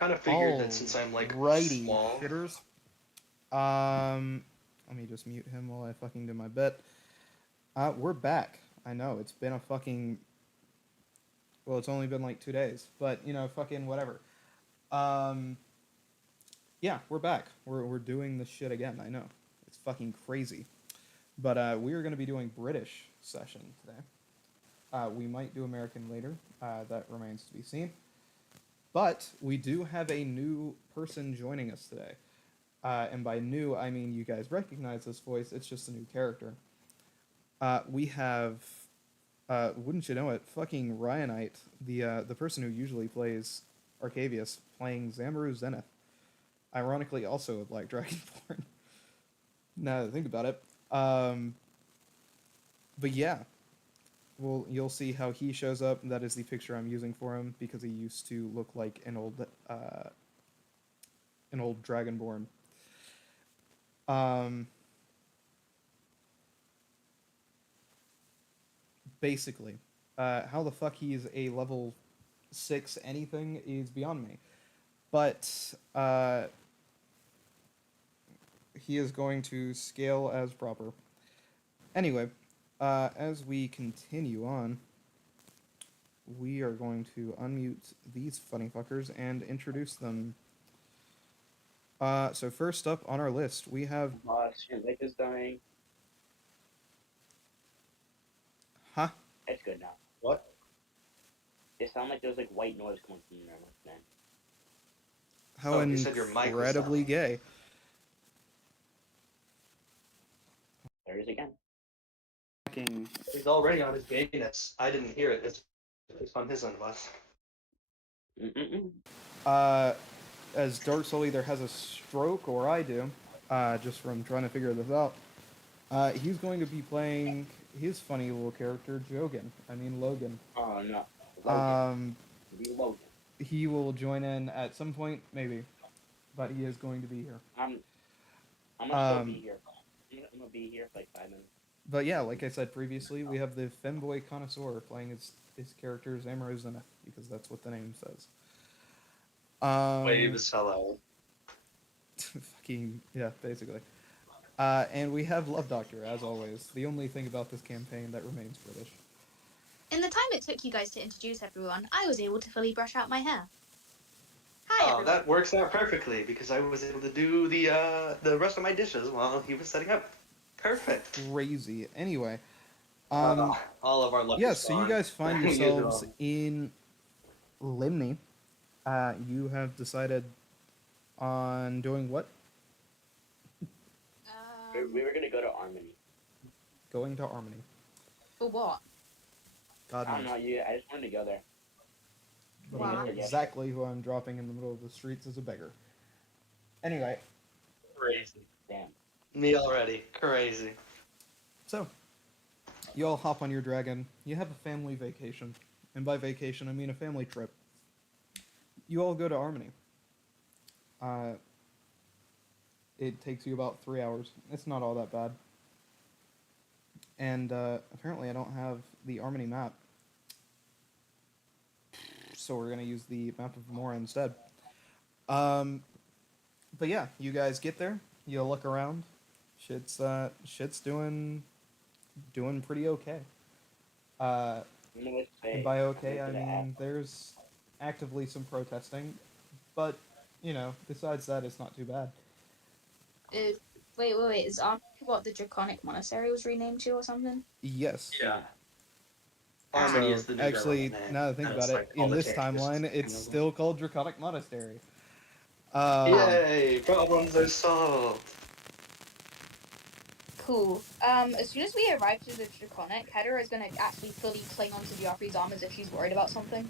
kind of figured that since I'm like Alrighty, small. shitters. Let me just mute him while I fucking do my bit. We're back. I know it's been a fucking. Well, it's only been like 2 days, but you know, fucking whatever. Um, yeah, we're back. We're doing this shit again. I know it's fucking crazy, but we are going to be doing British session today. We might do American later. That remains to be seen. But we do have a new person joining us today. And by new, I mean you guys recognize this voice. It's just a new character. We have, wouldn't you know it, fucking Ryanite, the person who usually plays Arcavius, playing Zamaru Zenith. Ironically, also a Black Dragonborn. Now that I think about it. But yeah, well, you'll see how he shows up. That is the picture I'm using for him because he used to look like an old Dragonborn. Basically, how the fuck he's a level 6 anything is beyond me. But he is going to scale as proper. Anyway, as we continue on, we are going to unmute these funny fuckers and introduce them. So first up on our list, we have... Your life is dying. Huh? It's good now. What? It sounded like there was like white noise coming from your mouth, man. How Oh, you said your mic was incredibly down. gay. There it is again. Fucking... He's already on his gayness. I didn't hear it. It's on his end of us. As Dark Soul either has a stroke or I do, just from trying to figure this out, he's going to be playing his funny little character, Logan. Oh, no. Logan. Logan. He will join in at some point, maybe, but he is going to be here. I'm gonna still be here. I'm gonna be here for like 5 minutes. But yeah, like I said previously, we have the femboy connoisseur playing his character Amora Zenith, because that's what the name says. Waves, hello. Fucking, yeah, basically. And we have Love Doctor, as always. The only thing about this campaign that remains British. In the time it took you guys to introduce everyone, I was able to fully brush out my hair. Hi, everyone. That works out perfectly because I was able to do the rest of my dishes while he was setting up. Perfect. Crazy. Anyway, all of our luck. Yeah, so you guys find yourselves in Limney. You have decided on doing what? We were gonna go to Harmony. Going to Harmony. For what? God I don't knows. know, I just wanted to go there. But I know exactly who I'm dropping in the middle of the streets as a beggar. Anyway. Crazy. Damn. Me already. Crazy. So, you all hop on your dragon. You have a family vacation. And by vacation, I mean a family trip. You all go to Harmony. It takes you about 3 hours. It's not all that bad. And apparently I don't have the Harmony map. So we're going to use the map of Amora instead. But yeah, you guys get there. You look around. Shit's doing pretty okay. And by okay, I mean there's actively some protesting. But, you know, besides that, it's not too bad. Wait. Is what the Draconic Monastery was renamed to or something? Yes. Yeah. So, actually, now that I think about it, in this timeline, it's still called Draconic Monastery. Yay! Problems are solved. Cool. As soon as we arrive to the Draconic, Hedera is going to actually fully cling onto Geoffrey's arm as if she's worried about something.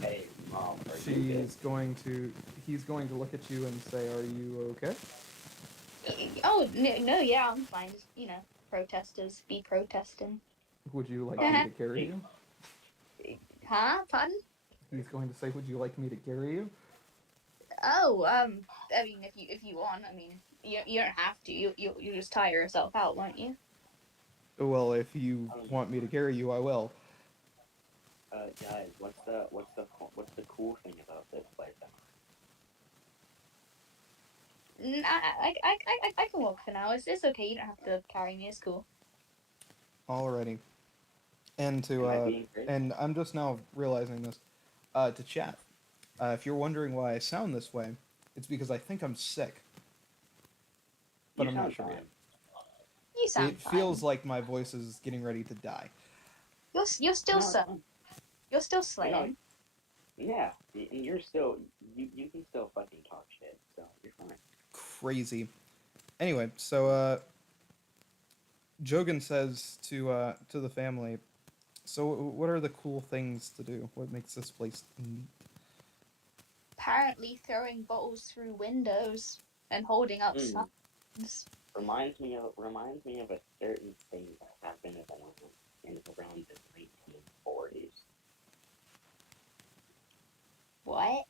Hey, Mom, He's going to look at you and say, "Are you okay?" Oh, no, yeah, I'm fine. Just, protesters be protesting. Would you like me to carry you? Huh? Pardon? He's going to say, "Would you like me to carry you?" Oh, I mean, if you want, I mean, you don't have to. You just tire yourself out, won't you? Well, if you want me to carry you, I will. Guys, what's the cool thing about this place? I can walk for now. It's okay. You don't have to carry me. It's cool. Alrighty. And Am I being great? and I'm just now realizing this, to chat. If you're wondering why I sound this way, it's because I think I'm sick, but You I'm not sound sure fine. yet. You sound It fine. feels like my voice is getting ready to die. You're still No, it's so. fine. You're still You know, slaying. yeah, and you're still you can still fucking talk shit, so you're fine. Crazy. Anyway, so Jogan says to the family, so what are the cool things to do? What makes this place neat? Apparently throwing bottles through windows and holding up Mm. signs. Reminds me of a certain thing that happened in around the 1940s. What?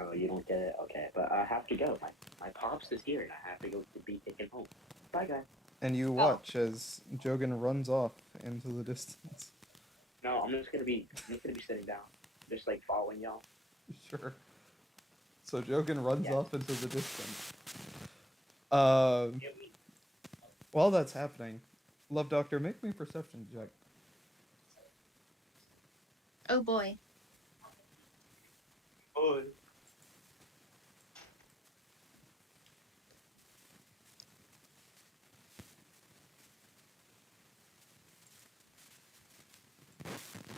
Oh, you don't get it? Okay, but I have to go. My pops is here, and I have to go to be taken home. Bye, guys. And you watch as Jogan runs off into the distance. No, I'm just gonna be sitting down, just like following y'all. Sure. So Jogan runs Yeah. off into the distance. Um, while that's happening, Love Doctor, make me a perception check. Oh boy. Oh,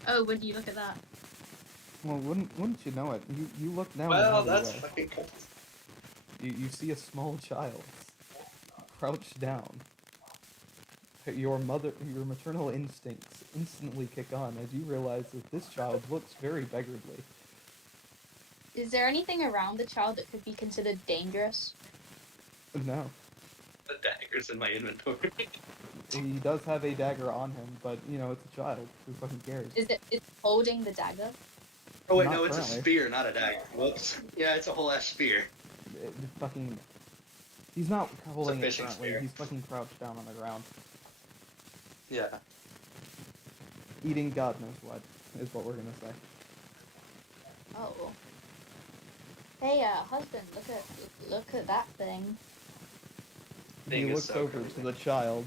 Oh, would you look at that? Well, wouldn't you know it? You look down well, the that's alleyway. fucking cool. You see a small child crouched down. Your maternal instincts instantly kick on as you realize that this child looks very beggarly. Is there anything around the child that could be considered dangerous? No, The dagger's in my inventory. he does have a dagger on him, but you know it's a child. Who fucking cares? Is it holding the dagger? Oh wait, Not no, it's currently. a spear, not a dagger. Whoops. Yeah, it's a whole ass spear. It fucking. He's not holding it fishing currently. spear. He's fucking crouched down on the ground, Yeah. eating God knows what. Is what we're gonna say. Oh. Hey, husband, look at that thing. Thing He is looks so over crazy. to the child.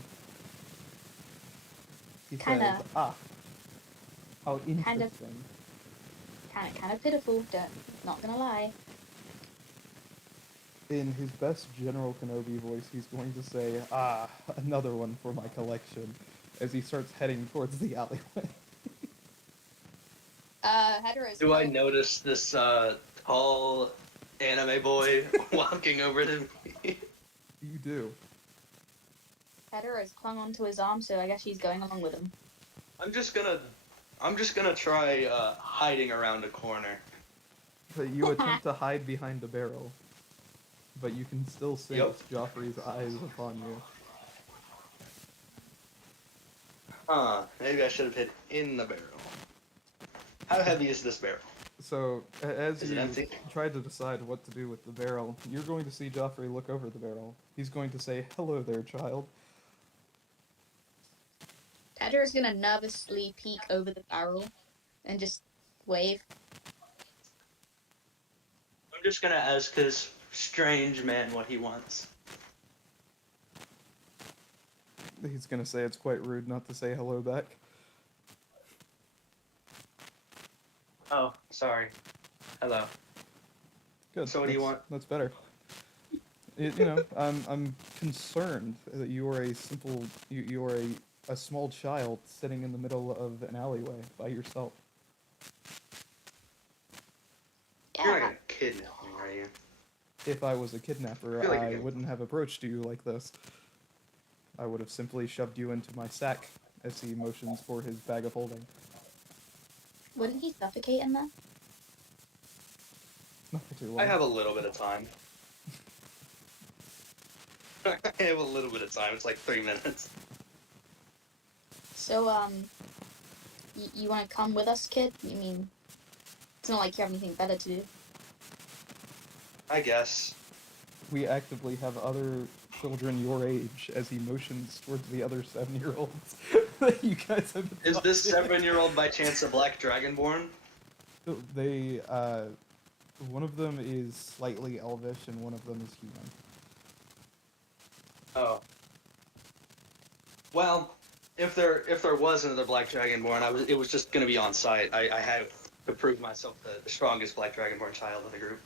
He Kinda- says, "Ah, how Kind of- interesting." Kind of pitiful. Not gonna lie. In his best General Kenobi voice, he's going to say, "Ah, another one for my collection," as he starts heading towards the alleyway. Hetero's. Do I notice this tall anime boy walking over to me? You do. Hetero's clung onto his arm, so I guess she's going along with him. I'm just gonna try hiding around a corner. But you attempt to hide behind a barrel, but you can still sense Yup. Joffrey's eyes upon you. Huh, maybe I should have hit in the barrel. How heavy is this barrel? So, as Is it you empty? try to decide what to do with the barrel, you're going to see Joffrey look over the barrel. He's going to say, "Hello there, child." Hetero's gonna nervously peek over the barrel and just wave. I'm just gonna ask his strange man what he wants. He's going to say it's quite rude not to say hello back. Oh, sorry. Hello. Good. So what do you that's- want? That's better. You know, I'm concerned that you are a simple, you are a small child sitting in the middle of an alleyway by yourself. You're not Yeah. gonna kidnap me, are you? If I was a kidnapper, I feel like I you- wouldn't have approached you like this. I would have simply shoved you into my sack as he motions for his bag of holding. Wouldn't he suffocate in there? Not for too long. I have a little bit of time. I have a little bit of time. It's like 3 minutes. So, you want to come with us, kid? You mean, it's not like you have anything better to do. I guess. We actively have other children your age as he motions towards the other 7-year-olds that you guys have been Is this talking to. 7-year-old by chance a black dragonborn? They, One of them is slightly elvish, and one of them is human. Oh. Well, if there was another Black Dragonborn, it was just gonna be on site. I had to prove myself the strongest Black Dragonborn child in the group.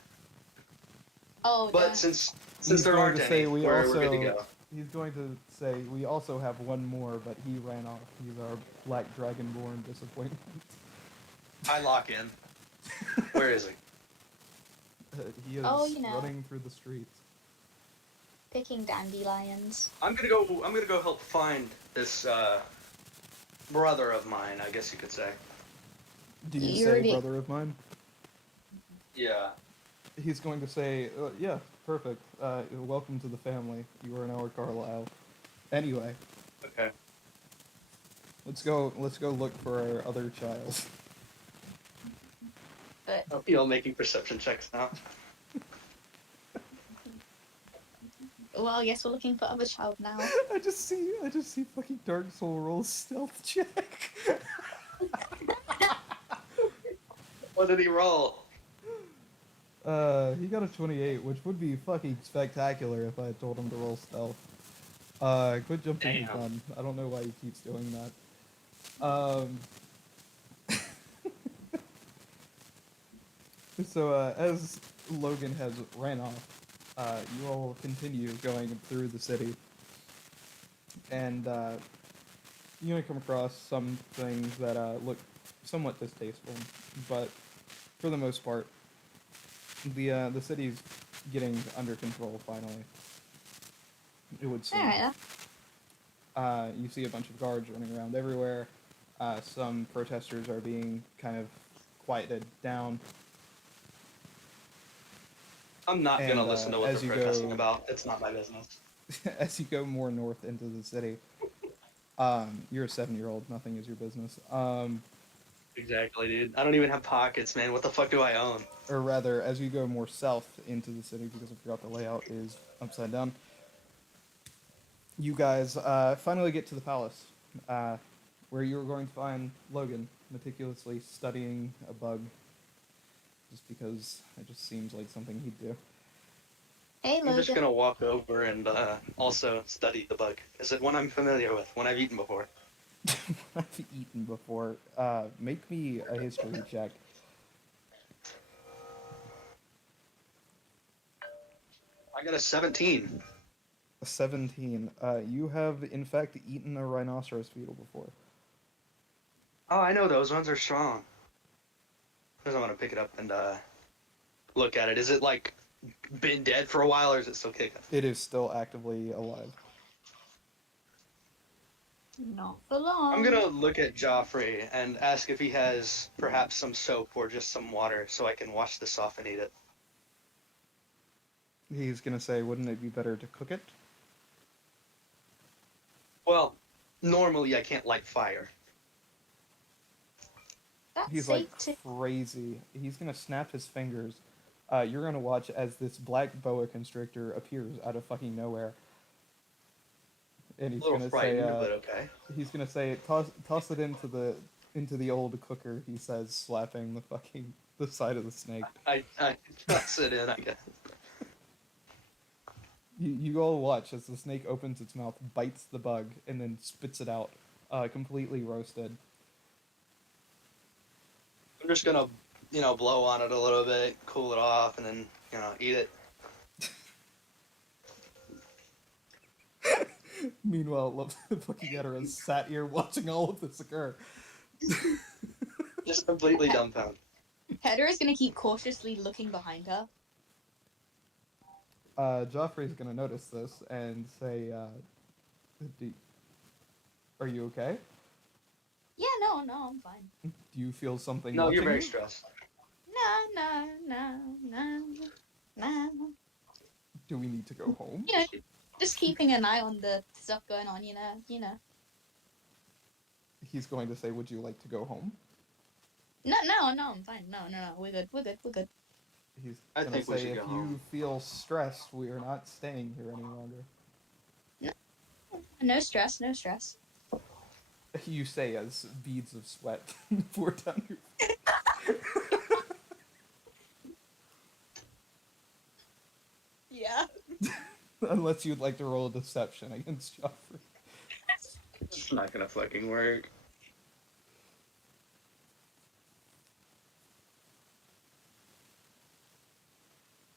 Oh, But don't. since He's there going aren't to say any, we we're also. good to go. He's going to say we also have one more, but he ran off. He's our Black Dragonborn disappointment. I lock in. Where is he? He is Oh, you know. running through the streets. Picking dandelions. I'm gonna go help find this brother of mine. I guess you could say. Do you You say already- brother of mine? Yeah. He's going to say, yeah, perfect. Welcome to the family. You are now our Carlisle. Anyway, Okay. let's go look for our other child. But I feel making perception checks now. well, I guess we're looking for other child now. I just see fucking Dark Soul roll stealth check. What did he roll? He got a 28, which would be fucking spectacular if I had told him to roll stealth. Quit jumping the Damn. gun. I don't know why he keeps doing that. So, as Logan has ran off, you all continue going through the city. And, you're gonna come across some things that, look somewhat distasteful, but for the most part, the city's getting under control finally. It would seem. Alright, You see a bunch of guards running around everywhere. Some protesters are being kind of quieted down. I'm not gonna And, listen to what as they're you protesting go- about. It's not my business. As you go more north into the city, you're a 7-year-old. Nothing is your business. Exactly, dude. I don't even have pockets, man. What the fuck do I own? Or rather, as you go more south into the city, because I forgot the layout is upside down, you guys finally get to the palace, where you are going to find Logan meticulously studying a bug, just because it just seems like something he'd do. hey I'm just Logan. gonna walk over and also study the bug. Is it one I'm familiar with? One I've eaten before? I've eaten before. Make me a history check. I got a 17. 17. You have, in fact, eaten a rhinoceros beetle before. Oh, I know those ones are strong. Because I want to pick it up and look at it. Is it like been dead for a while, or is it still kicking? It is still actively alive. Not for long. I'm gonna look at Joffrey and ask if he has perhaps some soap or just some water, so I can wash this off and eat it. He's gonna say, wouldn't it be better to cook it? Well, normally I can't light fire. That's He's safe like to... crazy. He's gonna snap his fingers. You're gonna watch as this black boa constrictor appears out of fucking nowhere. And A he's little gonna say, frightened, but okay. he's gonna say, toss it into the old cooker. He says, slapping the side of the snake. I toss it in, I guess. You all watch as the snake opens its mouth, bites the bug, and then spits it out, completely roasted. I'm just gonna, blow on it a little bit, cool it off, and then, eat it. Meanwhile, fucking Edera sat here watching all of this occur. Just completely dumbfounded. Hedda is gonna keep cautiously looking behind her. Joffrey's gonna notice this and say, are you okay? Yeah, no, I'm fine. Do you feel something No, you're watching very you? stressed. No. Do we need to go home? You know, just keeping an eye on the stuff going on, you know. He's going to say, would you like to go home? No, I'm fine. No, we're good. He's I gonna think we say, should if go you home. feel stressed, we are not staying here any longer. No stress. You say as beads of sweat pour down your Unless you'd like to roll a deception against Joffrey. It's not gonna fucking work.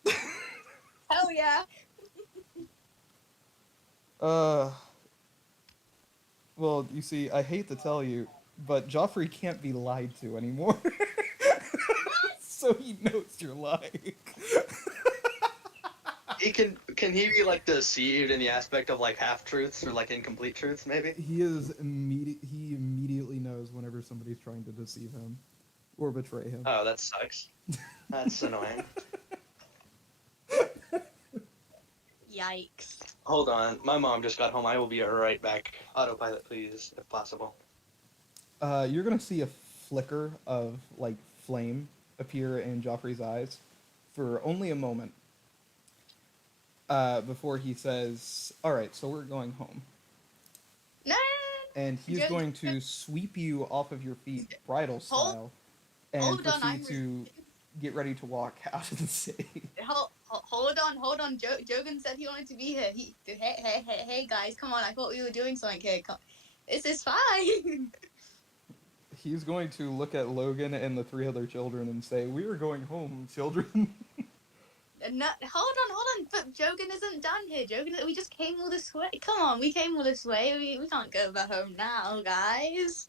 Hell yeah. Well, you see, I hate to tell you, but Joffrey can't be lied to anymore. So he knows you're lying. Can he be like deceived in the aspect of like half truths or like incomplete truths maybe? He immediately knows whenever somebody's trying to deceive him or betray him. Oh, that sucks. That's annoying. Yikes. Hold on, my mom just got home. I will be right back. Autopilot, please, if possible. You're gonna see a flicker of like flame appear in Joffrey's eyes for only a moment. Before he says, "All right, so we're going home," Nah. and he's Just- going to sweep you off of your feet, bridal style, and hold on, proceed to get ready to walk out of the city. Hold on. Jogan said he wanted to be here. Hey guys, come on. I thought we were doing something here. This is fine. He's going to look at Logan and the 3 other children and say, "We are going home, children." No, hold on. But Jogan isn't done here. We just came all this way. Come on, we came all this way. We can't go back home now, guys.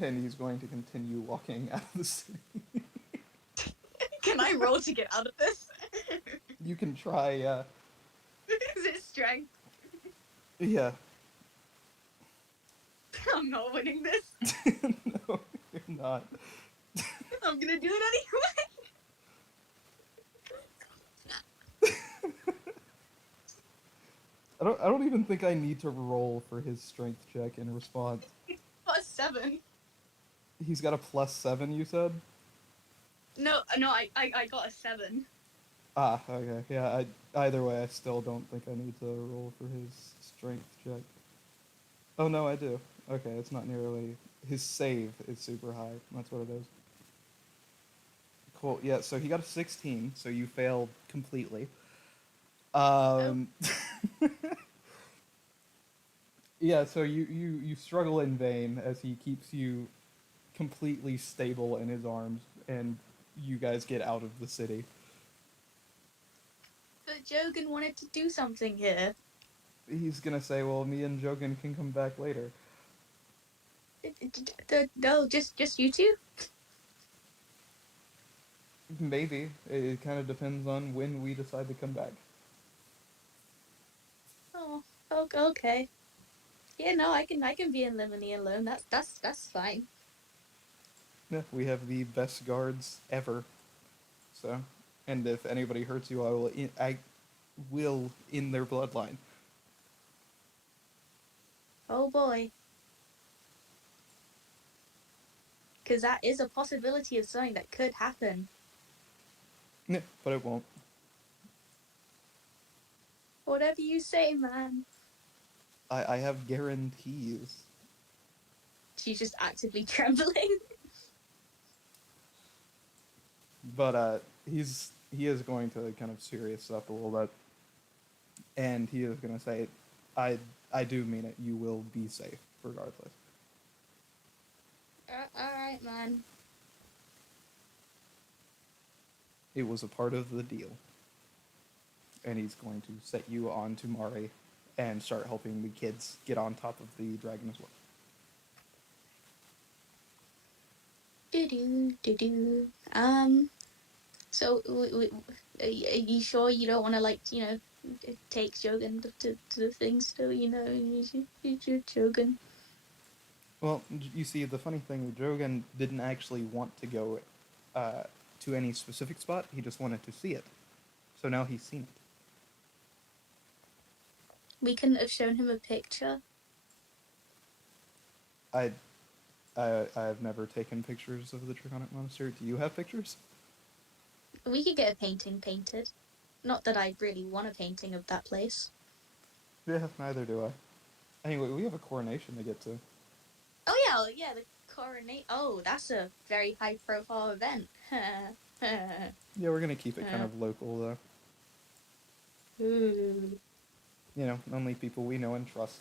And he's going to continue walking out of the city. Can I roll to get out of this? You can try, Is it strength? yeah. I'm not winning this. No, you're not. I'm gonna do it anyway. I don't even think I need to roll for his strength check in response. +7. He's got a +7, you said? No, I got a 7. Ah, okay. Yeah, either way, I still don't think I need to roll for his strength check. Oh, no, I do. Okay, it's not nearly... His save is super high. That's what it is. Cool. Yeah, so he got a 16, so you failed completely. Yeah, so you struggle in vain as he keeps you completely stable in his arms, and you guys get out of the city. But Jogan wanted to do something here. He's gonna say, well, me and Jogan can come back later. No, just you two? Maybe. It kind of depends on when we decide to come back. Oh, okay. Yeah, no, I can be in Lemony alone. That's fine. Yeah, we have the best guards ever. So, and if anybody hurts you, I will in their bloodline. Oh boy. Because that is a possibility of something that could happen. Yeah, but it won't. Whatever you say, man. I have guarantees. She's just actively trembling. But he is going to kind of serious up a little bit, and he is going to say, I do mean it. You will be safe regardless. Alright, man. It was a part of the deal. And he's going to set you on to Mari and start helping the kids get on top of the dragon as well. Do. So, are you sure you don't want to, like, take Jogan to the thing still, you're Jogan? Well, you see, the funny thing, Jogan didn't actually want to go to any specific spot. He just wanted to see it. So now he's seen it. We couldn't have shown him a picture. I've never taken pictures of the Draconic Monastery. Do you have pictures? We could get a painting painted. Not that I really want a painting of that place. Yeah, neither do I. Anyway, we have a coronation to get to. Oh yeah, the coronation. Oh, that's a very high-profile event. Yeah, we're gonna keep it kind of local, though. Ooh. You know, only people we know and trust.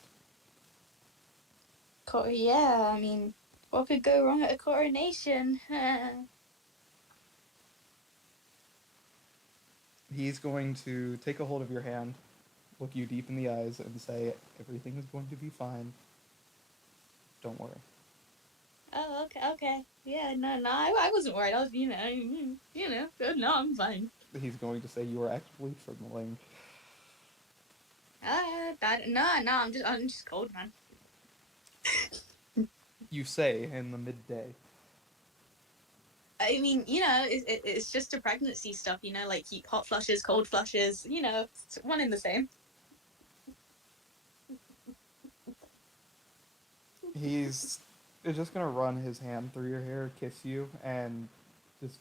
Yeah, I mean, what could go wrong at a coronation? He's going to take a hold of your hand, look you deep in the eyes, and say, "Everything is going to be fine. Don't worry." Oh, okay. Yeah, no, I wasn't worried. I was, no, I'm fine. He's going to say, "You are actually trembling." No, I'm just cold, man. You say in the midday. I mean, it's just a pregnancy stuff, like hot flushes, cold flushes, it's one and the same. He's just gonna run his hand through your hair, kiss you, and just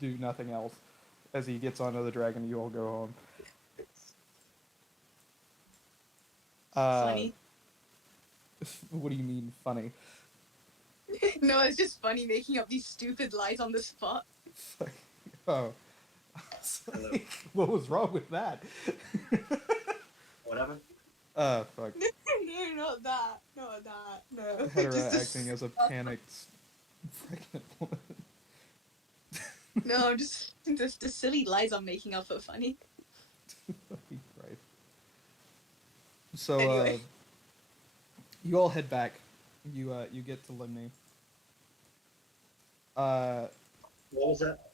do nothing else. As he gets onto the dragon, you all go home. Uh, Funny. what do you mean funny? No, it's just funny making up these stupid lies on the spot. Oh, what was wrong with that? Whatever. Fuck. No, not that, no. Hedera acting as a panicked pregnant woman. No, just the silly lies I'm making up are funny. Right. So, Anyway. you all head back. You get to Limney. What was that?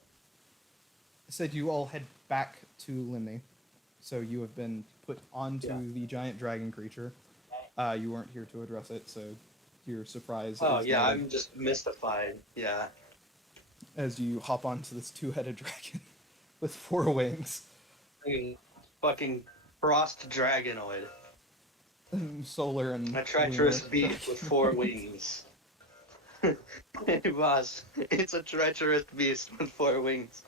Said you all head back to Limney. So you have been put onto the giant dragon creature. You weren't here to address it, so your surprise Oh is yeah, noted I'm just mystified. Yeah. as you hop onto this two-headed dragon with 4 wings. Fucking frost dragonoid. Solar and A treacherous lunar beast with 4 wings. Hey boss, it's a treacherous beast with 4 wings.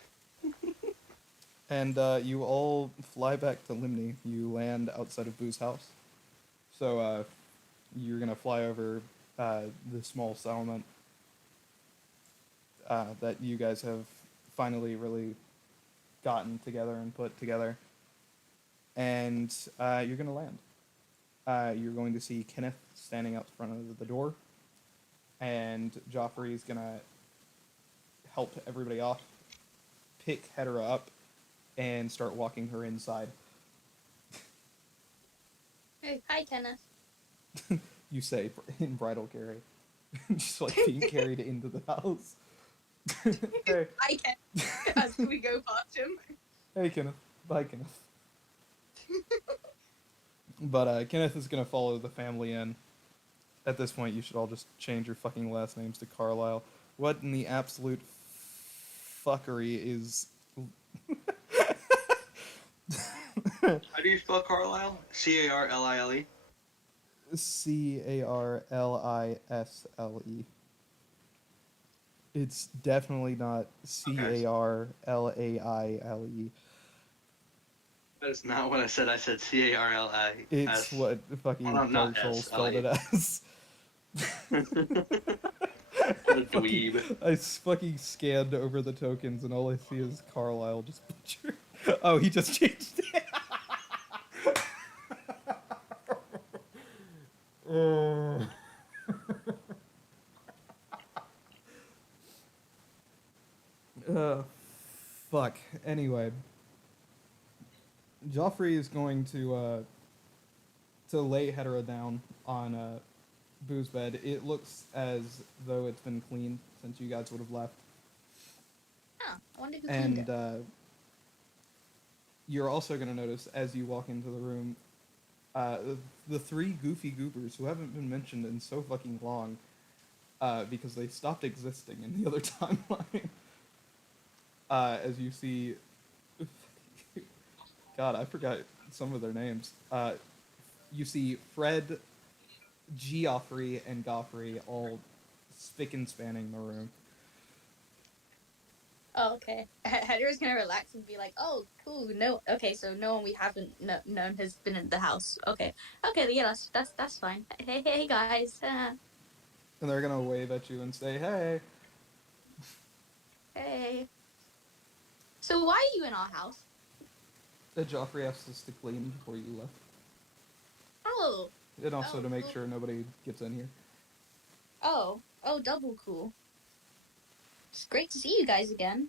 And you all fly back to Limney. You land outside of Boo's house. So you're gonna fly over the small settlement that you guys have finally really gotten together and put together. And you're gonna land. You're going to see Kenneth standing out front of the door, and Joffrey is gonna help everybody off, pick Hedera up, and start walking her inside. Hey, hi, Kenneth. You say in bridal carry, just like being carried into the house. Hey, Hi, Kenneth. As we go past him. hey, Kenneth. Bye, Kenneth. But Kenneth is gonna follow the family in. At this point, you should all just change your fucking last names to Carlisle. What in the absolute fuckery is? How do you spell Carlisle? Carlile? Carlisle. It's definitely not Carlaile. That is not what I said. I said Carli. It's what fucking Well, not Dark Souls S, spelled it as. What a dweeb. I fucking scanned over the tokens and all I see is Carlisle just butchered. Oh, he just changed it. uh, fuck. Anyway, Joffrey is going to lay Hedera down on Boo's bed. It looks as though it's been cleaned since you guys would have left. Oh, I wonder who cleaned And it. you're also going to notice as you walk into the room, the 3 goofy goobers who haven't been mentioned in so fucking long, because they stopped existing in the other timeline. As you see, God, I forgot some of their names. You see Fred, Geoffrey, and Goffrey all spick and spanning the room. Oh, okay. Hedera's gonna relax and be like, "Oh, cool. No, okay. So no one we haven't known has been in the house. Okay, yeah, that's fine. Hey, guys. And they're gonna wave at you and say, "Hey." Hey. So why are you in our house? That Joffrey asked us to clean before you left. Oh, And also to make cool. sure nobody gets in here. Oh, double cool. It's great to see you guys again.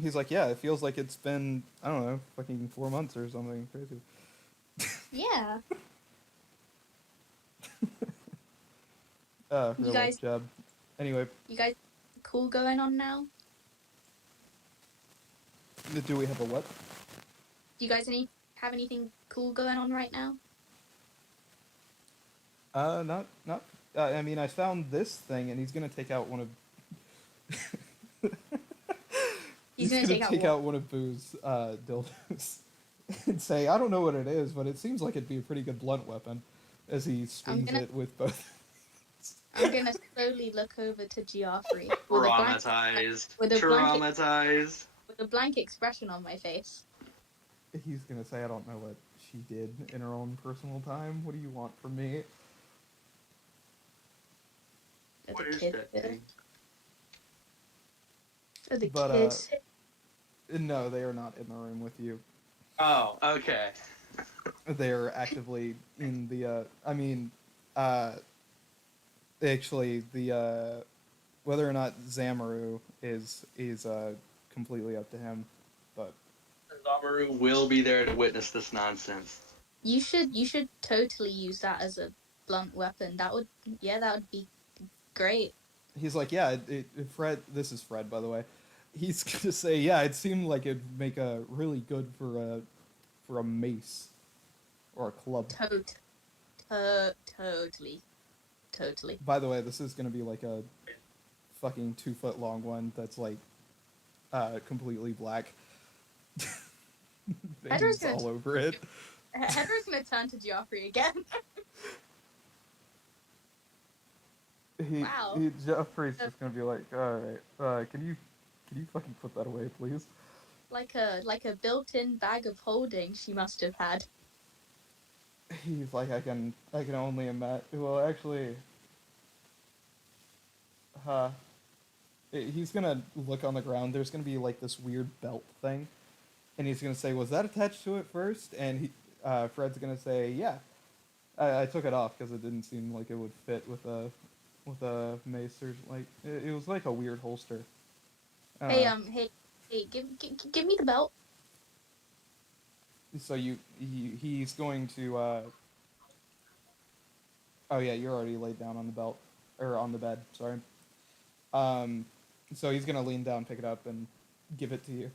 He's like, yeah, it feels like it's been, I don't know, fucking 4 months or something crazy. Yeah. You Real life guys, job. Anyway, cool going on now? do we have a what? Do you guys have anything cool going on right now? Not. I mean, I found this thing, and he's gonna take out one of. He's He's gonna gonna take out take what? out one of Boo's dildos and say, "I don't know what it is, but it seems like it'd be a pretty good blunt weapon." As he swings gonna- it with both. I'm gonna slowly look over to Geoffrey Traumatized. with a blank Traumatized. with a blank expression on my face. He's gonna say, "I don't know what she did in her own personal time. What do you want from me?" Are What the is kids that here? thing? Are the But, kids? No, they are not in the room with you. Oh, okay. They're actively in the. Actually, the whether or not Zamaru is completely up to him, but Zamaru will be there to witness this nonsense. You should totally use that as a blunt weapon. That would be great. he's like, yeah, Fred. This is Fred, by the way. He's gonna say, yeah, it seemed like it'd make a really good for a mace or a club. Totally. By the way, this is gonna be like a fucking 2 foot long one that's like completely black. Hedra's Veins all over it. Hedra's gonna turn to Geoffrey again. Wow. Jeffrey's just gonna be like, all right, can you fucking put that away, please? Like a built-in bag of holding she must have had. He's like, I can only imagine. Well, actually, uh, he's gonna look on the ground. There's gonna be like this weird belt thing, and he's gonna say, "Was that attached to it first?" And Fred's gonna say, "Yeah, I took it off because it didn't seem like it would fit with a mace or like it was like a weird holster." Hey, give me the belt. So he's going to. Oh yeah, you're already laid down on the belt or on the bed. Sorry. Um, so he's gonna lean down, pick it up, and give it to you.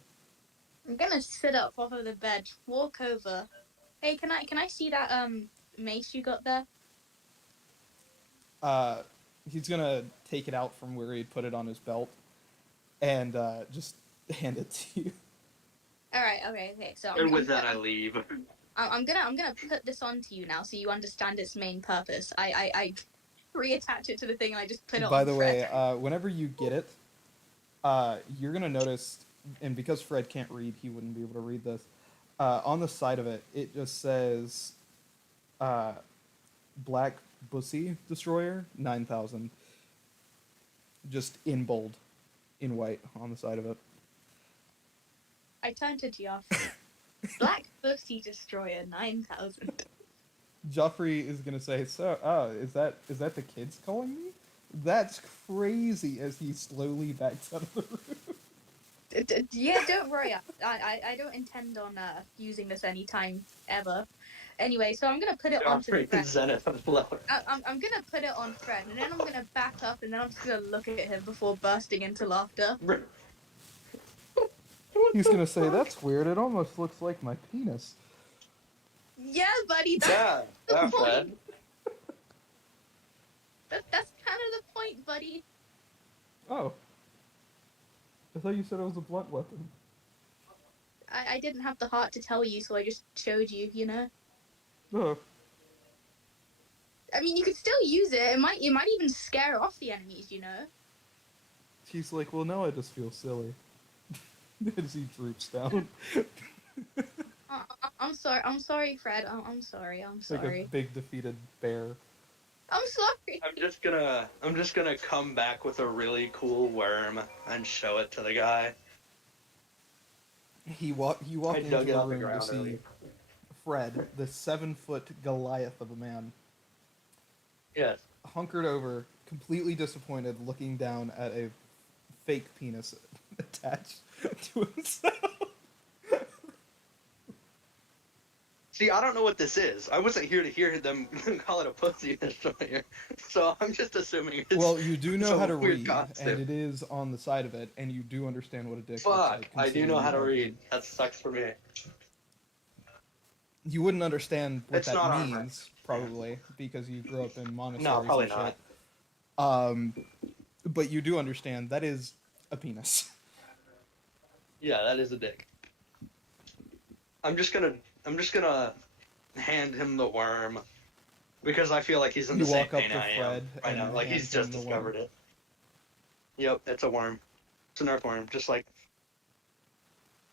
I'm gonna sit up off of the bed, walk over. Hey, can I see that mace you got there? He's gonna take it out from where he put it on his belt, and just hand it to you. All right, okay. So And with that, I leave. I'm gonna put this onto you now, so you understand its main purpose. I reattach it to the thing and I just put it By on the Fred. way, whenever you get it, you're gonna notice, and because Fred can't read, he wouldn't be able to read this. On the side of it, it just says, "Black Bussy Destroyer 9000," just in bold, in white on the side of it. I turn to Geoffrey. Black Pussy Destroyer 9000. Joffrey is gonna say, "So, is that the kids calling me? That's crazy." As he slowly backs out of the room. Yeah, don't worry. I don't intend on using this anytime ever. Anyway, so I'm gonna put it onto Joffrey Fred. Zenith of Flower. I'm gonna put it on Fred, and then I'm gonna back up, and then I'm just gonna look at him before bursting into laughter. He's gonna say, "That's weird. It almost looks like my penis." Yeah, buddy. Yeah, That's the Fred. point. That's kind of the point, buddy. Oh, I thought you said it was a blunt weapon. I didn't have the heart to tell you, so I just showed you. You know. Oh, I mean, you could still use it. It might even scare off the enemies. You know. she's like, "Well, now I just feel silly." As he droops down, I'm sorry. I'm sorry, Fred. I'm sorry. I'm like a sorry. big defeated bear. I'm sorry. I'm just gonna come back with a really cool worm and show it to the guy. You walk I into dug it the out the room to ground see earlier. Fred, the 7-foot Goliath of a man, Yes. hunkered over, completely disappointed, looking down at a fake penis attached to himself. See, I don't know what this is. I wasn't here to hear them call it a pussy destroyer, so I'm just assuming it's Well, you do know some how to weird read, costume. and it is on the side of it, and you do understand what a dick looks Fuck, like. I do considering know how you to are- read. That sucks for me. You wouldn't understand what It's that not armor. means, probably, because you grew up in No, monasteries probably and not. shit. But you do understand that is a penis. Yeah, that is a dick. I'm just gonna hand him the worm because I feel like he's in You the same walk up pain to I am Fred right now. and Like hand he's him just the discovered worm. it. Yep, it's a worm. It's an earthworm. Just like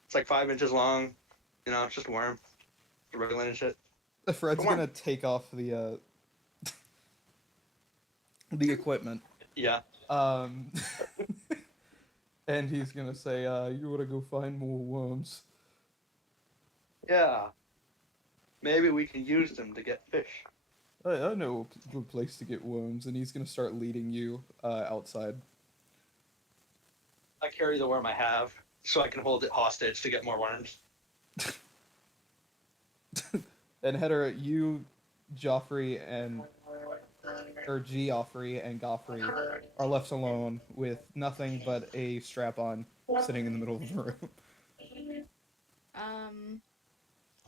it's like 5 inches long. You know, it's just a worm. Wriggling and shit. Fred's Come on. gonna take off the the equipment. Yeah. Um, and he's gonna say, "You wanna go find more worms?" Yeah. Maybe we can use them to get fish. I know a good place to get worms, and he's gonna start leading you outside. I carry the worm I have so I can hold it hostage to get more worms. And Header, you, Joffrey, and Geoffrey and Goffrey are left alone with nothing but a strap-on sitting in the middle of the room.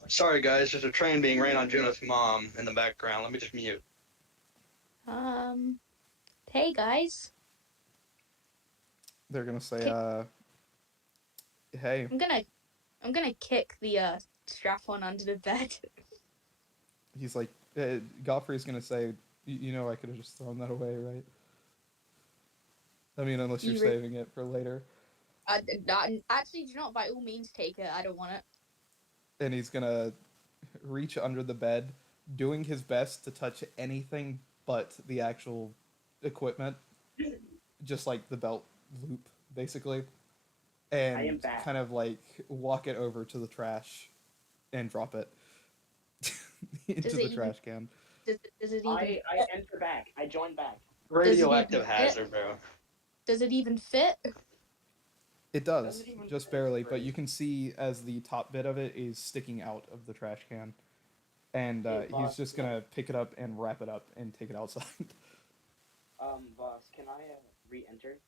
Sorry guys, there's a train being ran on Juno's mom in the background. Let me just mute. Hey guys. They're gonna say, "Hey." I'm gonna kick the strap on under the bed. He's like, Godfrey's gonna say, "You know, I could have just thrown that away, right? I mean, unless you're saving it for later." Actually, do not by all means take it. I don't want it. And he's gonna reach under the bed, doing his best to touch anything but the actual equipment, just like the belt loop, basically, and kind of like walk it over to the trash and drop it into the trash can. Does it even? I enter back. I join back. Radioactive hazard, bro. Does it even fit? It does, just barely, but you can see as the top bit of it is sticking out of the trash can. And he's just gonna pick it up and wrap it up and take it outside. Boss, can I re-enter?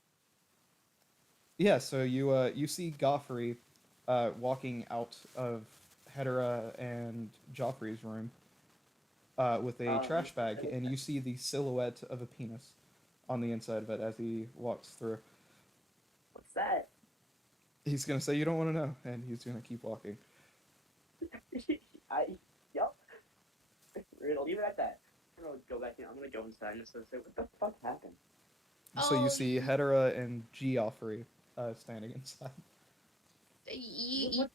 Yeah, so you see Goffrey walking out of Hedera and Joffrey's room with a trash bag, and you see the silhouette of a penis on the inside of it as he walks through. What's that? He's gonna say, "You don't want to know," and he's gonna keep walking. Yup. We're gonna leave it at that. I'm gonna go back in. I'm gonna go inside and say, what the fuck happened? So you see Hedera and Geoffrey standing inside. You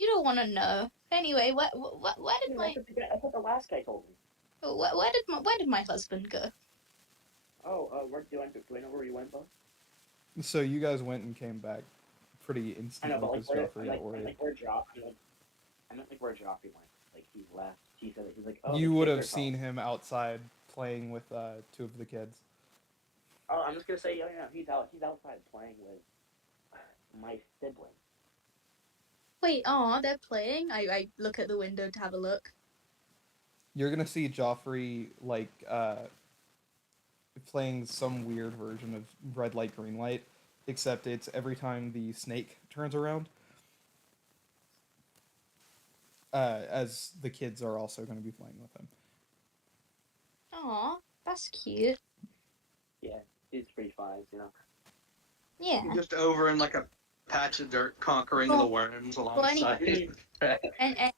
don't want to know. Anyway, where did my I thought the last guy told me. where did my husband go? Oh, do I know where he went, boss? So you guys went and came back pretty I instantly know, but because Joffrey got worried. where Joffrey went. Like he left. He said he's like, oh. You would have seen him outside playing with two of the kids. Oh, I'm just gonna say, yeah, he's outside playing with my sibling. Wait, they're playing. I look at the window to have a look. You're gonna see Joffrey like playing some weird version of red light, green light, except it's every time the snake turns around. As the kids are also going to be playing with him. Aw, that's cute. Yeah, it's pretty fun, you know. Yeah. Just over in like a patch of dirt, conquering the worms alongside. And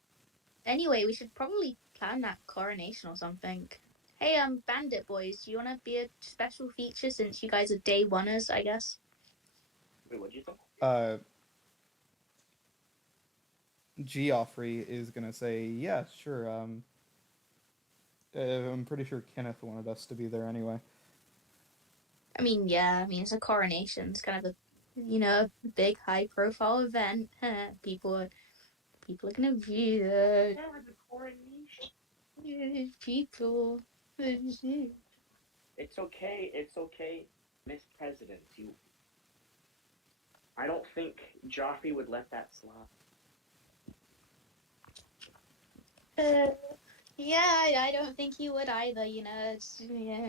anyway, we should probably plan that coronation or something. Hey, Bandit Boys, do you want to be a special feature since you guys are day oneers, I guess? Wait, what'd you say? Geoffrey is gonna say, "Yeah, sure. I'm pretty sure Kenneth wanted us to be there anyway." I mean, it's a coronation. It's kind of a big high-profile event. People are gonna view it. coronation. People. It's okay. It's okay, Miss President. I don't think Joffrey would let that slide. Yeah, I don't think he would either. You know, it's yeah.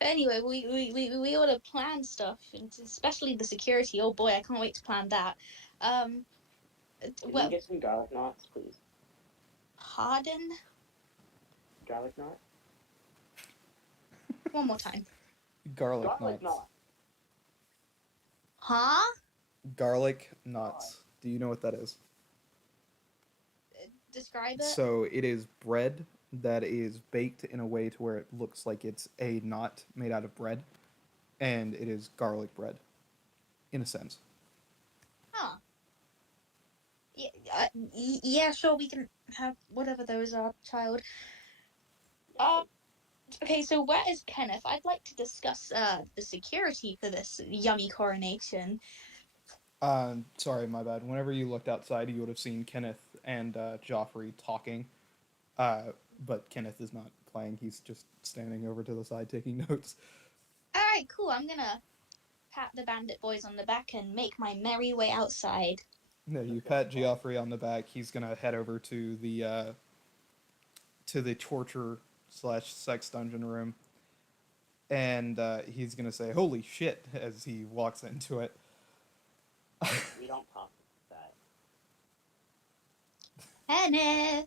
Anyway, we ought to plan stuff, and especially the security. Oh boy, I can't wait to plan that. Um, Can we well, get some garlic knots, please? pardon? Garlic knot? One more time. Garlic Garlic knots. knot! Huh? Garlic God. knots. Do you know what that is? Describe it. So it is bread that is baked in a way to where it looks like it's a knot made out of bread, and it is garlic bread, in a sense. Huh. Yeah, sure, we can have whatever those are, child. Uh, okay, so where is Kenneth? I'd like to discuss the security for this yummy coronation. Sorry, my bad. Whenever you looked outside, you would have seen Kenneth and Joffrey talking. Uh, but Kenneth is not playing. He's just standing over to the side taking notes. All right, cool. I'm gonna pat the bandit boys on the back and make my merry way outside. No, you pat Joffrey on the back. He's gonna head over to the torture slash sex dungeon room, and he's gonna say "Holy shit" as he walks into it. We don't talk that. Kenneth!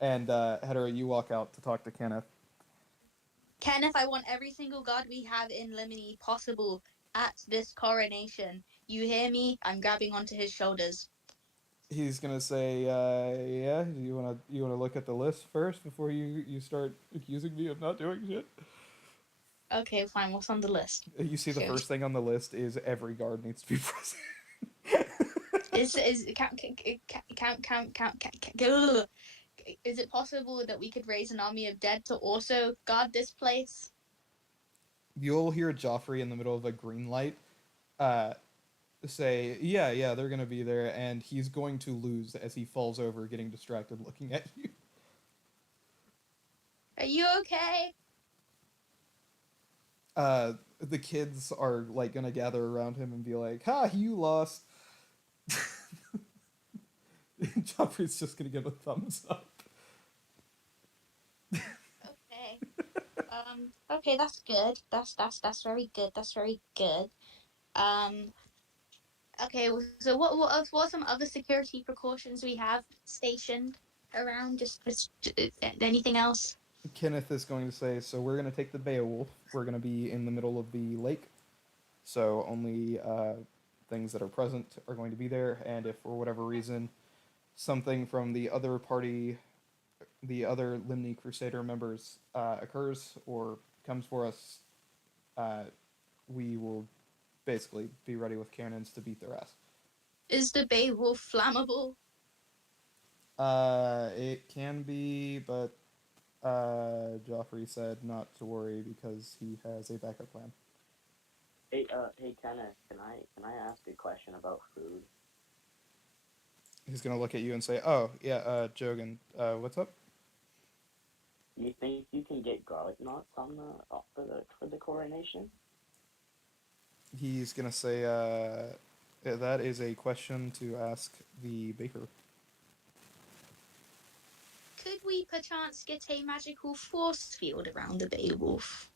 And Hetero, you walk out to talk to Kenneth. Kenneth, I want every single god we have in Limini possible at this coronation. You hear me? I'm grabbing onto his shoulders. He's gonna say, "Yeah, you wanna look at the list first before you start accusing me of not doing shit." Okay, fine. What's on the list? You see, the Sure. first thing on the list is every guard needs to be present. Is count. Is it possible that we could raise an army of dead to also guard this place? You'll hear Joffrey in the middle of a green light, uh, say, "Yeah, they're gonna be there," and he's going to lose as he falls over, getting distracted, looking at you. Are you okay? The kids are like gonna gather around him and be like, "Ha, you lost." Joffrey's just gonna give a thumbs up. Okay. Okay, that's good. That's very good. That's very good. Um. Okay. So what are some other security precautions we have stationed around? Just anything else? Kenneth is going to say, "So we're gonna take the Beowulf. We're gonna be in the middle of the lake, so only things that are present are going to be there. And if for whatever reason something from the other party, the other Limni Crusader members occurs or comes for us, we will basically be ready with cannons to beat their ass." Is the Beowulf flammable? It can be, but Joffrey said not to worry because he has a backup plan. Hey, Kenneth, can I ask a question about food? He's gonna look at you and say, "Oh, yeah, Jogan, what's up?" You think you can get garlic knots on for the coronation? He's gonna say, "That is a question to ask the baker." Could we perchance get a magical force field around the Beowulf?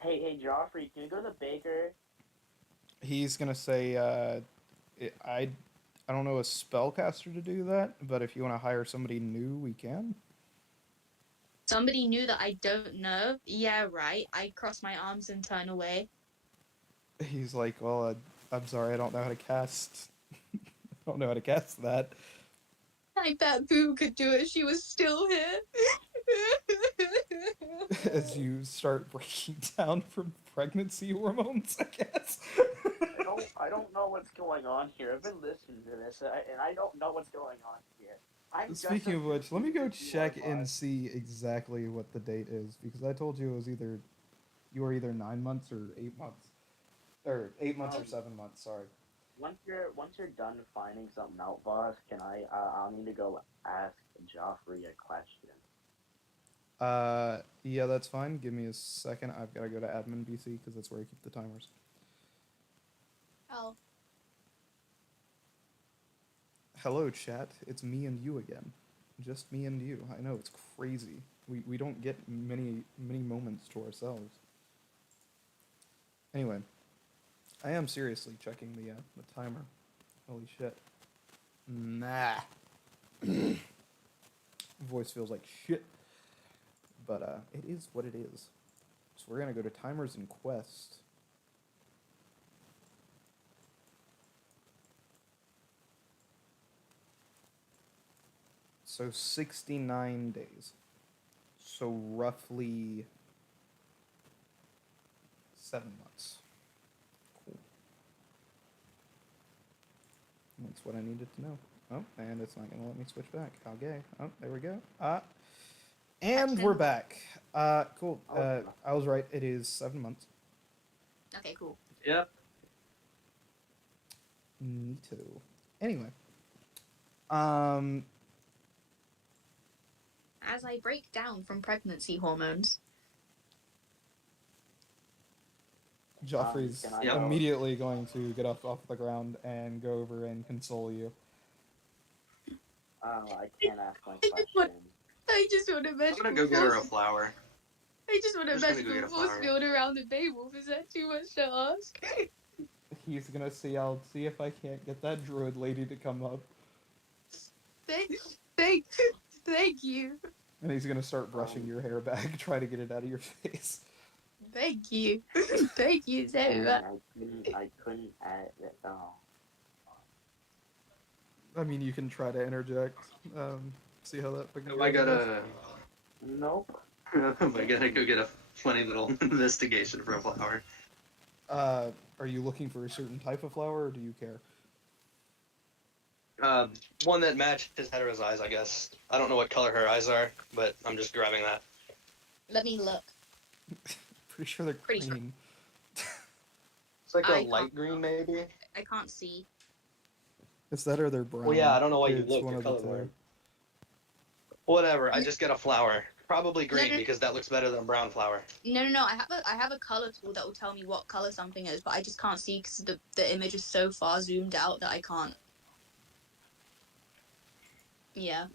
Hey, Joffrey, can you go to the baker? He's gonna say, I don't know a spellcaster to do that, but if you want to hire somebody new, we can." Somebody new that I don't know? Yeah, right. I cross my arms and turn away. He's like, "Well, I'm sorry, I don't know how to cast. I don't know how to cast that." I bet Boo could do it. She was still here. As you start breaking down from pregnancy hormones, I guess. I don't know what's going on here. I've been listening to this, and I don't know what's going on here. Speaking of which, let me go check and see exactly what the date is, because I told you it was you were either 9 months or 8 months, or 8 months or 7 months. Sorry. once you're done finding something out, boss, can I'll need to go ask Joffrey a question. Yeah, that's fine. Give me a second. I've got to go to admin BC because that's where I keep the timers. Oh, Hello, chat. It's me and you again. Just me and you. I know, it's crazy. We don't get many moments to ourselves. Anyway, I am seriously checking the timer. Holy shit. Nah. Voice feels like shit. But it is what it is. So we're gonna go to timers and quest. So 69 days. So roughly 7 months. Cool. That's what I needed to know. Oh, and it's not gonna let me switch back. How gay. Oh, there we go. And we're back. Cool. I was right. It is 7 months. okay, cool. Yep. Neato. Anyway. As I break down from pregnancy hormones. Joffrey's Can I go? immediately going to get off the ground and go over and console you. I can't ask my want- question. I just want a I'm vegetable gonna go get her a force. flower. I just want a Just gonna go vegetable get a force flower. field around the Beowulf. Is that too much to ask? He's gonna see. I'll see if I can't get that druid lady to come up, Thank you. and he's gonna start brushing your hair back, try to get it out of your face. Thank you. Thank you so And much. I couldn't add. Oh. I mean, you can try to interject. See how that fucking Am goes. I gotta? Nope. Am I gonna go get a funny little investigation for a flower? Are you looking for a certain type of flower, or do you care? One that matches Hetera's eyes, I guess. I don't know what color her eyes are, but I'm just grabbing that. Let me look. Pretty sure they're Pretty sure. green. It's like I a can't- light green, maybe. I can't see. It's that or they're brown. Well, yeah, I don't know why you It's look. one You're of the colorblind. two. Whatever. I just get a flower. Probably green No, no. because that looks better than brown flower. No. I have a color tool that will tell me what color something is, but I just can't see because the image is so far zoomed out that I can't. Yeah.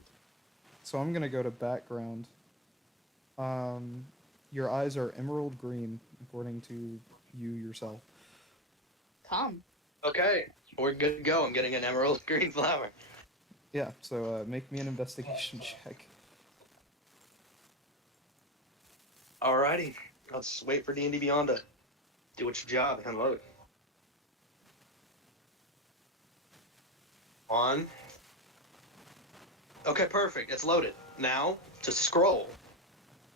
So I'm gonna go to background. Your eyes are emerald green, according to you yourself. Come. Okay, we're good to go. I'm getting an emerald green flower. Yeah. So make me an investigation check. Alrighty, let's wait for D&D Beyond to do its job and load. On. Okay, perfect. It's loaded. Now, to scroll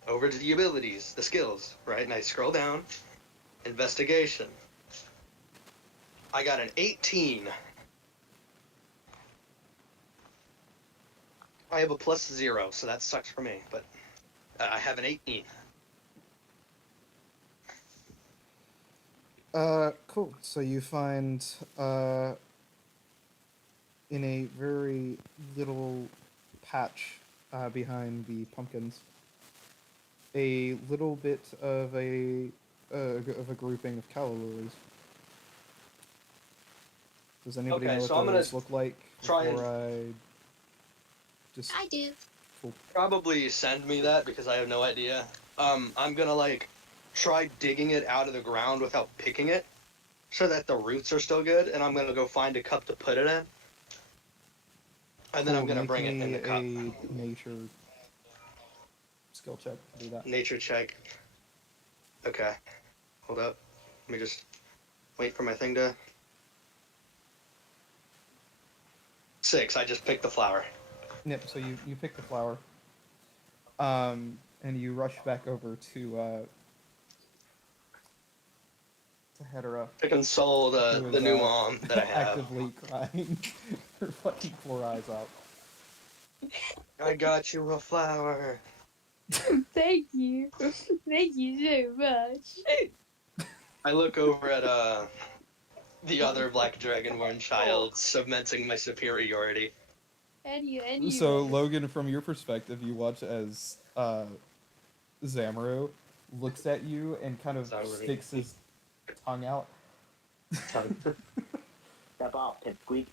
over to the abilities, the skills, right? And I scroll down. Investigation. I got an 18. I have a +0, so that sucks for me, but I have an 18. Cool. So you find, in a very little patch behind the pumpkins, a little bit of a grouping of calla lilies. Does anybody Okay, know so what I'm gonna those look like try before I just I do. Probably send me that because I have no idea. I'm gonna like try digging it out of the ground without picking it so that the roots are still good, and I'm gonna go find a cup to put it in. And then I'm gonna make bring it in me the cup. a nature skill check to do that. Nature check. Okay. Hold up. Let me just wait for my thing to... 6. I just picked the flower. Yep, so you pick the flower. And you rush back over to Hetera. To console who the is, new mom that I have. actively crying her fucking poor eyes out. I got you a flower. Thank you. Thank you so much. I look over at the other Black Dragonborn child, cementing my superiority. Anyway. So Logan, from your perspective, you watch as Zamaru looks at you and kind of Sorry. sticks his tongue out. Step off, pipsqueak.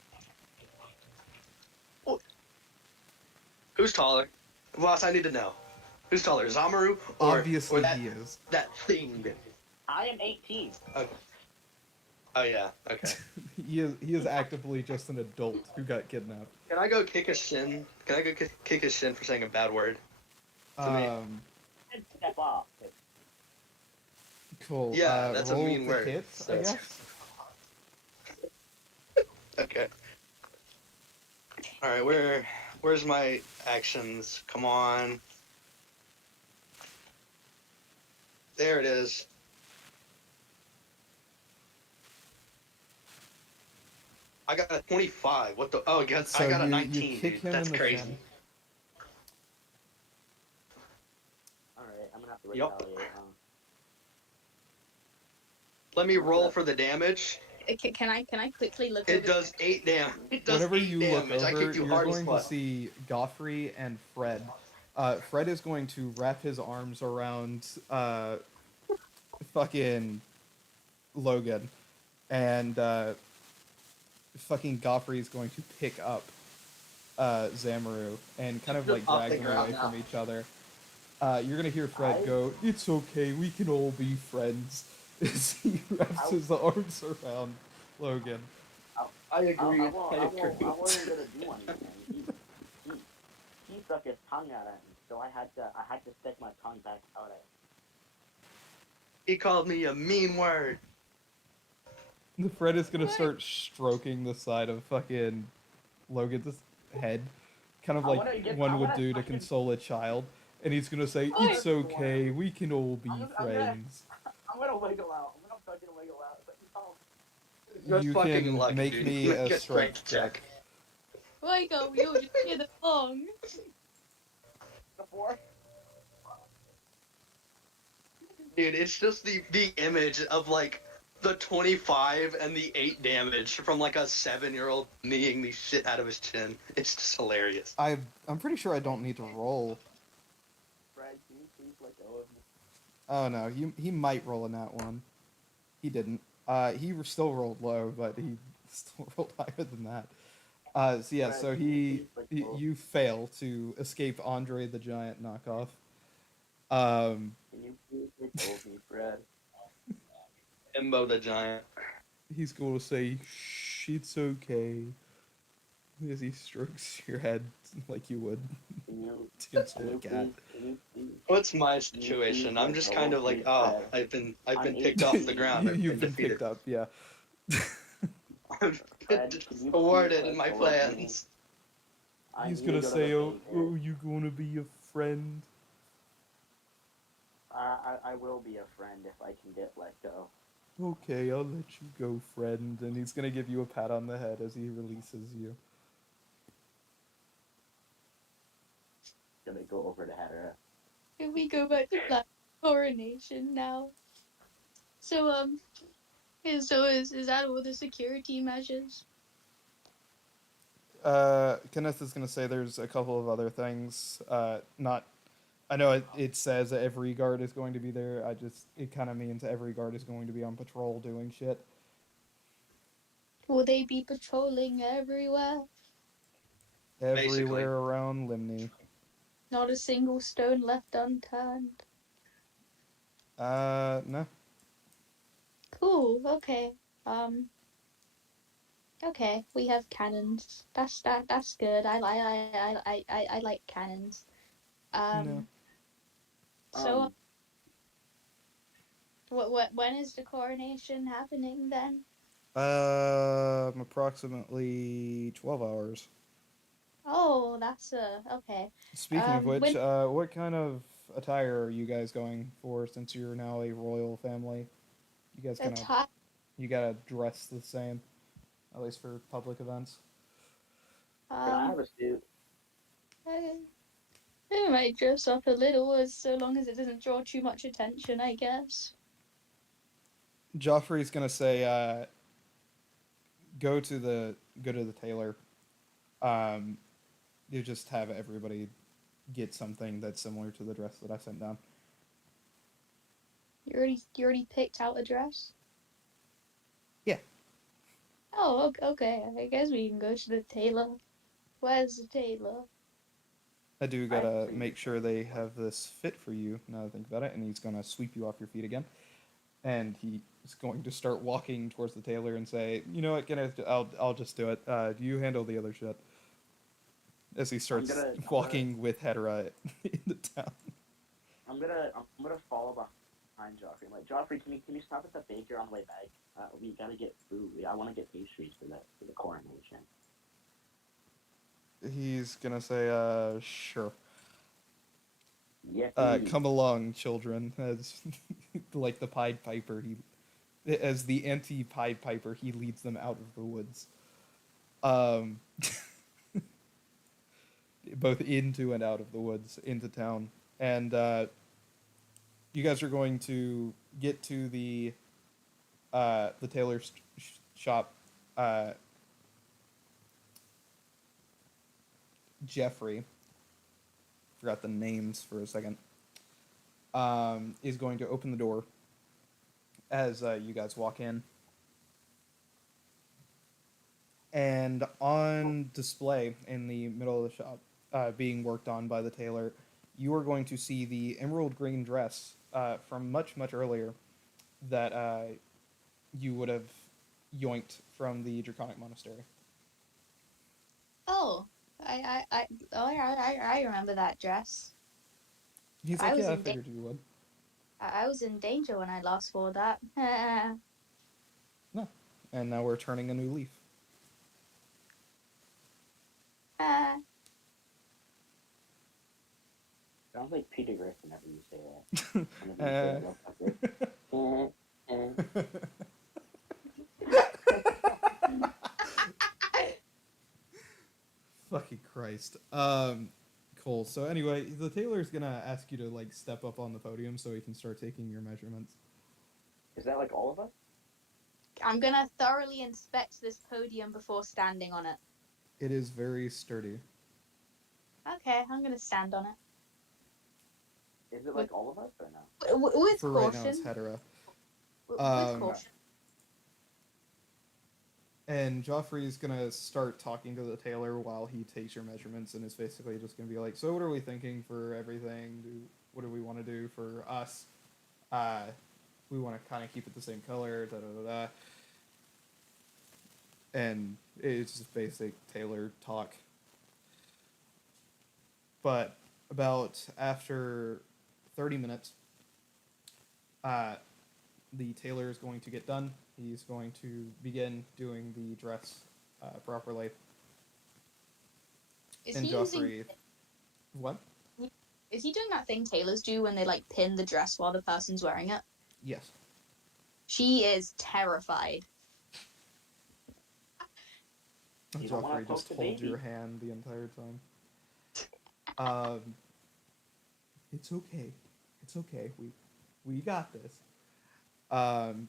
Who's taller? Boss, I need to know. Who's taller, Zamaru or Obviously, that he is. that thing? I am 18. Oh yeah. Okay. He is actively just an adult who got kidnapped. Can I go kick his shin? Can I go kick his shin for saying a bad word? To me. Step off. Cool. Yeah, that's a roll mean the word. hit, I That's- guess. Okay. All right. Where's my actions? Come on. There it is. I got a 25. What the? Oh, I got So a you 19, kick dude. him That's in the crazy. shin. Alright, I'm gonna have to Yup. retaliate. Let me roll for the damage. Can I quickly look It over? does 8 damage. It does Whenever 8 you damage. look I over, kicked you you're hard as going to fuck. see Goffrey and Fred. Fred is going to wrap his arms around fucking Logan, and fucking Goffrey is going to pick up Zamaru and kind of like Off drag the them ground away now. from each other. You're gonna hear Fred go, "It's okay, we can all be friends," as he wraps his arms around Logan. I agree. I wasn't gonna do anything. He stuck his tongue out at me, so I had to stick my tongue back out at him. He called me a mean word. The Fred is gonna What? start stroking the side of fucking Logan's head, kind of I like wanna get- I one would wanna do to fucking- console a child. And he's gonna say, What? "It's okay, we can all be I'm gonna- friends." I'm gonna wiggle out. I'm gonna fucking wiggle out. But You're You fucking can lucky, make dude. me You a get strength check. Like, oh, we all just hear the song. before. Dude, it's just the image of like the 25 and the 8 damage from like a 7-year-old kneeing the shit out of his chin. It's just hilarious. I'm pretty sure I don't need to roll. Fred, can you please let go of me? Oh no, he might roll in that one. He didn't. He still rolled low, but he still rolled higher than that. So yeah, so you fail to escape Andre the Giant knockoff. Can you please let go of me, Fred? Imbo the Giant. He's going to say, "Shh, it's okay," as he strokes your head like you would Can you, to console a cat. can you please? What's my situation? I'm just kind of like, oh, I've been picked off the ground. I've You've been defeated. picked up, yeah. I've Fred, been can you thwarted please in my let go of me? plans. I He's need to gonna go to say, the "Oh, daycare. you gonna be a friend?" I will be a friend if I can get let go. Okay, I'll let you go, friend. And he's gonna give you a pat on the head as he releases you. Gonna go over to Hatteras. Can we go back to Black Coronation now? So, is that all the security measures? Kenneth is gonna say there's a couple of other things. I know it says that every guard is going to be there. It kind of means every guard is going to be on patrol doing shit. Will they be patrolling everywhere? Everywhere around Limney. Not a single stone left unturned. No. Cool. Okay. Okay. We have cannons. That's good. I like cannons. No. So, when is the coronation happening then? Approximately 12 hours. Oh, that's okay. Speaking of which, what kind of attire are you guys going for since you're now a royal family? You guys kind of, you gotta dress the same, at least for public events. Can I have a suit? I might dress up a little, as so long as it doesn't draw too much attention, I guess. Joffrey's gonna say, go to the tailor. Um, you just have everybody get something that's similar to the dress that I sent down. You already picked out a dress? Yeah. Oh, okay. I guess we can go to the tailor. Where's the tailor? I do I gotta actually make sure they have this fit for you. Now that I think about it, and he's gonna sweep you off your feet again, and he's going to start walking towards the tailor and say, "You know what? I'll just do it. You handle the other shit." As he starts walking with Hedera into town. I'm gonna follow behind Joffrey. I'm like, Joffrey, can you stop at the baker on the way back? We gotta get food. I want to get pastries for the coronation. He's gonna say, "Sure. Yippee! Come along, children." As like the Pied Piper, as the anti-Pied Piper, he leads them out of the woods. Um, both into and out of the woods, into town. And you guys are going to get to the tailor's shop. Jeffrey, forgot the names for a second, is going to open the door as you guys walk in. And on display in the middle of the shop, being worked on by the tailor, you are going to see the emerald green dress from much, much earlier that you would have yoinked from the Draconic Monastery. Oh, I remember that dress. He's I like, was yeah, I in figured you would. I was in danger when I last wore that. No. And now we're turning a new leaf. Sounds like Peter Griffin whenever you say that. Whenever you say that, Fucking Christ. Cool. So anyway, the tailor's gonna ask you to like step up on the podium so he can start taking your measurements. Is that like all of us? I'm gonna thoroughly inspect this podium before standing on it. It is very sturdy. Okay, I'm gonna stand on it. Is it like all of us or no? With For right now, it's caution. hetero. With Um, caution. And Joffrey's gonna start talking to the tailor while he takes your measurements, and is basically just gonna be like, "So, what are we thinking for everything? What do we want to do for us? We want to kind of keep it the same color, da da da da." And it's just basic tailor talk. But about after 30 minutes, the tailor is going to get done. He's going to begin doing the dress properly. Is And he Joffrey, using? what? Is he doing that thing tailors do when they like pin the dress while the person's wearing it? Yes. She is terrified. You don't wanna Joffrey poke just the holds your baby. hand the entire time. Um, it's okay. It's okay. We got this. Um,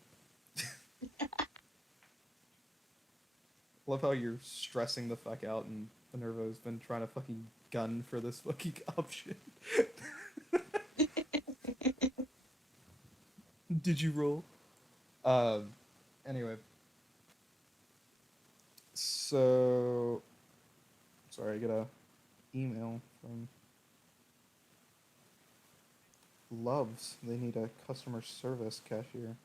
love how you're stressing the fuck out, and Minerva's been trying to fucking gun for this fucking option. Did you roll? Anyway. So, sorry, I get a email from Loves. They need a customer service cashier.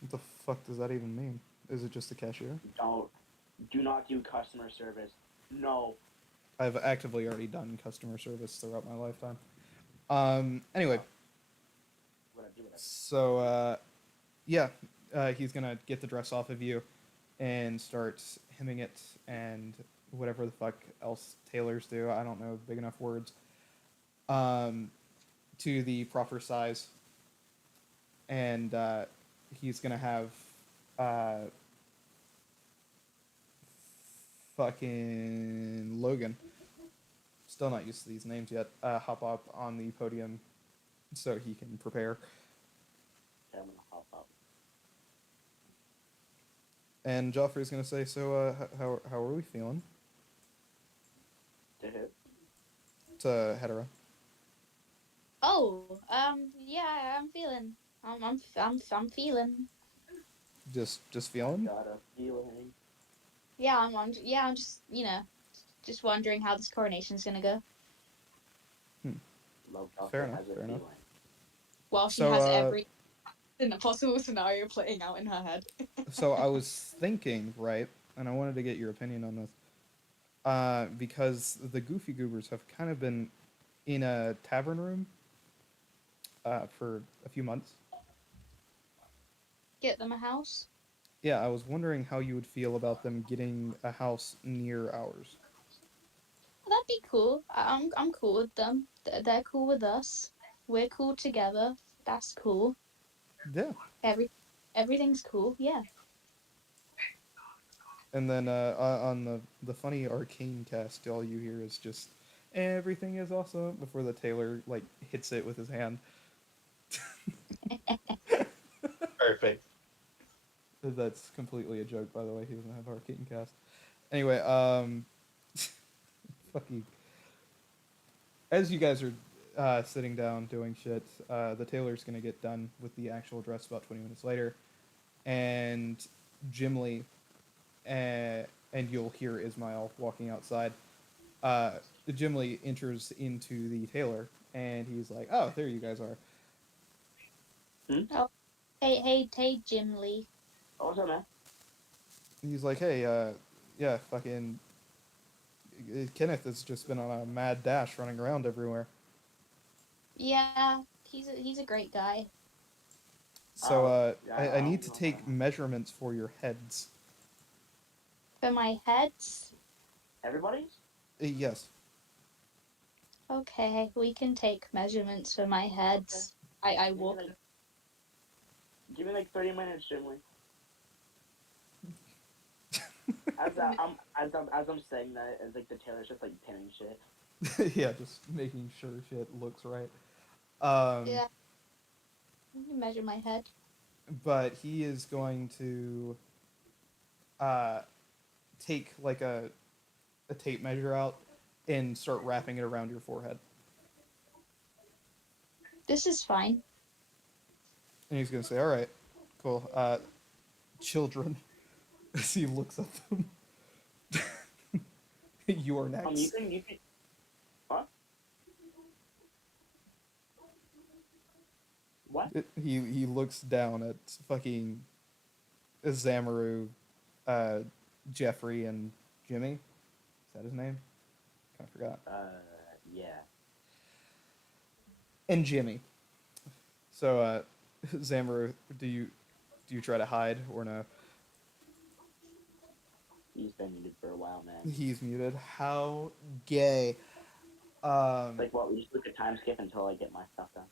What the fuck does that even mean? Is it just a cashier? Do not do customer service. No. I've actively already done customer service throughout my lifetime. Anyway, Whatever. so, yeah, he's gonna get the dress off of you and start hemming it and whatever the fuck else tailors do. I don't know big enough words. To the proper size. And he's gonna have fucking Logan, still not used to these names yet, hop up on the podium so he can prepare. I'm gonna hop up. And Joffrey's gonna say, so, how are we feeling? To who? To Hetera. Oh, yeah, I'm feeling. I'm feeling. Just feeling? Got a feeling. Yeah, I'm just, just wondering how this coronation's gonna go. Love Fair Joffrey enough, has a fair enough. feeling. While she So, has every possible scenario playing out in her head. so I was thinking, right, and I wanted to get your opinion on this. Because the Goofy Goobers have kind of been in a tavern room for a few months. Get them a house. Yeah, I was wondering how you would feel about them getting a house near ours. That'd be cool. I'm cool with them. They're cool with us. We're cool together. That's cool. Yeah. Every everything's cool. Yeah. And then on the funny arcane cast, all you hear is just everything is awesome before the tailor like hits it with his hand. Perfect. That's completely a joke, by the way. He doesn't have arcane cast. Anyway, fucking. As you guys are sitting down doing shit, the tailor's gonna get done with the actual dress about 20 minutes later, and Gimli, and you'll hear Ismail walking outside. Gimli enters into the tailor, and he's like, "Oh, there you guys are." Oh, hey, Jim Lee. Oh, what's up, man? He's like, "Hey, yeah, fucking Kenneth has just been on a mad dash running around everywhere." Yeah, he's a great guy. So Yeah, I need to take measurements for your heads. For my heads. Everybody's? Yes. Okay, we can take measurements for my heads. I walk. Give me like 30 minutes, Jimmy. As I'm saying that, it's like the tailor's just like pinning shit. Yeah, just making sure shit looks right. Yeah. You can measure my head. But he is going to take like a tape measure out and start wrapping it around your forehead. This is fine. And he's gonna say, "All right, cool. Children," as he looks at them. You are next. You can. What? What? He looks down at fucking Zamaru, Jeffrey, and Jimmy. Is that his name? Kind of forgot. Yeah. And Jimmy. So, Zamaru, do you try to hide or no? He's been muted for a while, man. He's muted. How gay. Like what? We just look at time skip until I get my stuff done.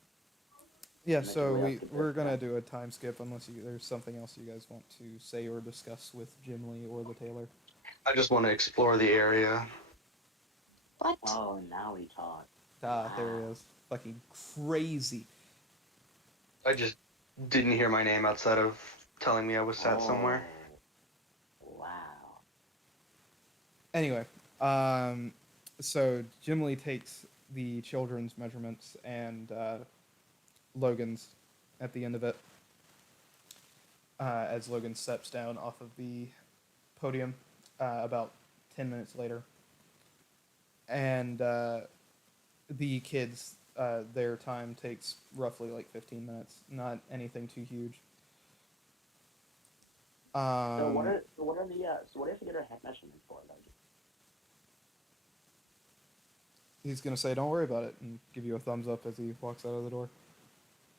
Yeah, Make so your way up to we're the gonna front. do a time skip unless there's something else you guys want to say or discuss with Jim Lee or the tailor. I just want to explore the area. What? Oh, now we talk. Ah, there he is. Fucking crazy. I just didn't hear my name outside of telling me I was sat somewhere. Wow. Anyway, so Jim Lee takes the children's measurements and Logan's at the end of it. As Logan steps down off of the podium about 10 minutes later. And the kids, their time takes roughly like 15 minutes. Not anything too huge. So what are the so what do you have to get our head measurements for, though? He's going to say, "Don't worry about it," and give you a thumbs up as he walks out of the door.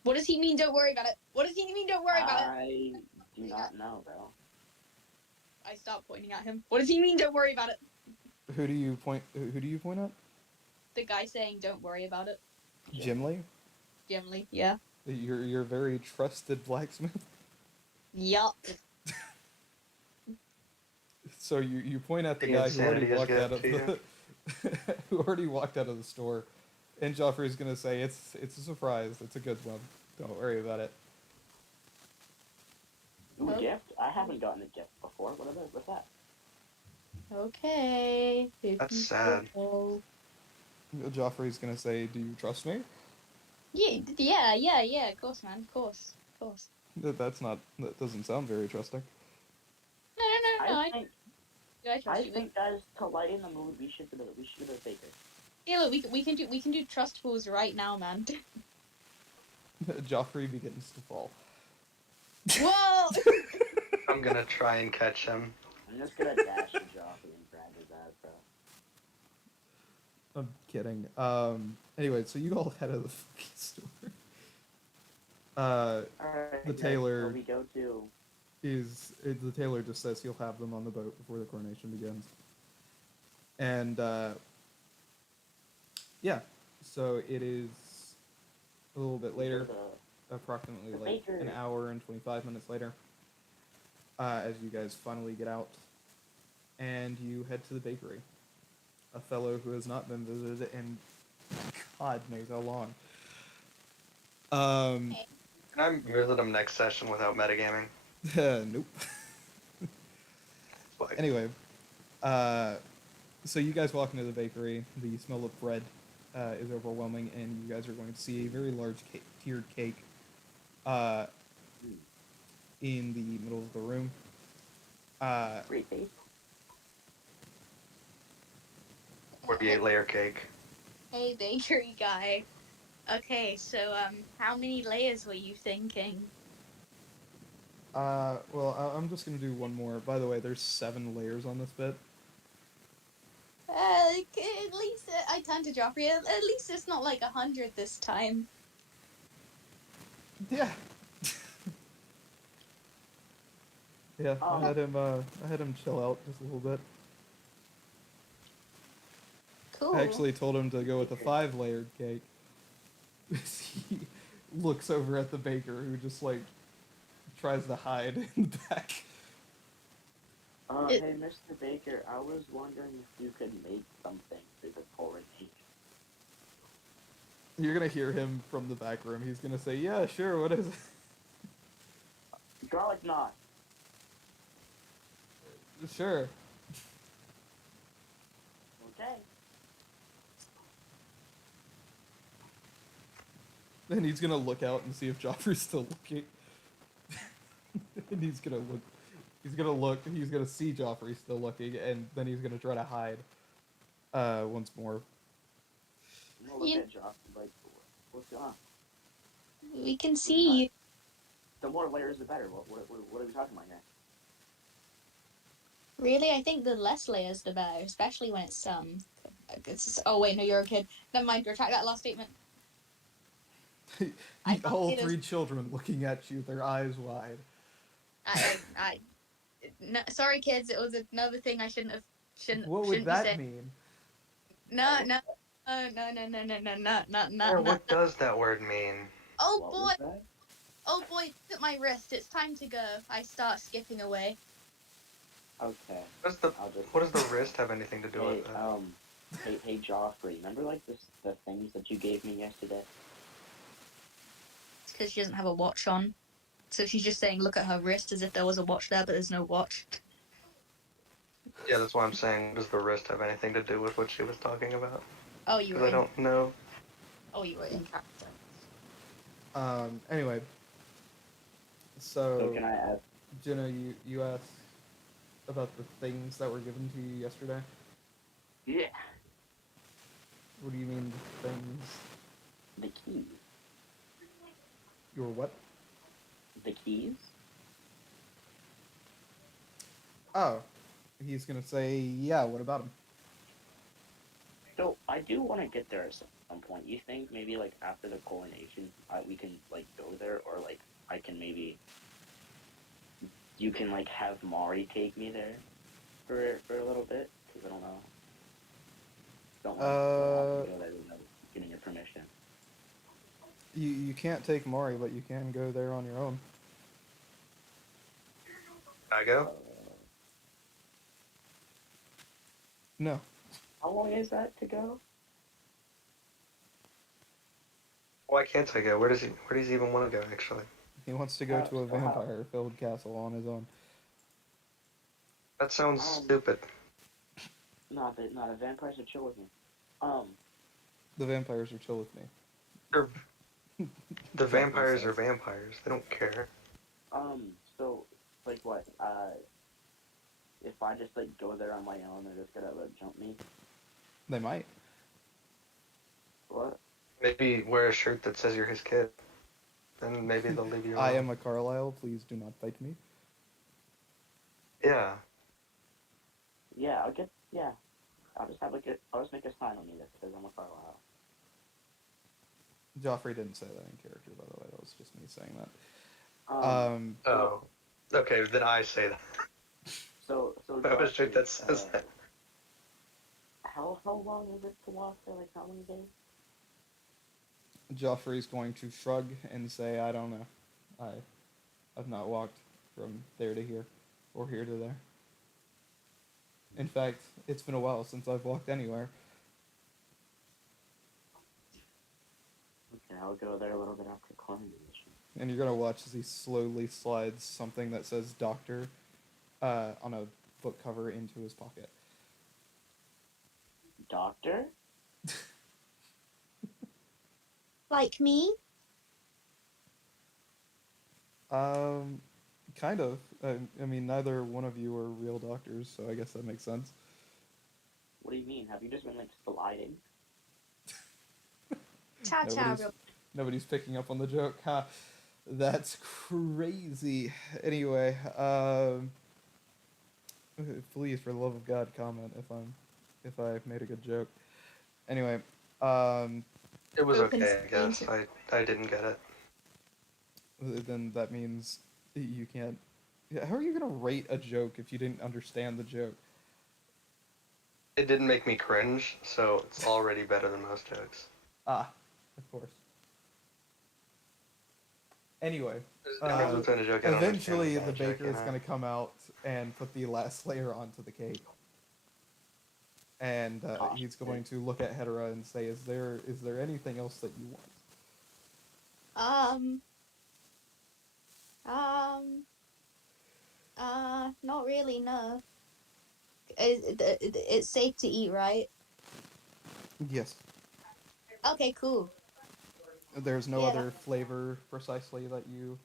What does he mean? Don't worry about it. What does he mean? Don't worry about it. I do not know, bro. I stop pointing at him. What does he mean? Don't worry about it. Who do you point at? The guy saying, "Don't worry about it." Jim Lee? Jim Lee. Yeah. Your very trusted blacksmith. Yup. So you point at the The guy who already insanity is walked out of getting to the who already walked out of the store, and Joffrey's gonna say it's a surprise. It's a good one. Don't worry about it. Ooh, Huh? gift? I haven't gotten a gift before. What's that? Okay. If That's you sad. so. Joffrey's gonna say, "Do you trust me?" Yeah. Of course, man. Of course. That's not. That doesn't sound very trusting. No. I think I trust I you. think guys, to lighten the mood, we should get a baker. Yeah, look, we can do trust falls right now, man. Joffrey begins to fall. Whoa! I'm gonna try and catch him. I'm just gonna dash to Joffrey and grab his ass, bro. I'm kidding. Anyway, so you all head out of the fucking store. Alright, The guys, tailor so we go to the tailor just says he'll have them on the boat before the coronation begins. And yeah, so it is a little bit later, approximately the like baker. an hour and 25 minutes later, as you guys finally get out, and you head to the bakery. A fellow who has not been visited in God knows how long. Can I visit him next session without metagaming? Nope. Like, Anyway, so you guys walk into the bakery. The smell of bread is overwhelming, and you guys are going to see a very large tiered cake in the middle of the room. Great bake. 48-layer cake. Hey, bakery guy. Okay, so how many layers were you thinking? Well, I'm just gonna do one more. By the way, there's 7 layers on this bit. At least I turned to Joffrey. At least it's not like 100 this time. Yeah. Yeah, Oh. I had him chill out just a little bit. Cool. I actually told him to go with the 5-layered cake. He looks over at the baker, who just like tries to hide in the back. Hey, Mr. Baker, I was wondering if you could make something for the coronation. You're gonna hear him from the back room. He's gonna say, "Yeah, sure. What is it?" Garlic knot. Sure. Okay. Then he's gonna look out and see if Joffrey's still looking. And he's gonna look. He's gonna look. He's gonna see Joffrey still looking, and then he's gonna try to hide. Once more. I'm gonna look at Joffrey like, what's going on? We can see you. The more layers, the better. What are we talking about here? Really, I think the less layers, the better, especially when oh wait, no, you're a kid. Never mind. Retract that last statement. All 3 children looking at you, their eyes wide. No, sorry, kids. It was another thing I shouldn't have. What would that mean? No. What does that word mean? Oh boy, look at my wrist. It's time to go. I start skipping away. Okay. What does the wrist have anything to do with it? Hey, Joffrey, remember like the things that you gave me yesterday? It's because she doesn't have a watch on. So she's just saying, look at her wrist as if there was a watch there, but there's no watch. Yeah, that's why I'm saying, does the wrist have anything to do with what she was talking about? Oh, you were. I don't know. Oh, you were in character. Anyway. So can I ask? Jenna, you asked about the things that were given to you yesterday? Yeah. What do you mean, things? The keys. Your what? The keys? Oh. He's gonna say, yeah, what about him? So, I do want to get there at some point. You think maybe, like, after the coronation, we can, like, go there? Or, like, I can maybe... You can, like, have Mari take me there for a little bit? Because I don't know. Don't want to go there without getting your permission. You can't take Mari, but you can go there on your own. Can I go? No. How long is that to go? Why can't I go? Where does he even want to go, actually? He wants to go to a vampire-filled castle on his own. That sounds Um, stupid. the vampires are chill with me. The vampires are chill with me. They're, the Joffrey vampires are says. vampires. They don't care. So, like what? If I just like go there on my own, they're just gonna like jump me. They might. What? Maybe wear a shirt that says you're his kid. Then maybe they'll leave you alone. I am a Carlisle. Please do not fight me. Yeah. Yeah, I'll get. Yeah, I'll just make a sign on me that says I'm a Carlisle. Joffrey didn't say that in character, by the way. That was just me saying that. Um. Oh. Okay, then I say that. So I have a shirt Joffrey, that says that. how long is it to walk there? Like how many days? Joffrey's going to shrug and say, I don't know. I've not walked from there to here, or here to there. In fact, it's been a while since I've walked anywhere. Okay, I'll go there a little bit after coronation. And you're gonna watch as he slowly slides something that says "Doctor" on a book cover into his pocket. Doctor? Like me? Kind of. I mean, neither one of you are real doctors, so I guess that makes sense. What do you mean? Have you just been like sliding? Cha cha. Nobody's picking up on the joke. Ha! That's crazy. Anyway, please, for the love of God, comment if I made a good joke. Anyway, It was Open okay, I guess. space. I didn't get it. then that means you can't. Yeah, how are you gonna rate a joke if you didn't understand the joke? It didn't make me cringe, so it's already better than most jokes. Ah, of course. Anyway, There's a difference between a joke I don't eventually understand the and a joke, baker is you know? going to come out and put the last layer onto the cake. And he's going to look at Hedera and say, is there anything else that you want? Not really, no. It's safe to eat, right? Yes. Okay, cool. There's no Yeah. other flavor precisely that you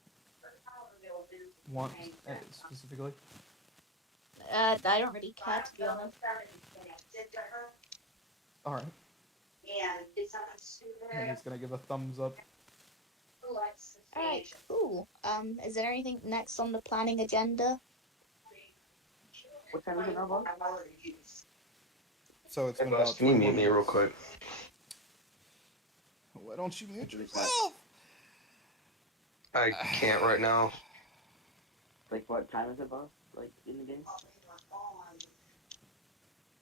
want specifically? I don't really care, to be honest. Alright. And he's going to give a thumbs up. Alright, cool. Is there anything next on the planning agenda? What time is it now, boss? So it's Hey, been boss, about can you 20 mute me real minutes. quick? Why don't you mute What is that? yourself? I can't right now. Like what time is it, boss? Like in the game?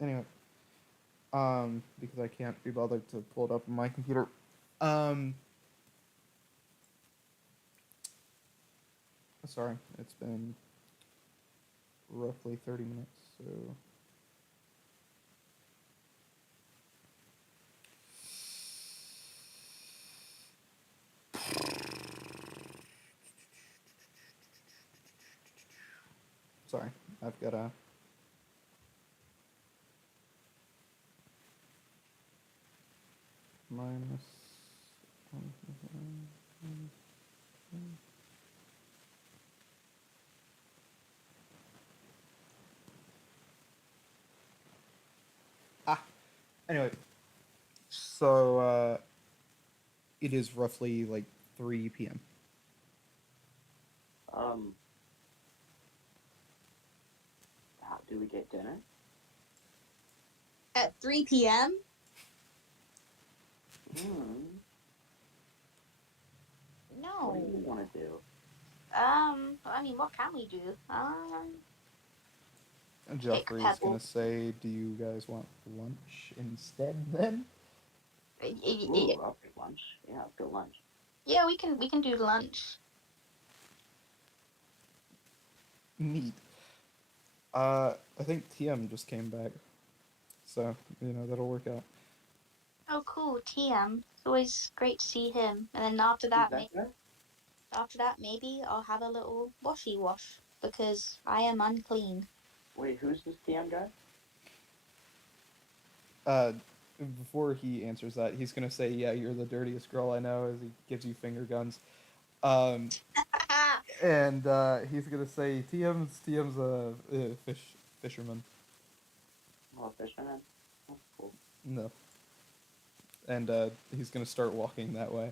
Anyway, because I can't be bothered to pull it up on my computer. Sorry, it's been roughly 30 minutes, so. Sorry, I've got a. Minus. Anyway, so it is roughly like 3 p.m. How do we get dinner? At 3 p.m.? No. What do you want to do? I mean, what can we do? Joffrey's gonna say, "Do you guys want lunch instead?" Then. Ooh, I'll take lunch. Yeah, I'll go lunch. Yeah, we can do lunch. Neat. I think TM just came back, so that'll work out. Oh, cool, TM. It's always great to see him. And then after that, maybe I'll have a little washy wash because I am unclean. Wait, who's this TM guy? Uh, before he answers that, he's gonna say, "Yeah, you're the dirtiest girl I know," as he gives you finger guns. Um, and he's gonna say, "TM's a fisherman." Oh, fisherman. That's cool. No, and he's gonna start walking that way.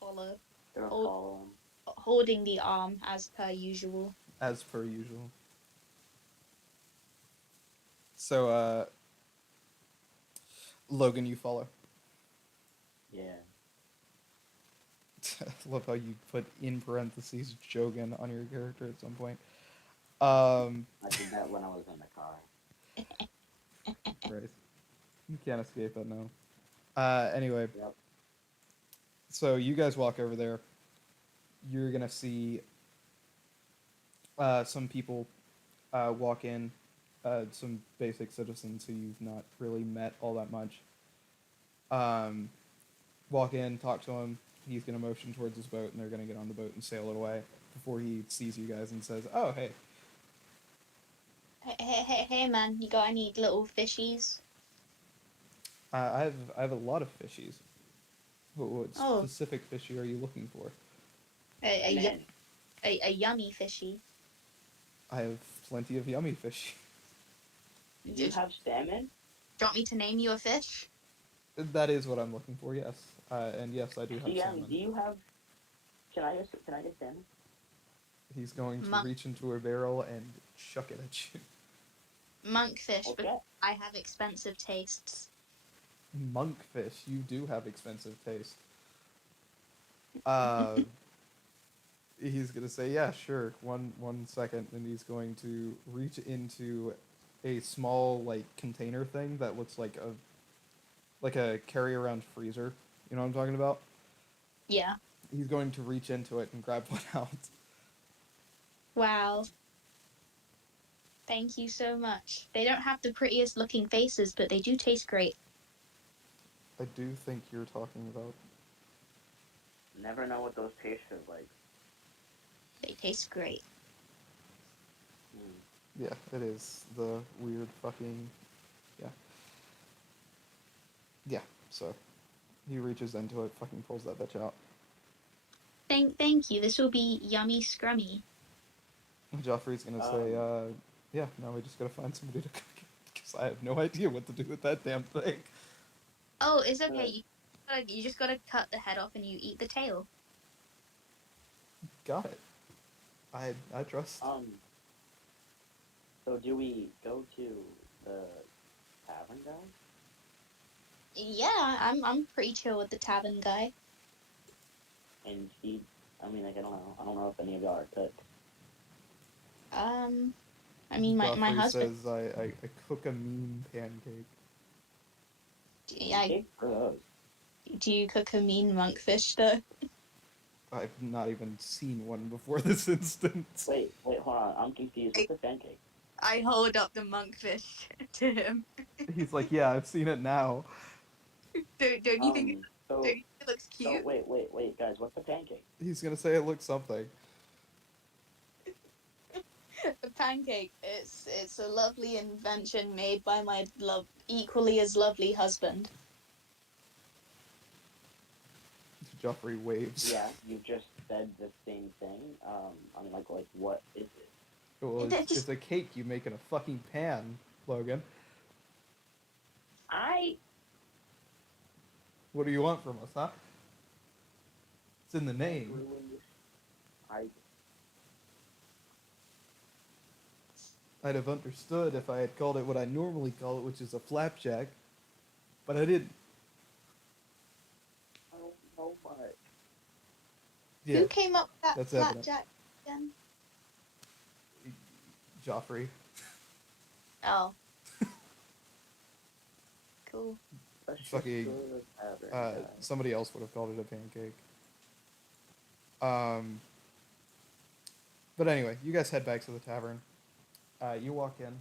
Follow. They're Hold, following. holding the arm as per usual. As per usual. So, Logan, you follow. Yeah. Love how you put in parentheses Jogan on your character at some point. I did that when I was in the car. Right. You can't escape it now. Anyway, Yep. so you guys walk over there. You're gonna see some people walk in, some basic citizens who you've not really met all that much. Walk in, talk to him. He's gonna motion towards his boat, and they're gonna get on the boat and sail it away before he sees you guys and says, "Oh, hey." Hey, man, you got any little fishies? I have a lot of fishies. What Oh, specific fishy are you looking for? a, Come a, in. a yummy fishy. I have plenty of yummy fish. Do Do you have salmon? you want me to name you a fish? That is what I'm looking for. Yes, and yes, I do have DM, salmon. do you have? Can I get salmon? He's going to Monk, reach into a barrel and chuck it at you. monkfish, Okay. because I have expensive tastes. Monkfish, you do have expensive taste. Uh, he's gonna say, "Yeah, sure." One second, and he's going to reach into a small like container thing that looks like a carry around freezer. You know what I'm talking about? Yeah. He's going to reach into it and grab one out. Wow. Thank you so much. They don't have the prettiest looking faces, but they do taste great. I do think you're talking about. Never know what those taste like. They taste great. Yeah, it is the weird fucking. Yeah. Yeah. So, he reaches into it, fucking pulls that bitch out. Thank you. This will be yummy scrummy. Joffrey's gonna say, "Yeah, now we just gotta find somebody to cook it because I have no idea what to do with that damn thing." Oh, it's okay. You just gotta cut the head off and you eat the tail. Got it. I trust. So do we go to the tavern guy? Yeah, I'm pretty chill with the tavern guy. And he, I mean, like I don't know if any of y'all are cooks. I mean, my Joffrey husband. says, I cook a mean pancake." Yeah, For those. do you cook a mean monkfish though? I've not even seen one before this instance. Wait, hold on. I'm confused. What's a pancake? I hold up the monkfish to him. He's like, "Yeah, I've seen it now." Don't you think So, it looks cute? wait, guys. What's a pancake? He's gonna say it looks something. A pancake. It's a lovely invention made by my equally as lovely husband. Joffrey waves. Yeah, you just said the same thing. I mean, like, what is it? Well, it's a cake you make in a fucking pan, Logan. What do you want from us, huh? It's in the name. I'd have understood if I had called it what I normally call it, which is a flapjack, but I didn't. I don't know much. Yeah, Who came up with that that's evident. flapjack again? Joffrey. Oh. Cool. Fucking, somebody else would have called it a pancake. But anyway, you guys head back to the tavern. You walk in.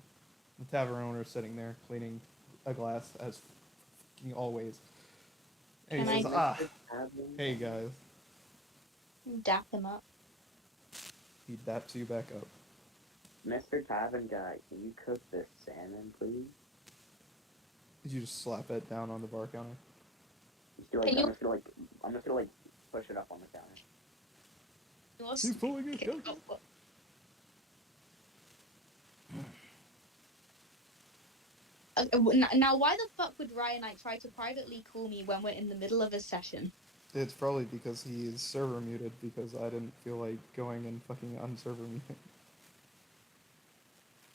The tavern owner is sitting there cleaning a glass as fucking always. And he Can says, "Hey guys." Dap him up. He daps you back up. Mr. Tavern guy, can you cook the salmon, please? Did you just slap it down on the bar counter? Just do like Can you I'm just gonna like push it up on the counter. He's pulling his gun. Now, why the fuck would Ryan Knight try to privately call me when we're in the middle of a session? It's probably because he is server muted because I didn't feel like going and fucking unserver muting.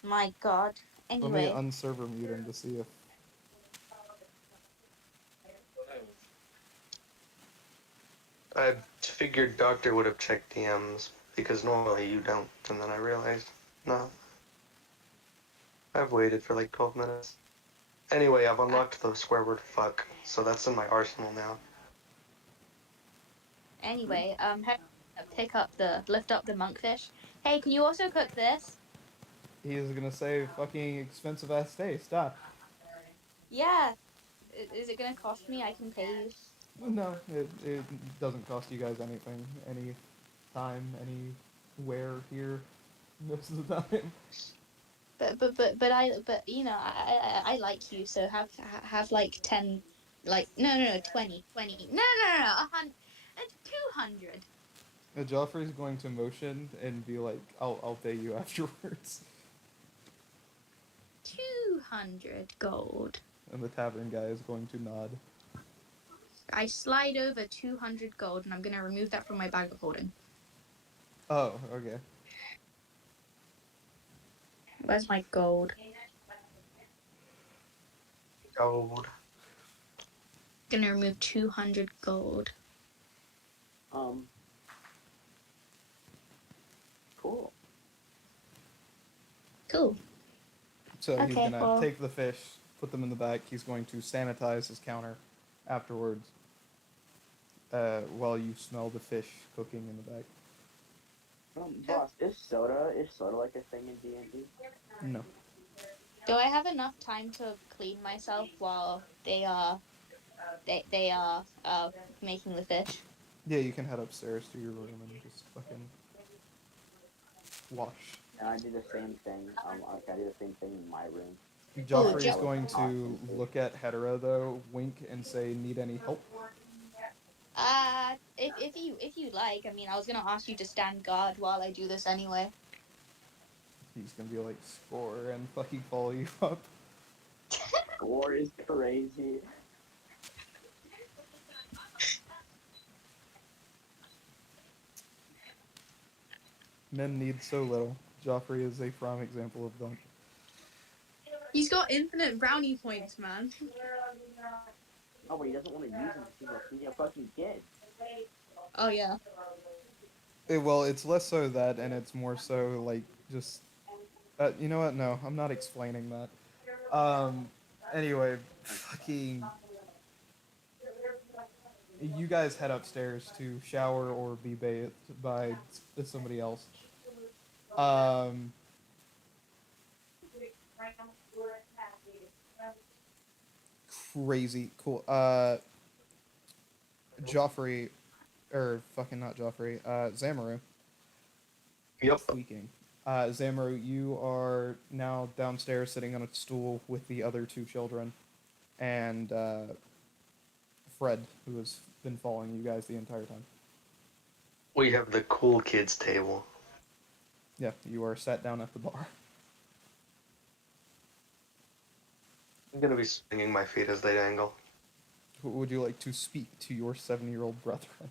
My god. Let me Anyway. unserver mute him to see if. I figured Doctor would have checked DMs because normally you don't, and then I realized, no. I've waited for like 12 minutes. Anyway, I've unlocked the swear word fuck, so that's in my arsenal now. Anyway, lift up the monkfish. Hey, can you also cook this? He is gonna say fucking expensive ass stay. Stop. Yeah. Is it gonna cost me? I can pay you. No, it doesn't cost you guys anything. Any time, anywhere here, most of the time. But you know, I like you, so have like 10, like no 20 no 200. Joffrey's going to motion and be like, I'll pay you afterwards. 200 gold. And the tavern guy is going to nod. I slide over 200 gold, and I'm gonna remove that from my bag of holding. Oh, okay. Where's my gold? Gold. Gonna remove 200 gold. Cool. Cool. So he's Okay, gonna well. take the fish, put them in the bag. He's going to sanitize his counter afterwards. While you smell the fish cooking in the bag. Boss, is soda like a thing in D&D? No. Do I have enough time to clean myself while they are making the fish? Yeah, you can head upstairs to your room and just fucking wash. And I do the same thing. I do the same thing in my room. Joffrey is Jeff- going to look at Hetera though, wink, and say, "Need any help?" If you like, I mean, I was gonna ask you to stand guard while I do this anyway. He's gonna be like, "Score," and fucking follow you up. Gore is crazy. Men need so little. Joffrey is a prime example of that. He's got infinite brownie points, man. Oh, but he doesn't want to use them because he's a fucking kid. Oh yeah. Well, it's less so that, and it's more so like just. You know what? No, I'm not explaining that. Anyway, fucking. You guys head upstairs to shower or be bathed by somebody else. Crazy cool. Joffrey, or fucking not Joffrey. Zamaru. Yep. Tweaking. Zamaru, you are now downstairs sitting on a stool with the other two children, and Fred, who has been following you guys the entire time. We have the cool kids table. Yeah, you are sat down at the bar. I'm gonna be swinging my feet as they dangle. Would you like to speak to your 7-year-old brethren?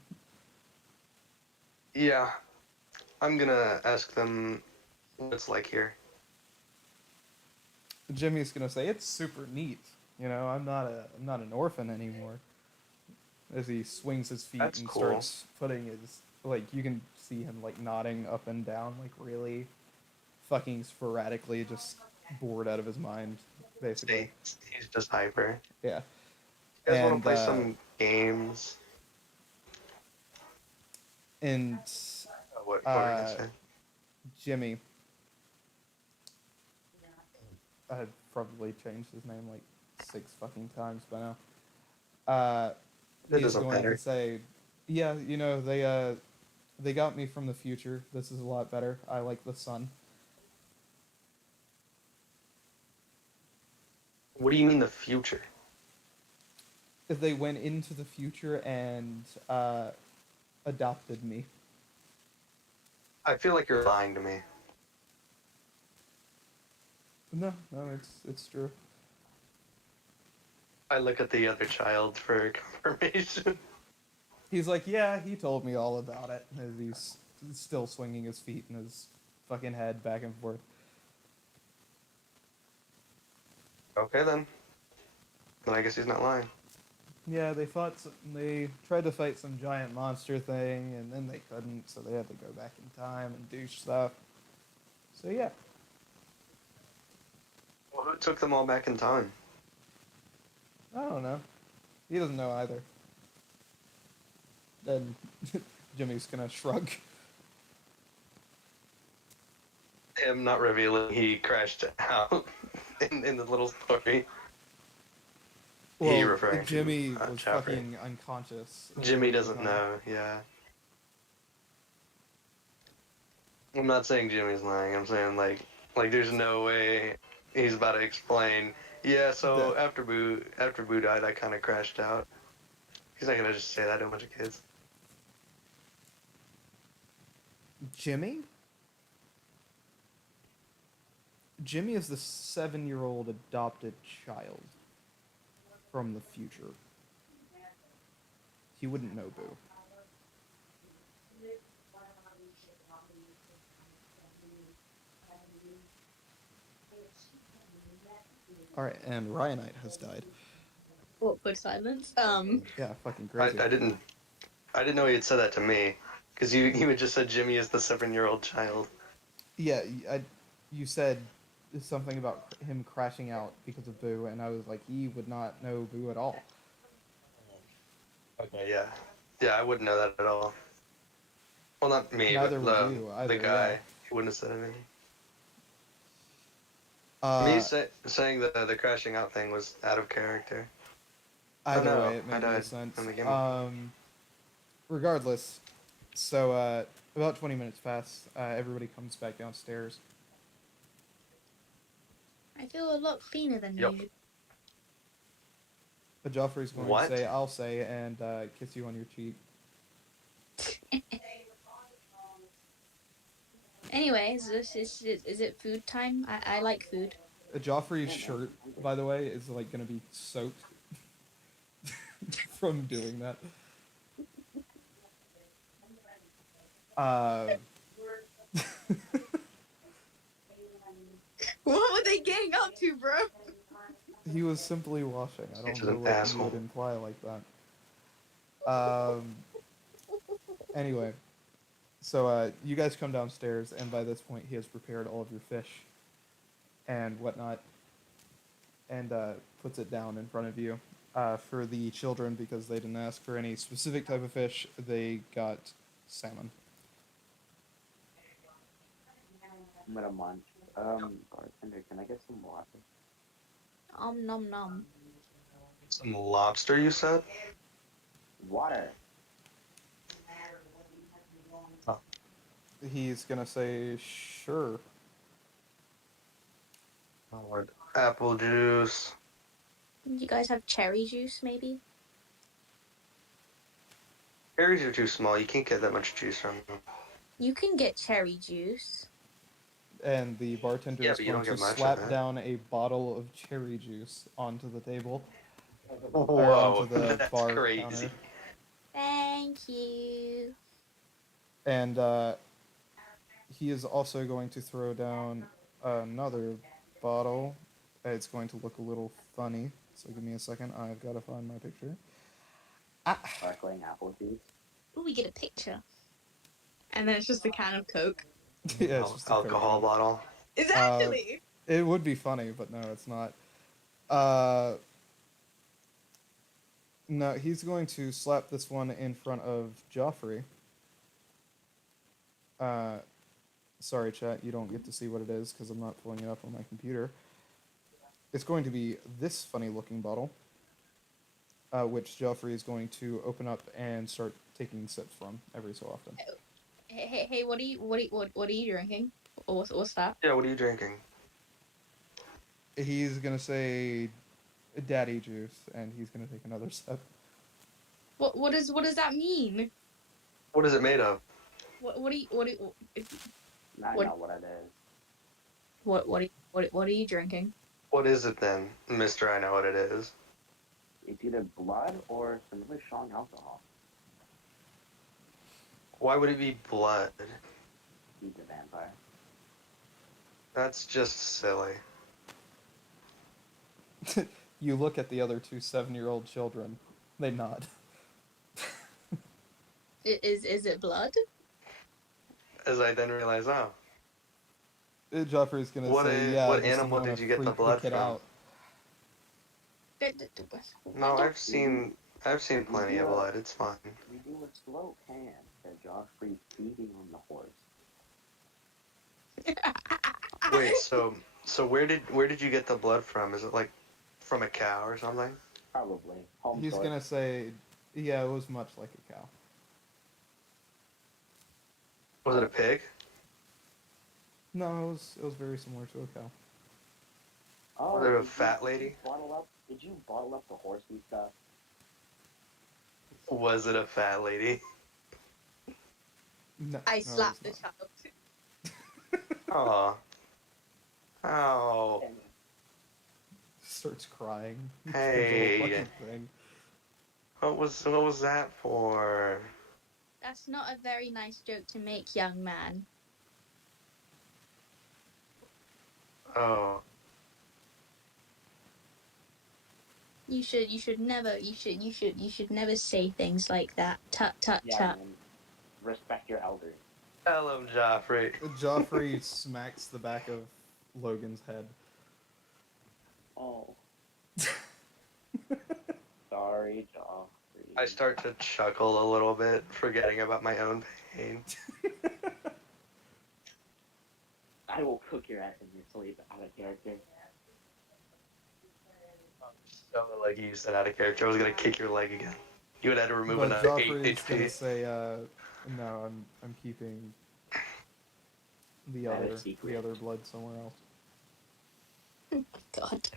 Yeah. I'm gonna ask them what it's like here. Jimmy's gonna say it's super neat. You know, I'm not an orphan anymore. As he swings his feet That's and cool. starts putting his you can see him nodding up and down, really fucking sporadically, just bored out of his mind, basically. He's just hyper. Yeah. You guys want And, to play some games? And What were you gonna say? Jimmy, I had probably changed his name 6 fucking times by now. It He's doesn't going matter. to say, yeah, you know, they got me from the future. This is a lot better. I like the sun. What do you mean the future? If they went into the future and adopted me. I feel like you're lying to me. No, it's true. I look at the other child for confirmation. He's like, yeah, he told me all about it. As he's still swinging his feet and his fucking head back and forth. Okay then. Then I guess he's not lying. Yeah, they tried to fight some giant monster thing, and then they couldn't, so they had to go back in time and do stuff. So yeah. Well, who took them all back in time? I don't know. He doesn't know either. Then Jimmy's gonna shrug. Him not revealing he crashed out in the little story. Well, referring to, Jimmy was Joffrey. fucking unconscious. Jimmy doesn't know, yeah. I'm not saying Jimmy's lying. I'm saying like there's no way he's about to explain. Yeah, so after Boo died, I kind of crashed out. He's not gonna just say that to a bunch of kids. Jimmy? Jimmy is the 7-year-old adopted child from the future. He wouldn't know Boo. Alright, and Ryanite has died. Awkward silence. Yeah, fucking crazy. I didn't know he had said that to me, because you had just said Jimmy is the 7-year-old child. Yeah, you said something about him crashing out because of Boo, and I was like, he would not know Boo at all. Okay, yeah. Yeah, I wouldn't know that at all. Well, not me, Neither but would you, either, the guy. yeah. He wouldn't have said anything. Uh, Saying the crashing out thing was out of character. Either no, way, it I made no died sense. in the game. Regardless, so about 20 minutes pass. Everybody comes back downstairs. I feel a lot cleaner than Yep. usual. But Joffrey's going What? to say, I'll say, and kiss you on your cheek. Anyways, is it food time? I like food. Joffrey's shirt, by the way, is like going to be soaked from doing that. What were they getting up to, bro? He was simply washing. I He's don't know an what asshole. you would imply like that. Anyway, so you guys come downstairs, and by this point, he has prepared all of your fish and whatnot, and puts it down in front of you. For the children, because they didn't ask for any specific type of fish, they got salmon. I'm gonna munch. Bartender, can I get some water? Nom nom. Some lobster, you said? Water. He's gonna say, sure. Lord. Apple juice. You guys have cherry juice, maybe? Berries are too small. You can't get that much juice from them. You can get cherry juice. And the bartender Yeah, is but you going don't to get much of slap that. down a bottle of cherry juice onto the table. Whoa, onto the that's bar crazy. counter. Thank you. And he is also going to throw down another bottle. It's going to look a little funny, so give me a second. I've got to find my picture. Sparkling apple juice. Ooh, we get a picture. And then it's just a can of Coke. Yeah, it's just a Alcohol Coke. bottle. Is it actually? It would be funny, but no, it's not. No, he's going to slap this one in front of Joffrey. Sorry, chat, you don't get to see what it is because I'm not pulling it up on my computer. It's going to be this funny-looking bottle, which Joffrey is going to open up and start taking sips from every so often. Hey, what are you drinking? What's that? Yeah, what are you drinking? He's gonna say daddy juice, and he's gonna take another sip. What does that mean? What is it made of? What do you what do, I what know what it is. what are you drinking? What is it then, Mister? I know what it is. It's either blood or some really strong alcohol. Why would it be blood? He's a vampire. That's just silly. You look at the other two 7-year-old children. They nod. Is it blood? As I then realize, oh, Joffrey's gonna say, yeah, I what just didn't animal want did to you get the freak the blood kid from? out. No, Don't- I've seen plenty of blood. It's fine. We do a slow pan to Joffrey feeding on the horse. Wait, so where did you get the blood from? Is it like from a cow or something? Probably. Home He's source. gonna say, yeah, it was much like a cow. Was it a pig? No, it was very similar to a cow. Oh, Was it a did fat lady? Did you bottle up the horse and stuff? Was it a fat lady? No, I no, slapped the it was child. Aw. Ow. And not. Starts crying. Hey. The whole fucking thing. What was that for? That's not a very nice joke to make, young man. Oh. You should never say things like that. Tut tut yeah, tut. man, respect your elders. Tell him, Joffrey. Joffrey smacks the back of Logan's head. Oh, sorry, Joffrey. I start to chuckle a little bit, forgetting about my own pain. I will cook your ass in your sleep out of character. So, like you said, out of character, I was gonna kick your leg again. You would have to remove But another 8 Joffrey's gonna HP. say, no, I'm keeping the That other is secret. blood somewhere else. God.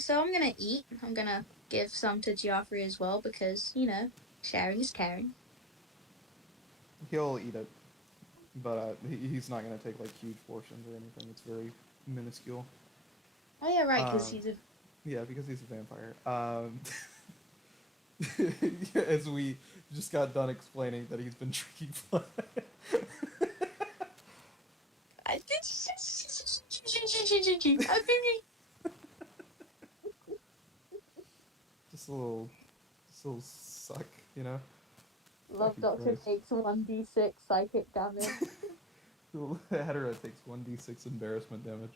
So I'm gonna eat. I'm gonna give some to Joffrey as well because, sharing is caring. He'll eat it, but he's not gonna take like huge portions or anything. It's very minuscule. Oh yeah, right, because Um, he's a Yeah, because he's a vampire. As we just got done explaining that he's been drinking blood. Just a little suck, you know? Love Fucking Doctor Christ. takes 1d6 psychic damage. Hatera takes 1d6 embarrassment damage.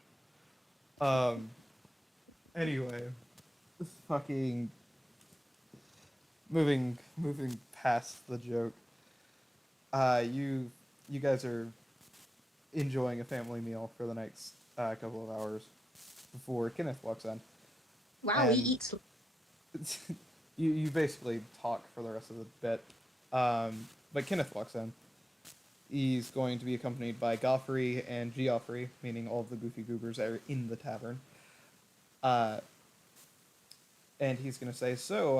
Anyway, this fucking moving past the joke. You guys are enjoying a family meal for the next couple of hours before Kenneth walks in. Wow, he And- eats. You basically talk for the rest of the bit. But Kenneth walks in. He's going to be accompanied by Goffrey and Geoffrey, meaning all of the Goofy Goobers are in the tavern. And he's going to say, so,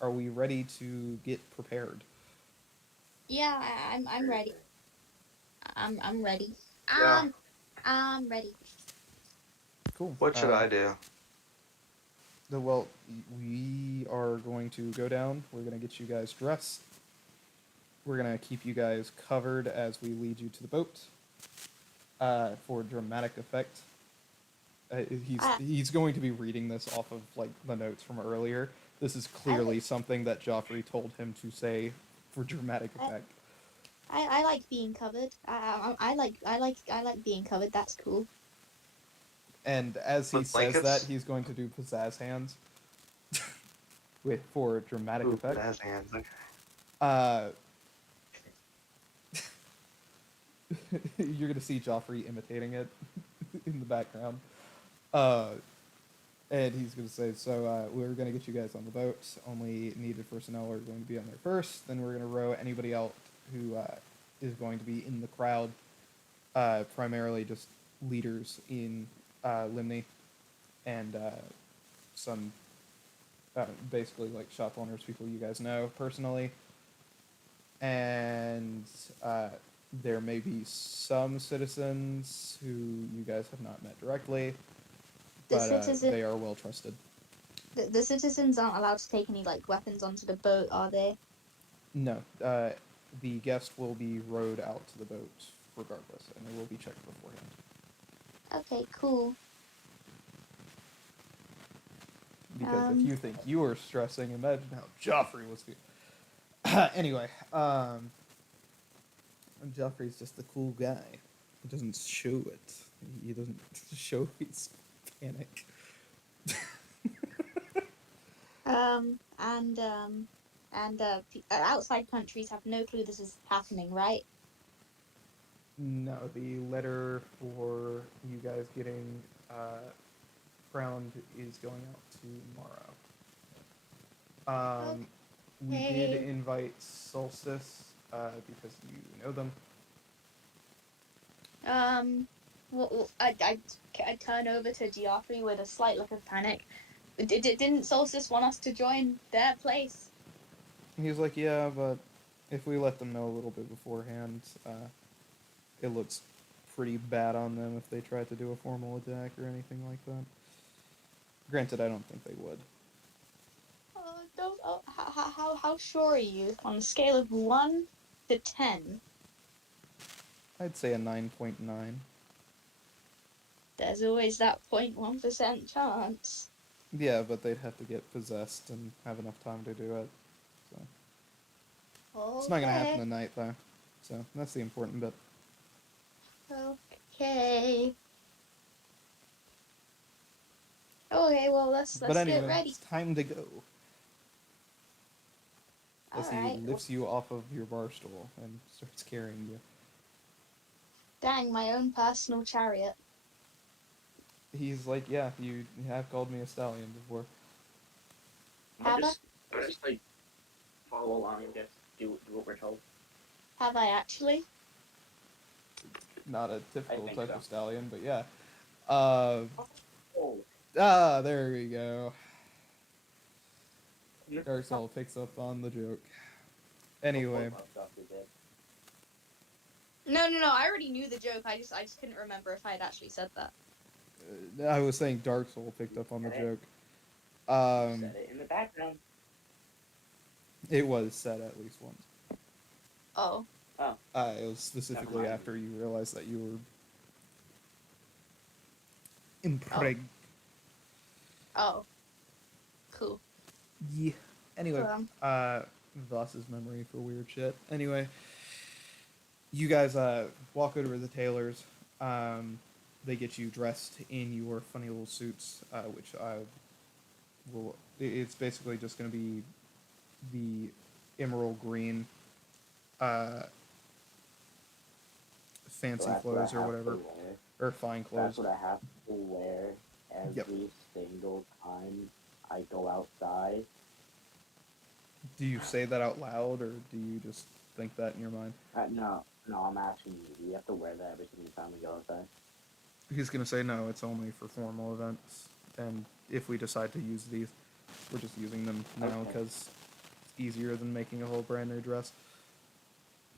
are we ready to get prepared? Yeah, I'm ready. I'm ready. Yeah. I'm ready. Cool. What should I do? Well, we are going to go down. We're going to get you guys dressed. We're going to keep you guys covered as we lead you to the boat for dramatic effect. He's going to be reading this off of like the notes from earlier. This is clearly something that Joffrey told him to say for dramatic effect. I like being covered. I like being covered. That's cool. And as he With says blankets? that, he's going to do pizzazz hands for dramatic Ooh, effect. that's hands. Okay. You're gonna see Joffrey imitating it in the background. And he's gonna say, so we're gonna get you guys on the boat. Only needed personnel are going to be on there first. Then we're gonna row anybody out who is going to be in the crowd. Primarily just leaders in Limney and some basically like shop owners, people you guys know personally, and there may be some citizens who you guys have not met directly, The but citizen, they are well trusted. the citizens aren't allowed to take any like weapons onto the boat, are they? No, the guest will be rowed out to the boat regardless, and they will be checked beforehand. Okay, cool. Because if you think you are stressing, imagine how Joffrey was feeling. Anyway, Joffrey's just a cool guy. He doesn't show it. He doesn't show his panic. Outside countries have no clue this is happening, right? No, the letter for you guys getting crowned is going out tomorrow. We did Okay. invite Solstice because you know them. I turn over to Geoffrey with a slight look of panic. Didn't Solstice want us to join their place? He's like, yeah, but if we let them know a little bit beforehand, it looks pretty bad on them if they try to do a formal attack or anything like that. Granted, I don't think they would. How sure are you? On a scale of 1 to 10, I'd say a 9.9. there's always that 0.1% chance. Yeah, but they'd have to get possessed and have enough time to do it. So it's not gonna happen tonight, though. So that's the important bit. Okay. Okay, well let's But anyway, get ready. it's time to go. As he Alright. lifts you off of your bar stool and starts carrying you. Dang, my own personal chariot. He's like, yeah, you have called me a stallion before. I'll Have I? just like follow along and just do what we're told. Have I actually? Not a typical think type so. of stallion, but yeah. Oh, There we go. Dark Soul picks up on the joke. Anyway, No, I already knew the joke. I just couldn't remember if I had actually said that. I was saying Dark Soul picked up on the Okay. joke. Set it in the background. It was said at least once. Oh. It was specifically mind. after you realized that you were impreg. Oh. Cool. Yeah. Anyway, Um, Voss's memory for weird shit. Anyway, you guys walk over to the tailors. They get you dressed in your funny little suits, which I will. It's basically just going to be the emerald green, fancy So that's what clothes I or have whatever, to wear. or fine clothes. That's what I have to wear every single time I go outside. Do you say that out loud, or do you just think that in your mind? No, I'm asking you. Do you have to wear that every single time we go outside? He's going to say no, it's only for formal events, and if we decide to use these, we're just using them now Okay. because it's easier than making a whole brand new dress.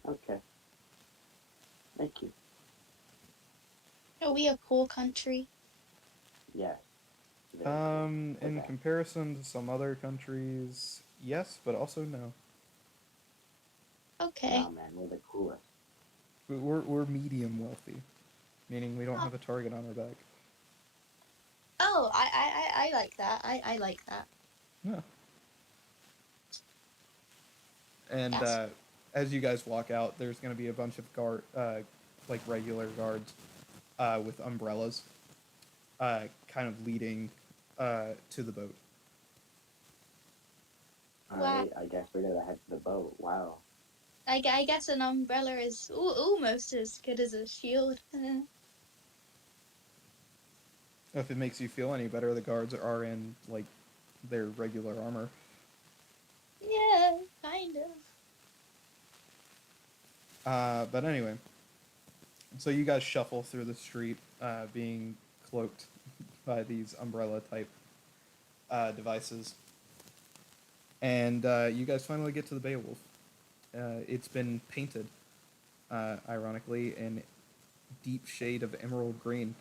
Okay. Thank you. are we a poor country? Yes. In Okay. comparison to some other countries, yes, but also no. Okay. Nah, man, we're the coolest. We're medium wealthy, meaning we don't have a target on our back. Oh, I like that. I like that. Yeah. And Yes. as you guys walk out, there's going to be a bunch of like regular guards with umbrellas, kind of leading to the boat. Alright, I guess we're gonna head to the boat. Wow. I guess an umbrella is almost as good as a shield. If it makes you feel any better, the guards are in like their regular armor. Yeah, kind of. But anyway, So you guys shuffle through the street, being cloaked by these umbrella type devices, and you guys finally get to the Beowulf. It's been painted, ironically, in deep shade of emerald green.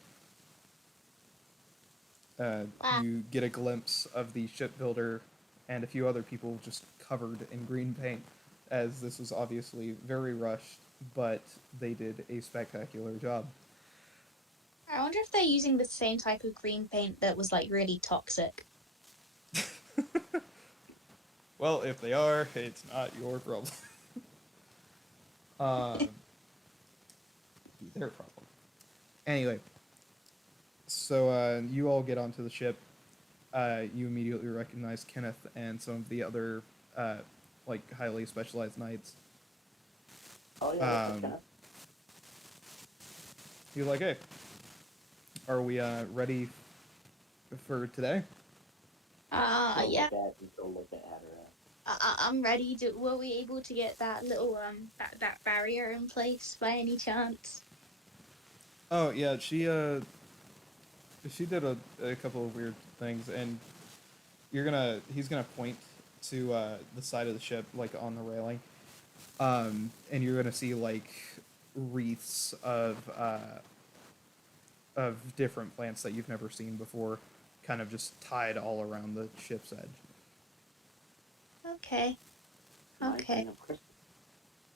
Wow. You get a glimpse of the shipbuilder and a few other people just covered in green paint, as this was obviously very rushed, but they did a spectacular job. I wonder if they're using the same type of green paint that was like really toxic. Well, if they are, it's not your problem. um, be their problem. Anyway, so you all get onto the ship. You immediately recognize Kenneth and some of the other uh, like highly specialized knights. Oh yeah, what's up, Um, Kenneth? you're like, hey, are we ready for today? Yeah. Go look at her. I'm ready. Were we able to get that little that barrier in place by any chance? Oh yeah, she did a couple of weird things, and he's gonna point to the side of the ship, like on the railing, and you're gonna see like wreaths of different plants that you've never seen before, kind of just tied all around the ship's edge. Okay. My Okay. thing of Christmas.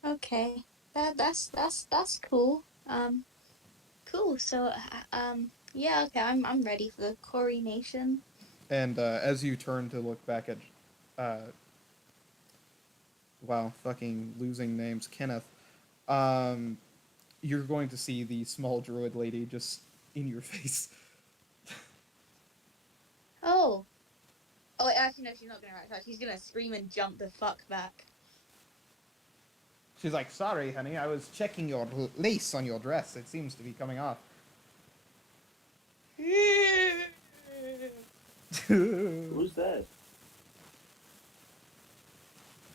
Okay. That's cool. Cool. So yeah. Okay. I'm ready for the coronation. And as you turn to look back at, uh, wow, fucking losing names, Kenneth, um, you're going to see the small druid lady just in your face. Oh. Oh, wait, actually, no, she's not gonna react. She's gonna scream and jump the fuck back. She's like, sorry, honey, I was checking your lace on your dress. It seems to be coming off. Who's that?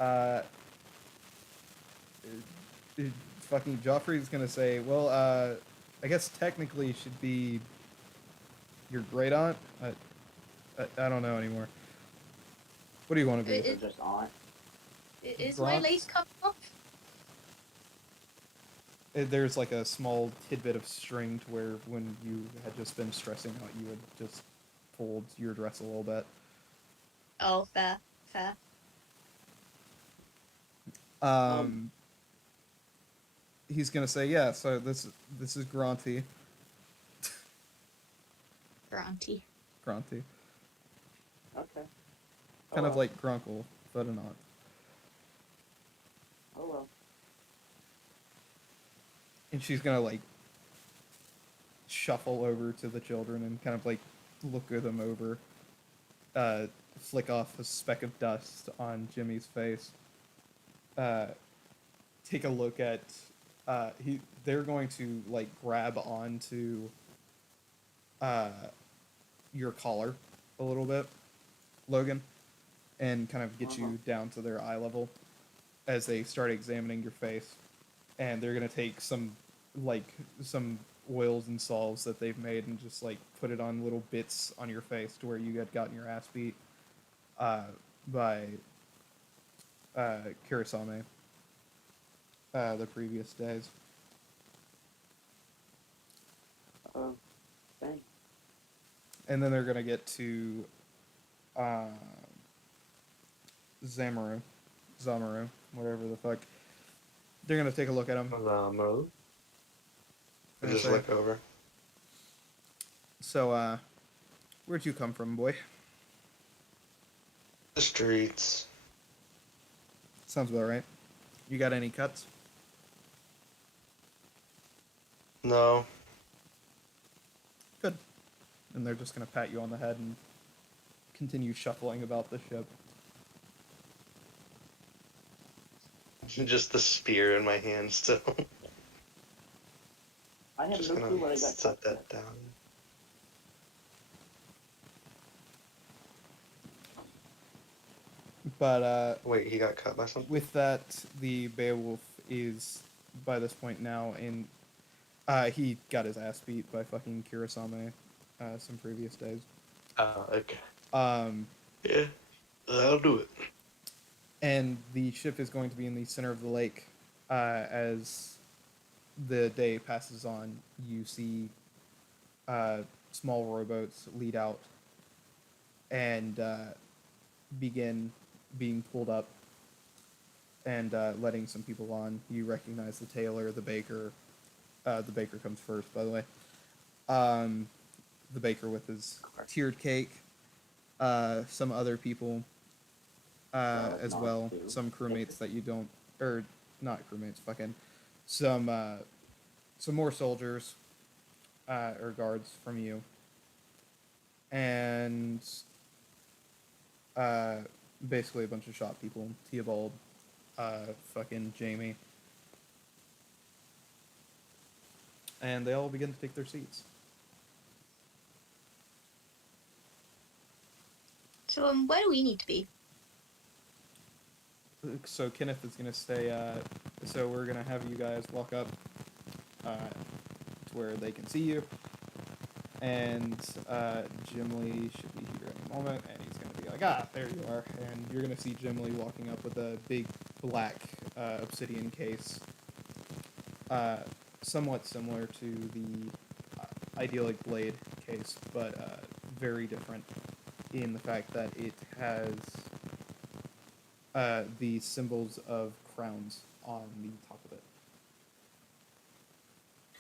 uh, fucking Joffrey's gonna say, well, I guess technically should be your great aunt. I don't know anymore. What do you want to be? Or just aunt? Is my Grant? lace coming off? There's like a small tidbit of string to where when you had just been stressing out, you had just pulled your dress a little bit. Oh, fair, fair. He's gonna say, yeah. So this is Granty. Granty. Granty, Okay. kind of well. like Grunkle, but an aunt. Oh well. And she's gonna like shuffle over to the children and kind of like look them over, flick off a speck of dust on Jimmy's face. Take a look at they're going to like grab onto your collar a little bit, Logan, and kind of get you down to their eye level as they start examining your face. And they're gonna take some oils and salves that they've made and just like put it on little bits on your face to where you had gotten your ass beat by Kurasame the previous days. Thanks. And then they're gonna get to Zamaru, whatever the fuck. They're gonna take a look at him. Mode. and Just say, look over. So, where'd you come from, boy? The streets. Sounds about right. You got any cuts? No. Good. And they're just gonna pat you on the head and continue shuffling about the ship. Just the spear in my hand still. I have Just no clue gonna what I got set cut. that down. But Wait, he got cut by something? with that, the Beowulf is by this point now in He got his ass beat by fucking Kurosame some previous days. Oh, okay. Um, Yeah, that'll do it. and the ship is going to be in the center of the lake. As the day passes on, you see small rowboats lead out and begin being pulled up and letting some people on. You recognize the tailor, the baker. The baker comes first, by the way. The baker with his tiered cake. Some other people as not well. two. Some crewmates that you don't, or not crewmates, fucking some more soldiers or guards from you, and basically a bunch of shop people. Theobald, fucking Jamie, and they all begin to take their seats. So where do we need to be? So Kenneth is gonna stay. So we're gonna have you guys walk up to where they can see you, and Jim Lee should be here in a moment, and he's gonna be like, there you are, and you're gonna see Jim Lee walking up with a big black obsidian case, somewhat similar to the idyllic blade case, but very different in the fact that it has the symbols of crowns on the top of it.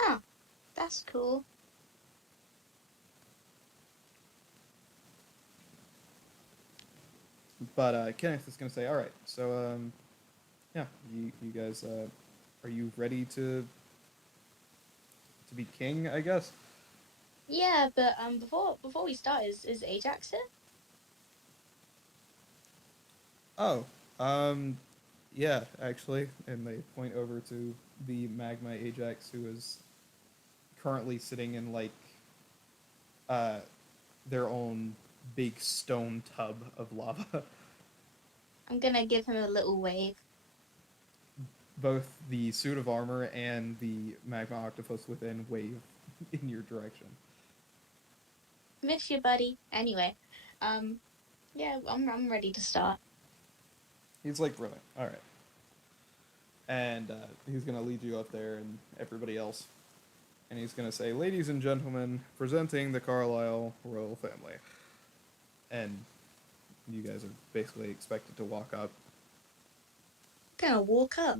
Huh, that's cool. But Kenneth is going to say, all right, so, yeah, you guys, are you ready to be king, I guess? Yeah, but before we start, is Ajax here? Oh, yeah, actually, and they point over to the Magma Ajax, who is currently sitting in, like, their own big stone tub of lava. I'm gonna give him a little wave. Both the suit of armor and the magma octopus within wave in your direction. Miss you, buddy. Anyway, yeah, I'm ready to start. He's like, really? All right. And he's gonna lead you up there and everybody else, and he's gonna say, "Ladies and gentlemen, presenting the Carlisle royal family." And you guys are basically expected to walk up. Gonna walk up,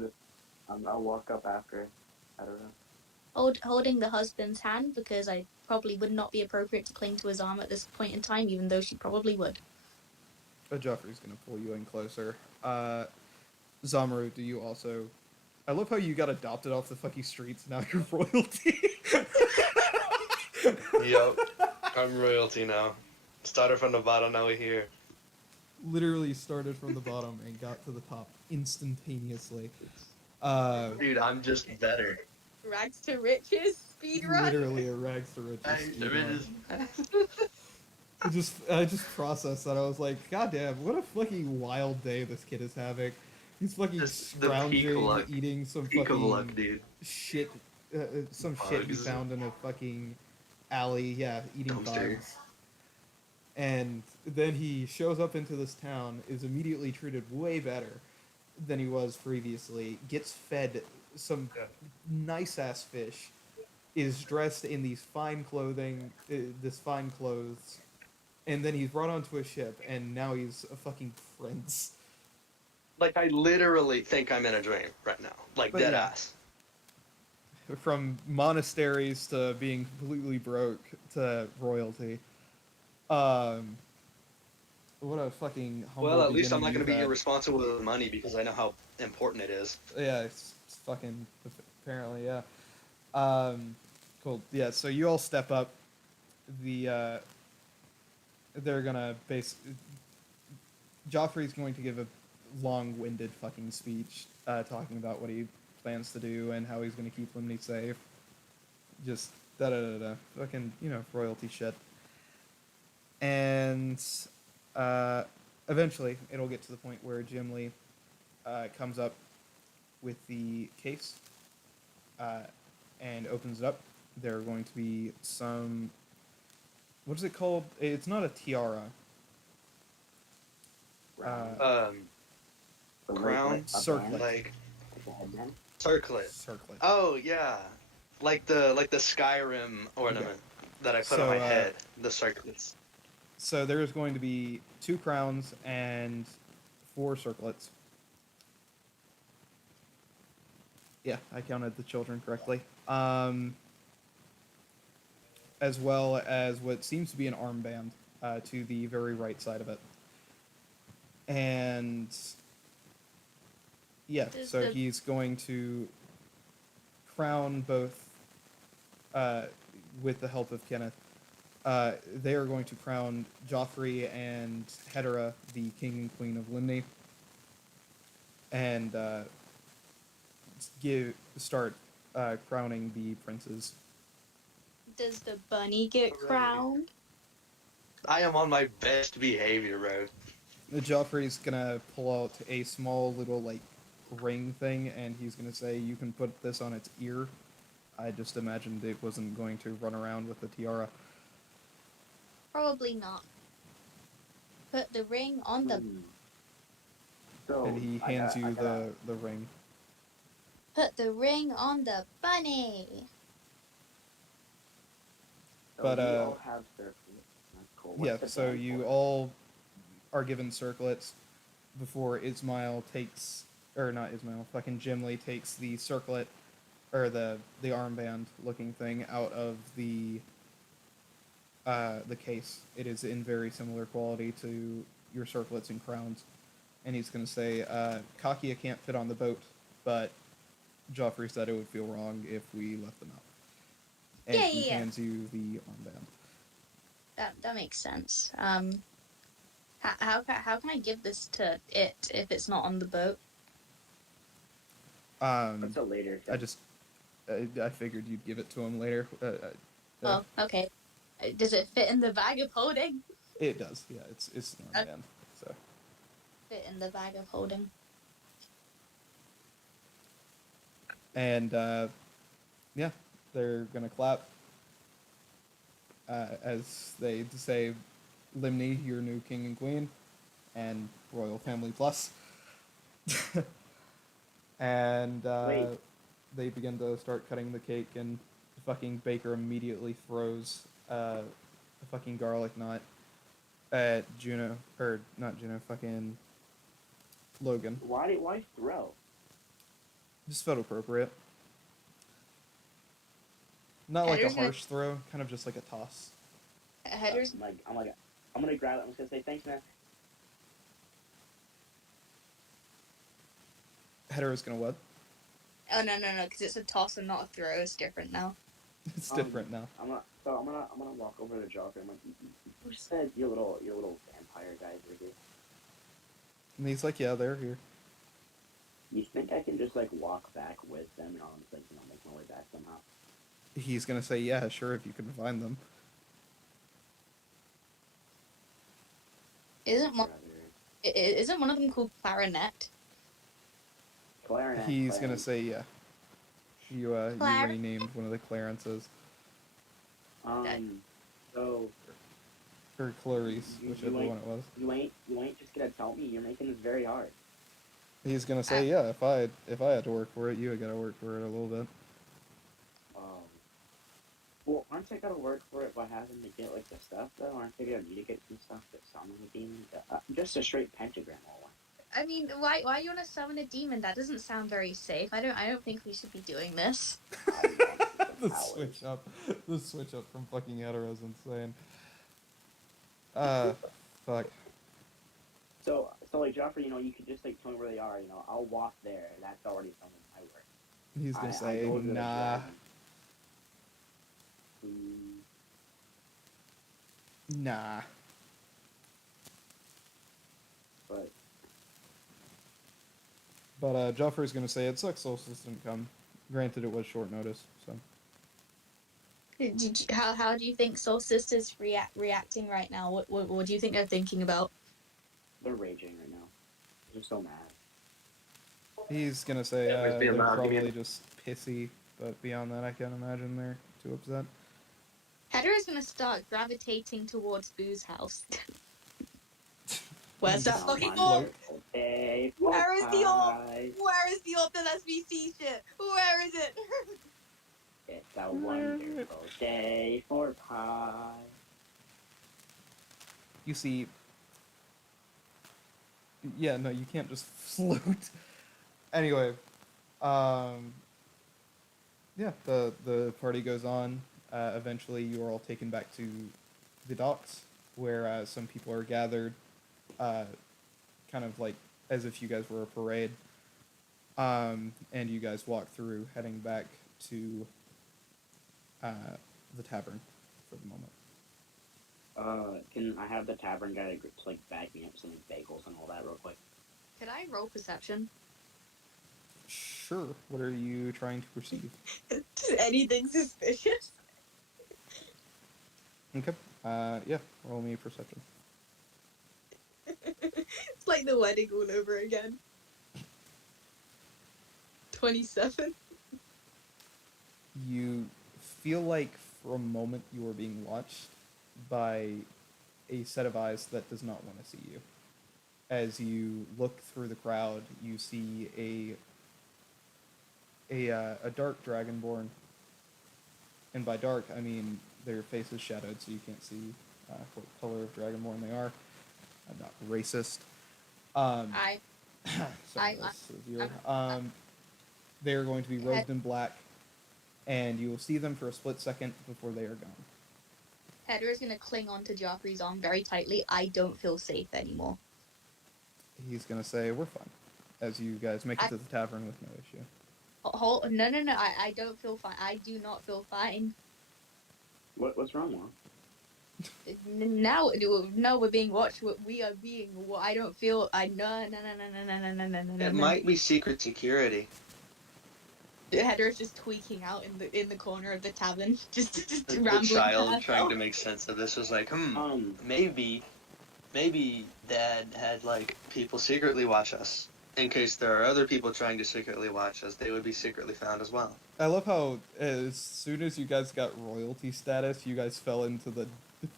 I'll walk up after. I don't know. holding the husband's hand because I probably would not be appropriate to cling to his arm at this point in time, even though she probably would. Joffrey's gonna pull you in closer. Zamaru, do you also? I love how you got adopted off the fucking streets. Now you're royalty. Yup, I'm royalty now. Started from the bottom, now we're here. Literally started from the bottom and got to the top instantaneously. Dude, I'm just better. Rags to riches, speed run. Literally a rags to riches speed run. I just processed that. I was like, God damn, what a fucking wild day this kid is having. He's fucking Just the peak scrounging, luck. eating some Peak of fucking luck, dude. shit, some shit he Bugs. found in a fucking alley. Yeah, eating Dumpster. bugs. And then he shows up into this town, is immediately treated way better than he was previously, gets fed some nice ass fish, is dressed in these fine clothing, this fine clothes, and then he's brought onto a ship, and now he's a fucking prince. Like, I literally think I'm in a dream right now. Like, But dead yeah. ass. From monasteries to being completely broke to royalty. What a fucking humble Well, at least I'm beginning not going to you've be had. irresponsible with money because I know how important it is. Yeah, it's fucking apparently, yeah. Cool. Yeah, so you all step up. They're gonna Joffrey's going to give a long-winded fucking speech talking about what he plans to do and how he's going to keep Limney safe. Just da-da-da-da. Fucking, royalty shit. And eventually it'll get to the point where Jim Lee comes up with the case and opens it up, there are going to be some. What is it called? It's not a tiara. Round. Crown, Circlet. like a headband. circlet. Circlet. Oh yeah, like the Skyrim ornament that I put on So, my head. The circlets. So there's going to be 2 crowns and 4 circlets. Yeah, I counted the children correctly. As well as what seems to be an armband to the very right side of it. And yeah, Does so the- he's going to crown both with the help of Kenneth. They are going to crown Joffrey and Hedera the king and queen of Limney, and start crowning the princes. Does the bunny get Alrighty. crowned? I am on my best behavior, bro. Joffrey's gonna pull out a small little like ring thing, and he's gonna say, "You can put this on its ear." I just imagined it wasn't going to run around with the tiara. Probably not. Put the ring on the So And he I hands got- you I got- the ring. put the ring on the bunny. So But, we all have circlets. That's cool. What's Yeah, the so band you for? all are given circlets before Ismail takes, or not Ismail, fucking Jimly takes the circlet, or the armband looking thing out of the case. It is in very similar quality to your circlets and crowns. And he's going to say, Kakia can't fit on the boat, but Joffrey said it would feel wrong if we left them out. And Yeah, he yeah, yeah. hands you the armband. That makes sense. How can I give this to it if it's not on the boat? That's a later. I figured you'd give it to him later. Oh, okay. Does it fit in the bag of holding? It does, yeah. It's an armband. So Fit in the bag of holding. and yeah, they're gonna clap as they say, "Limni, your new king and queen, and royal family plus." And Wait. they begin to start cutting the cake, and the fucking baker immediately throws a fucking garlic knot at Juno, or not Juno, fucking Logan. Why throw? Just felt appropriate. Not like a Header's gonna- harsh throw, kind of just like a toss. Headers. I'm gonna grab it. I'm just gonna say thanks, man. Header is gonna what? Oh no, because it's a toss and not a throw. It's different now. It's different now. I'm gonna walk over to Joffrey. I'm like, who said your little vampire guys are here? And he's like, yeah, they're here. You think I can just like walk back with them and I'll just like make my way back somehow? He's gonna say, yeah, sure, if you can find them. Isn't one of them called clarinet? Clarinet. He's gonna clarinet. say, yeah. You renamed one of the Clarences. So Or Clarice, You- whichever you ain't- one it was. you ain't just gonna tell me. You're making this very hard. He's gonna say, yeah, if I had to work for it, you had gotta work for it a little bit. Well, aren't I gonna work for it by having to get like the stuff though? Aren't I gonna need to get some stuff to summon the demon? Just a straight pentagram all one. I mean, why you want to summon a demon? That doesn't sound very safe. I don't think we should be doing this. The switch up from fucking hetero is insane. Fuck. So like Joffrey, you could just like tell me where they are. I'll walk there. That's already some of my work. He's gonna I say, go to the nah, dragon. nah. But Joffrey's gonna say, it sucks Solstice didn't come. Granted, it was short notice, so. How do you think Soul Sisters reacting right now? What do you think they're thinking about? They're raging right now. They're so mad. He's gonna say, Yeah, it's being they're loud, give me probably a- just pissy but beyond that, I can't imagine they're too upset. Hedda is gonna start gravitating towards Boo's house. Where's You that just A fucking orb? wonderful day for Where is the orb? pie. Where is the orb that lets me see shit? Where is it? It's a wonderful day for pie. You see, yeah, no, you can't just float. Anyway, um, yeah, the party goes on. Eventually, you are all taken back to the docks, where some people are gathered, kind of like as if you guys were a parade. And you guys walk through, heading back to the tavern for the moment. Can I have the tavern guy to like bag me up some bagels and all that real quick? Could I roll perception? Sure. What are you trying to perceive? Anything suspicious? Okay. Yeah. Roll me a perception. It's like the wedding all over again. 27. You feel like for a moment you are being watched by a set of eyes that does not want to see you. As you look through the crowd, you see a dark dragonborn, and by dark I mean their face is shadowed, so you can't see what color of dragonborn they are. I'm not racist. I Sorry, that's severe. They are going to be robed in black, and you will see them for a split second before they are gone. Hedda is gonna cling onto Joffrey's arm very tightly. I don't feel safe anymore. He's going to say, "We're fine," as you guys make it to the tavern with no issue. No. I don't feel fine. I do not feel fine. What's wrong, Mom? Now, no, we're being watched. We are being. I don't feel. No. It might be secret security. Hedda is just tweaking out in the corner of the tavern, just The rambling. child trying to make sense of this was like, maybe Dad had like people secretly watch us. In case there are other people trying to secretly watch us, they would be secretly found as well. I love how as soon as you guys got royalty status, you guys fell into the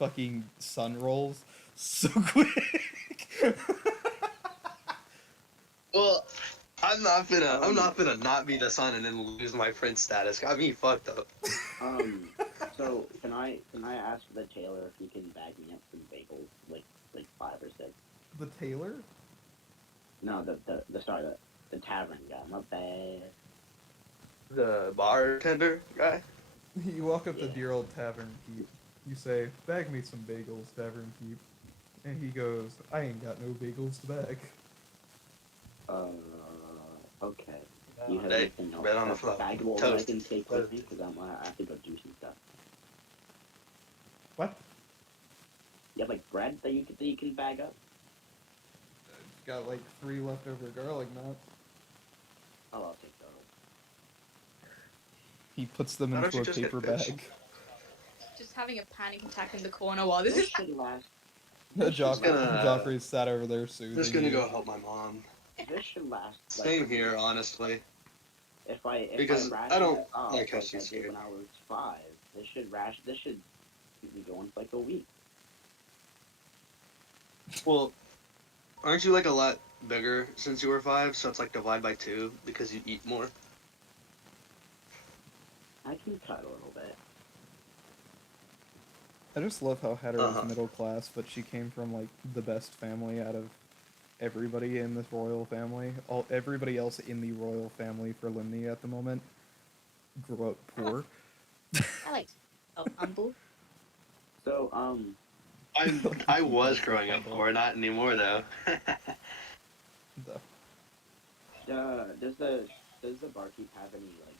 fucking sun rolls so quick. Well, I'm not gonna not be the son and then lose my prince status. Got me fucked up. So can I ask the tailor if he can bag me up some bagels, like 5 or 6? The tailor? No, the tavern guy. My bad. The bartender guy. You walk up to Yeah. dear old Tavern Keep. You say, "Bag me some bagels, Tavern Keep." And he goes, "I ain't got no bagels to bag." Okay. You have Hey, anything else right on the that's floor. baggable that I Toast. can take with me? Because I have to go do some stuff. What? You have like bread that you can bag up? Got like 3 leftover garlic knots. Oh, I'll take those. He puts them Why don't into you a just get paper fish? bag. Just having a panic attack in the corner while this This is. should last. Joffrey's sat over there soothing Just gonna you. go help my mom. This should last. Like, Same here, honestly. If I Because ration I don't it up like how like I she's did here. when I was 5, this should keep me going for like a week. Well, aren't you like a lot bigger since you were 5? So it's like divide by 2 because you eat more. I can cut a little bit. I just love how Hedda Uh-huh. is middle class, but she came from like the best family out of everybody in this royal family. Everybody else in the royal family for Limni at the moment grew up poor. I like. Oh, humble. So I was growing up poor, not anymore though. does the barkeep have any like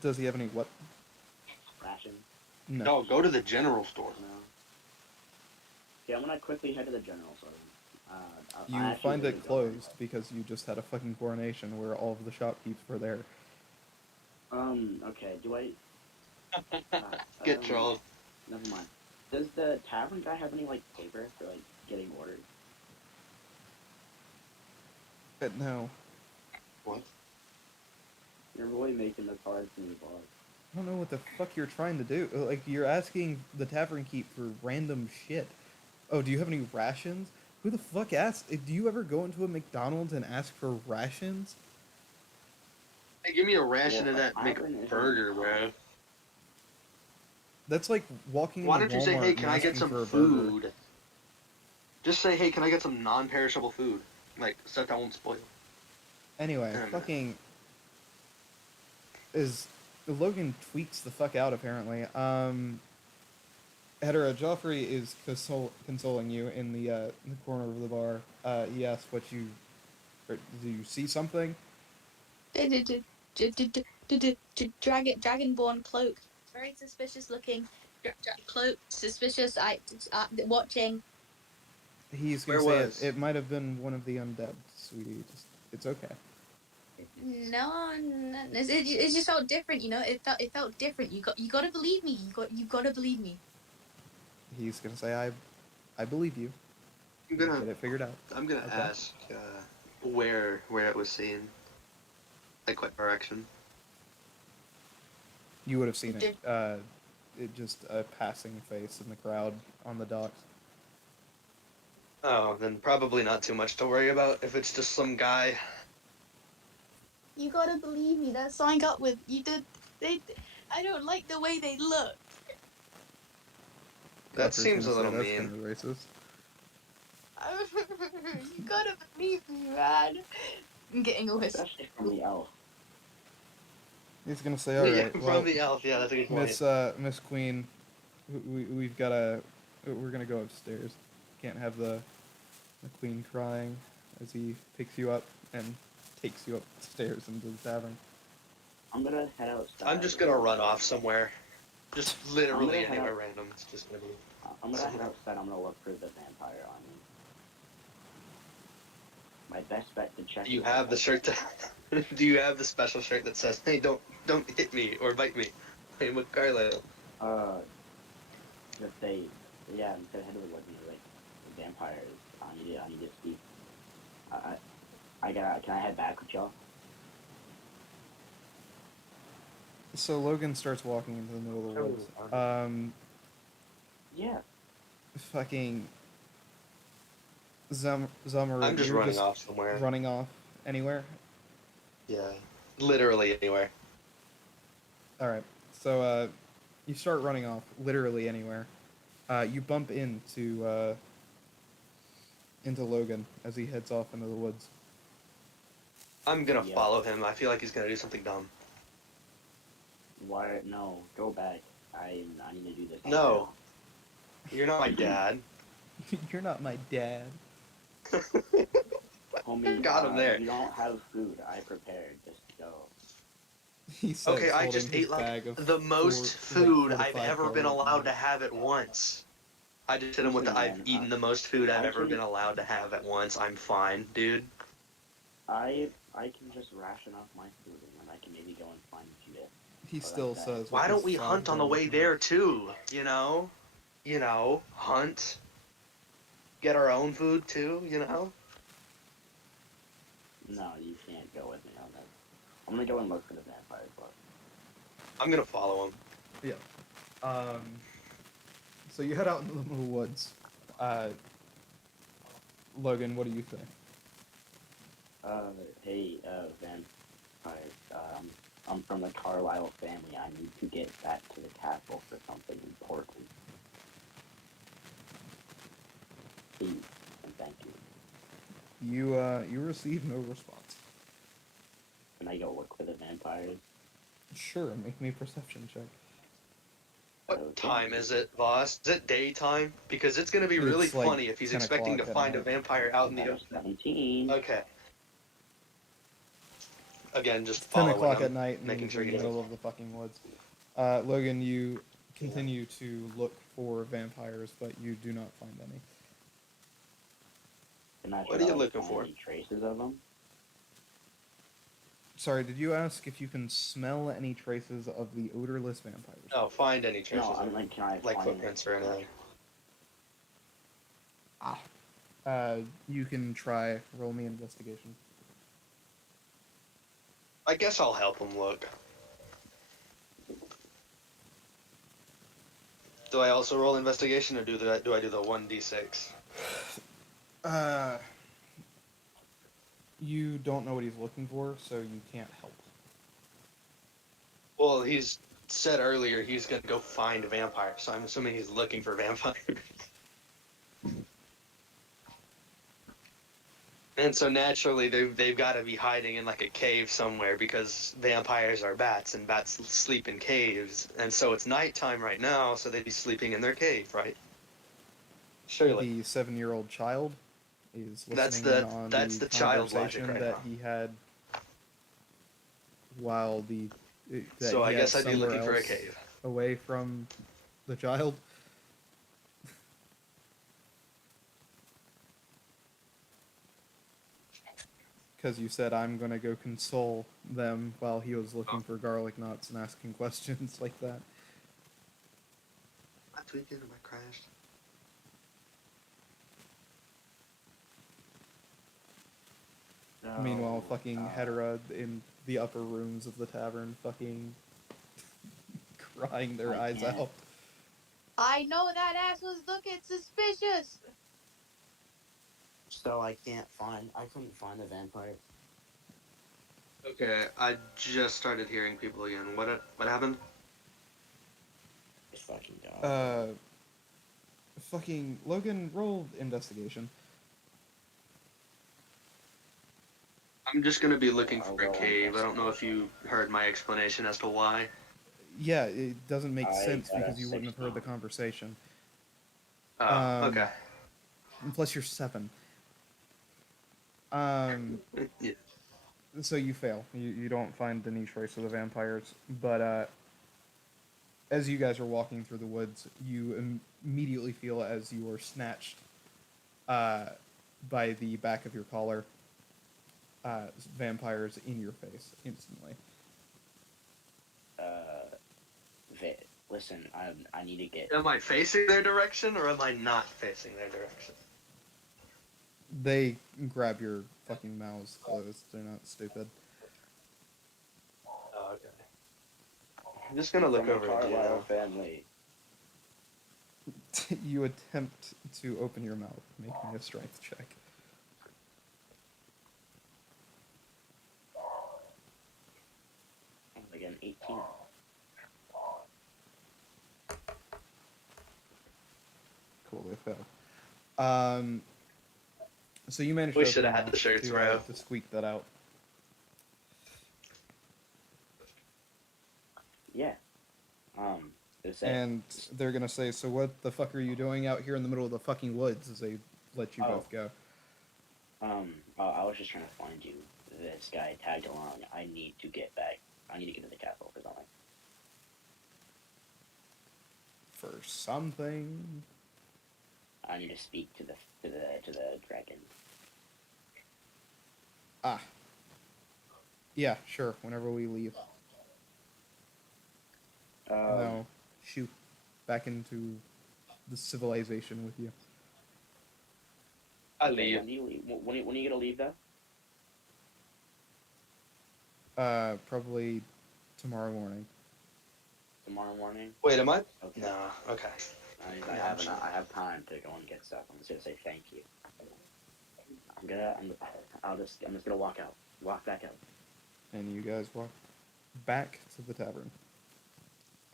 Does he have any what? rations? No. No, go to the general store. No. Yeah, I'm gonna quickly head to the general store. You I actually find really it don't closed because you just had a fucking coronation where all of the shopkeepers were there. Okay. Do I? Get trolled. Never mind. Does the tavern guy have any like paper for like getting orders? But no. What? You're really making this hard for me, boss. I don't know what the fuck you're trying to do. Like, you're asking the tavern keep for random shit. Oh, do you have any rations? Who the fuck asks? Do you ever go into a McDonald's and ask for rations? Hey, give me a ration Well, of that Ivan is McBurger, bro. That's like walking Why into don't you say, hey, Walmart and can I get asking some for a burger. food? Just say, hey, can I get some non-perishable food? Like, stuff that won't spoil. Anyway, Um, fucking is Logan tweaks the fuck out apparently. Hedera, Joffrey is consoling you in the corner of the bar. He asks what you do you see something? Dragonborn cloak. Very suspicious looking. Cloak. Suspicious. Watching. He's gonna Where say it. was? It might have been one of the undead, sweetie. Just it's okay. No, it just felt different, you know. It felt different. You gotta believe me. You gotta believe me. He's gonna say I believe you. I'm We'll gonna get it figured out. I'm gonna Okay. ask where it was seen. Like what direction? You would have seen it. It just a passing face in the crowd on the docks. Oh, then probably not too much to worry about if it's just some guy. You gotta believe me. That sign got with you did. They. I don't like the way they look. That Joffrey's seems gonna a say little that's mean. gonna be racist. You gotta believe me, man. I'm getting a whisk. Especially from the elf. He's gonna say, Yeah, "All right, well, from the elf. Yeah, that's a good point. Miss Queen, we've gotta, we're gonna go upstairs. Can't have the queen crying as he picks you up and takes you upstairs into the tavern." I'm gonna head outside. I'm just gonna run off somewhere. Just literally head anywhere out- random. It's just gonna be. I'm gonna head outside. I'm gonna look for the vampire army. My best bet to check. Do you is have the that- shirt that? Do you have the special shirt that says, "Hey, don't hit me or bite me"? Hey, with Carlisle. That they, yeah, instead of heading looking like vampires. I need to speak. Can I head back with y'all? So Logan starts walking into the middle of the woods. Yeah. Fucking Zummer. I'm just you're running off somewhere. Running off anywhere. Yeah, literally anywhere. All right. So you start running off literally anywhere. You bump into Logan as he heads off into the woods. I'm gonna Yeah. follow him. I feel like he's gonna do something dumb. Why? No, go back. I need to do this. No. You're not my dad. You're not my dad. Homie, Got him there. You don't have food. I prepared. Just go. He says, Okay, I holding just his ate like bag of the most four food to I've five ever been garlic allowed to knots. have at once. I just hit him with the Listen, I've man, eaten the most food I've I ever can- been allowed to have at once. I'm fine, dude. I can just ration off my food and then I can maybe go and find Judith. He Oh, still that's says. Why with don't his we soft hunt on the garlic way knots. there too? Hunt. Get our own food too, No, you can't go with me on this. I'm gonna go and look for the vampires, but I'm gonna follow him. Yeah. So you head out into the middle of the woods. Logan, what do you think? hey, vampires, I'm from the Carlisle family. I need to get back to the castle for something important. Please, and thank you. You receive no response. Can I go look for the vampires? Sure, make me a perception check. What Okay. time is it, Voss? Is it daytime? Because it's gonna be really It's like funny if he's 10 expecting to o'clock at find a night. vampire out in the Number open. 17. Okay. Again, just 10 following o'clock him, at night, and making you're sure in he the middle doesn't. of the fucking woods. Logan, you continue to look for vampires, but you do not find any. Can I What are you try to looking find for? any traces of them? Sorry, did you ask if you can smell any traces of the odorless vampires? No, find any traces No, I'm of like, can I like find footprints or anything. You can try roll me investigation. I guess I'll help him look. Do I also roll investigation, or do I do the 1d6? You don't know what he's looking for, so you can't help. Well, he's said earlier he's gonna go find a vampire, so I'm assuming he's looking for vampires. And so naturally, they've got to be hiding in like a cave somewhere because vampires are bats, and bats sleep in caves. And so it's nighttime right now, so they'd be sleeping in their cave, right? Surely. The 7-year-old child is That's listening in the on that's the the child logic conversation right that now. he had while that So he I had guess I'd be somewhere looking for a else cave. away from the child. Because you said I'm gonna go console them while he was looking for garlic knots and asking questions like that. Am I tweaking? Am I crashed? No, Meanwhile, fucking Hedera in the upper rooms of the tavern, fucking crying their I eyes can't. out. I know that ass was looking suspicious. So I couldn't find the vampire. Okay, I just started hearing people again. What happened? This fucking dog. Fucking Logan, roll investigation. I'm just gonna be looking I'll for a go on cave. I don't know if investigation. you heard my explanation as to why. Yeah, it doesn't make I sense got a because you wouldn't have heard the 16. conversation. Oh, okay. And plus, you're 7. Yeah. So you fail. You don't find any trace of the vampires. But as you guys are walking through the woods, you immediately feel as you are snatched by the back of your collar. Vampires in your face instantly. Listen, I need to get. Am I facing their direction, or am I not facing their direction? They grab your fucking mouths closed. They're not stupid. Oh, okay. I'm just gonna look From a over at Carlisle you. family. You attempt to open your mouth, making a strength check. Again, 18. Cool, they failed. So you managed We to should open have your had the mouth shirts, bro. to squeak that out. Yeah. Is that, And they're gonna say, "So what the fuck are you doing out here in the middle of the fucking woods?" As they let you both go. I was just trying to find you. This guy tagged along. I need to get back. I need to get to the castle for something. For something. I need to speak to the dragon. Ah. Yeah, sure. Whenever we leave. No, shoot. Back into the civilization with you. I Okay, leave. when do you leave? When are you gonna leave though? Probably tomorrow morning. Tomorrow morning. Wait, am I? Okay. Nah. Okay. I have time to go and get stuff. I'm just gonna say thank you. I'm just gonna walk back out. And you guys walk back to the tavern.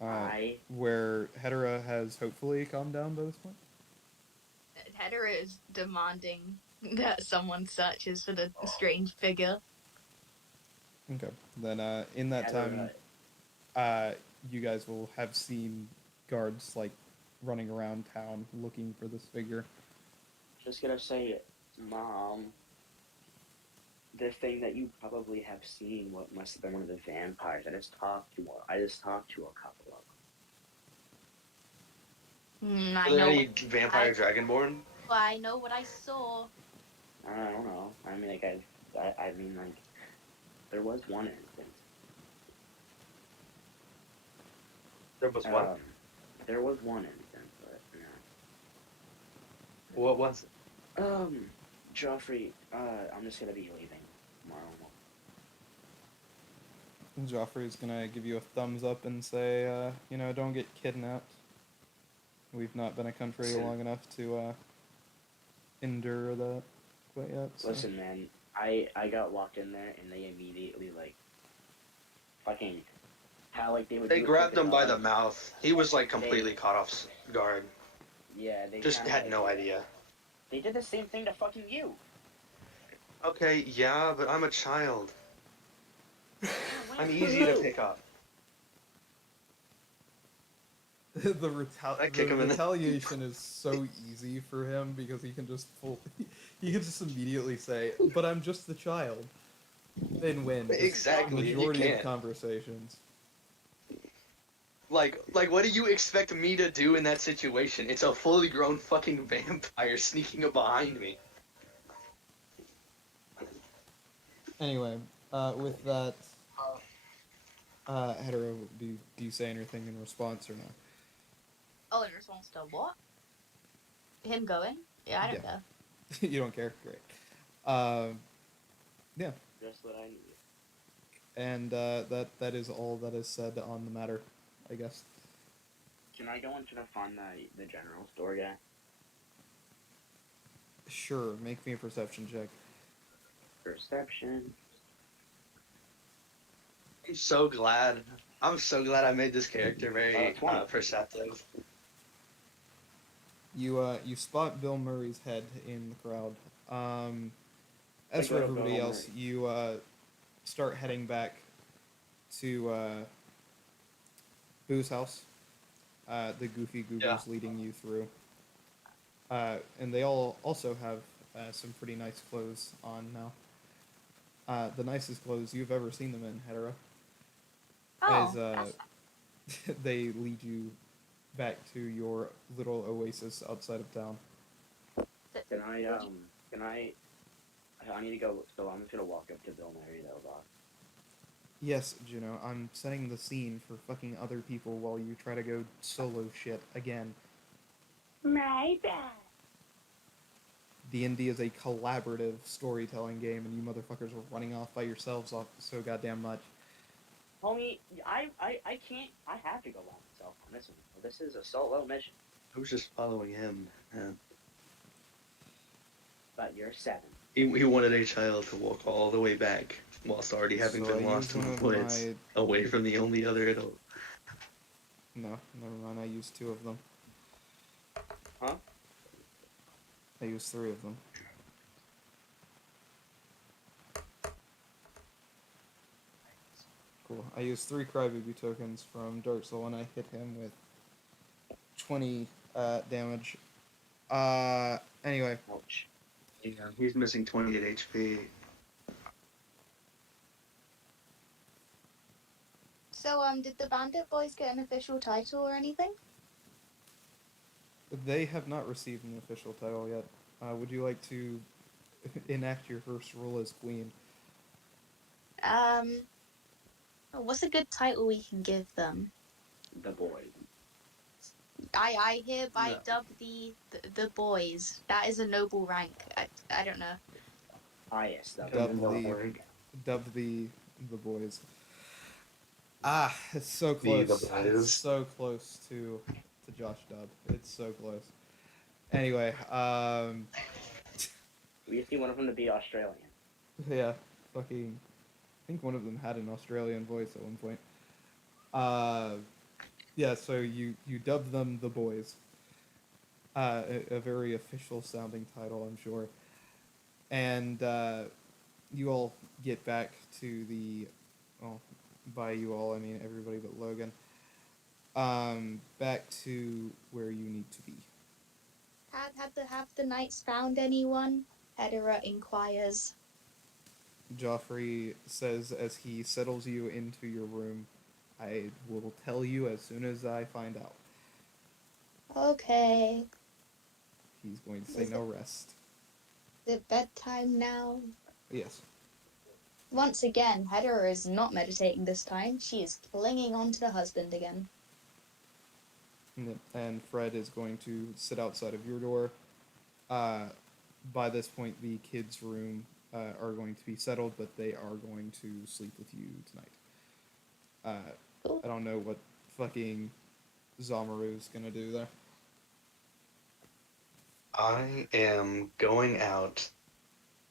I Where Hedera has hopefully calmed down by this point. Hedera is demanding that someone searches for the strange figure. Okay. Then in that time, you guys will have seen guards like running around town looking for this figure. just gonna say, Mom. The thing that you probably have seen, what must have been one of the vampires. I just talked to a couple of them. I Are there know. any vampire dragonborn? I know what I saw. I don't know. I mean, like I mean, like there was one instance. There was one. There was one instance, but no. What was it? Joffrey, I'm just gonna be leaving tomorrow. Joffrey's gonna give you a thumbs up and say, don't get kidnapped. We've not been a country Listen. long enough to endure that quite yet. So. Listen, man, I got walked in there and they immediately like fucking how like they would. They do it grabbed with him by the dog. mouth. He was like completely caught off guard. Yeah, they Just kinda, had like, no idea. They did the same thing to fucking you. Okay, yeah, but I'm a child. I'm Wait, easy to pick up. the I kick him in the- retaliation is so easy for him because he can just he can just immediately say, "But I'm just the child," and win. Just Exactly, you Majority of can't. conversations. Like, what do you expect me to do in that situation? It's a fully grown fucking vampire sneaking up behind me. Anyway, with that, hetero, do you say anything in response or no? Oh, in response to what? Him going? Yeah, I don't Yeah. know. You don't care? Great. Yeah. Just what I need. And that is all that is said on the matter, I guess. Can I go into the find the general store guy? Sure, make me a perception check. Perception. I'm so glad I made this character very 20. perceptive. You spot Bill Murray's head in the crowd. As for Bill everybody Murray. else, you start heading back to Boo's house. The Goofy Goobers leading you through. And they all also have some pretty nice clothes on now. The nicest clothes you've ever seen them in, hetero. Oh, As they lead you back to your little oasis outside of town. Can I need to go, so I'm just gonna walk up to Bill Murray though, boss. Yes, Juno, I'm setting the scene for fucking other people while you try to go solo shit again. My bad. D&D is a collaborative storytelling game, and you motherfuckers are running off by yourselves off so goddamn much. Homie, I can't, I have to go by myself on this one. This is a solo mission. I was just following him. Yeah. But you're 7. He wanted a child to walk all the way back, whilst already having So been I lost used in the one of woods, my- away from the only other adult. No, never mind, I used 2 of them. Huh? I used 3 of them. Cool. I used 3 Crybaby tokens from Dark Soul, and I hit him with 20 damage. Anyway. Ouch. Yeah, he's missing 28 HP. So, did the Bandit Boys get an official title or anything? They have not received an official title yet. Would you like to enact your first role as queen? What's a good title we can give them? The boy. I hereby No. dub the boys. That is a noble rank. I don't know. Ah, yes, that Dub was Dubbed the boys. Ah, it's so The close. boys. It's so close to Josh Dub. It's so close. Anyway, We see one of them to be Australian. yeah, fucking. I think one of them had an Australian voice at one point. Yeah, so you dubbed them the boys. A very official sounding title, I'm sure. And you all get back to the, well, by you all I mean everybody but Logan. Back to where you need to be. Have the knights found anyone? Hedera inquires. Joffrey says as he settles you into your room, I will tell you as soon as I find out. Okay. He's going to say no rest. Is it bedtime now? Yes. Once again, Hedera is not meditating this time. She is clinging on to the husband again. And Fred is going to sit outside of your door. By this point, the kids' room are going to be settled, but they are going to sleep with you tonight. Uh, Cool. I don't know what fucking Zamaru's gonna do there. I am going out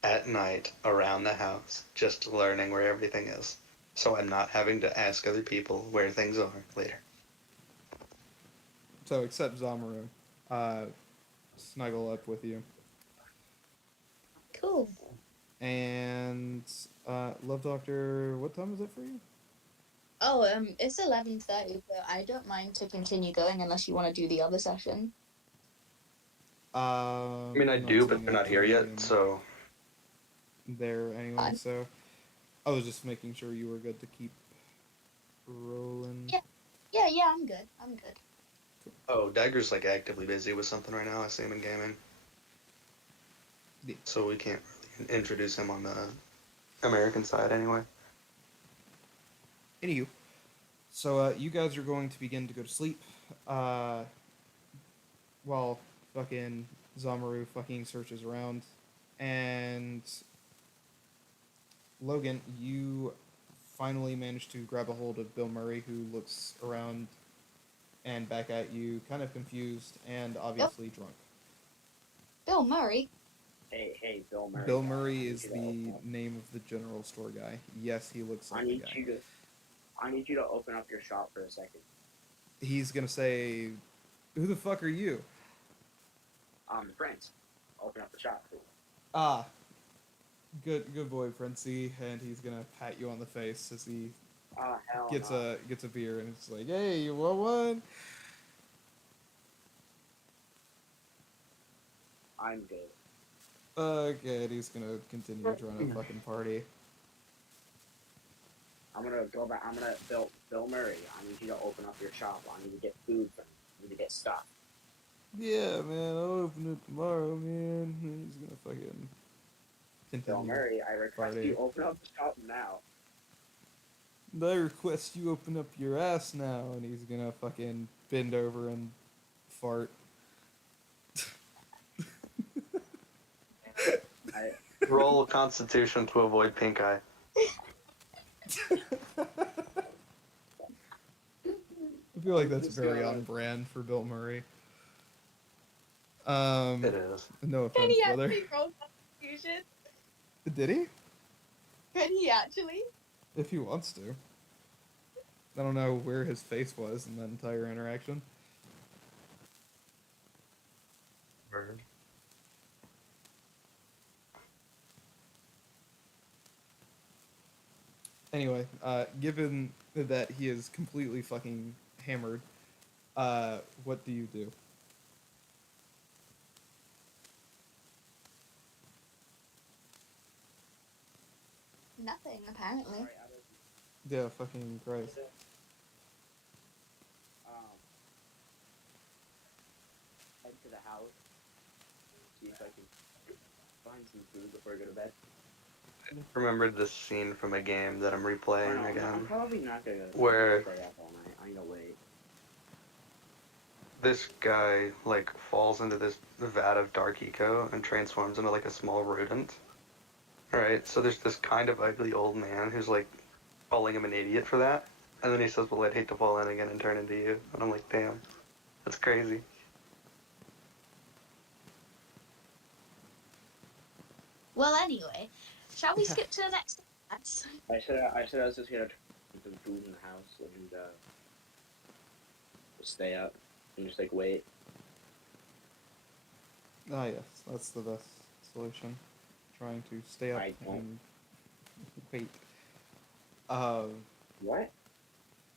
at night around the house, just learning where everything is. So I'm not having to ask other people where things are later. So except Zamaru, uh, snuggle up with you. Cool. And Love Doctor, what time is it for you? Oh, it's 11:30, but I don't mind to continue going unless you want to do the other session. I mean, I I'm not do, but seeing they're not here activity yet, in so there anyway, Fine. so I was just making sure you were good to keep rolling. Yeah, I'm good. I'm good. oh, Dagger's like actively busy with something right now. I see him in gaming, Yeah. so we can't really introduce him on the American side anyway. Anywho, so you guys are going to begin to go to sleep. Uh, while fucking Zamaru fucking searches around, and Logan, you finally manage to grab a hold of Bill Murray, who looks around and back at you, kind of confused and obviously drunk. Bill Murray. Hey, Bill Murray. Bill I Murray need is you to the open up. name of the general store guy. Yes, he looks I like the need guy. you to. I need you to open up your shop for a second. He's gonna say, "Who the fuck are you?" Friends, open up the shop. Ah, good boy, Princey, and he's gonna pat you on the face as he Hell gets no. a beer, and it's like, "Hey, you want one?" I'm good. Okay, and he's gonna continue trying to fucking party. I'm gonna go back. I'm gonna Bill Murray. I need you to open up your shop. I need to get food from you. I need to get stuff. Yeah, man, I'll open it tomorrow, man. And he's gonna fucking Bill continue Murray, I request party. you open up the shop now. And I request you open up your ass now, and he's gonna fucking bend over and fart. I Roll Constitution to avoid pink eye. I feel like I'm that's just very gonna- on brand for Bill Murray. It is. No Can offense, he brother. actually roll Constitution? Did he? Can he actually? If he wants to. I don't know where his face was in that entire interaction. Word. Anyway, given that he is completely fucking hammered, what do you do? Nothing, apparently. Sorry, Yeah, fucking Christ. Head to the house. See if I can find some food before I go to bed. Remembered this scene from a game that I'm replaying I'm again, probably not gonna where stay up all night. I'm gonna wait. this guy like falls into this vat of dark eco and transforms into like a small rodent. Right? So there's this kind of ugly old man who's like calling him an idiot for that. And then he says, well, I'd hate to fall in again and turn into you. And I'm like, damn, that's crazy. Well, anyway, shall we skip to the next class? I said I was just gonna put some food in the house and just stay up and just like wait. Ah, yes, that's the best solution. Trying to stay up I don't. and wait. Um, What?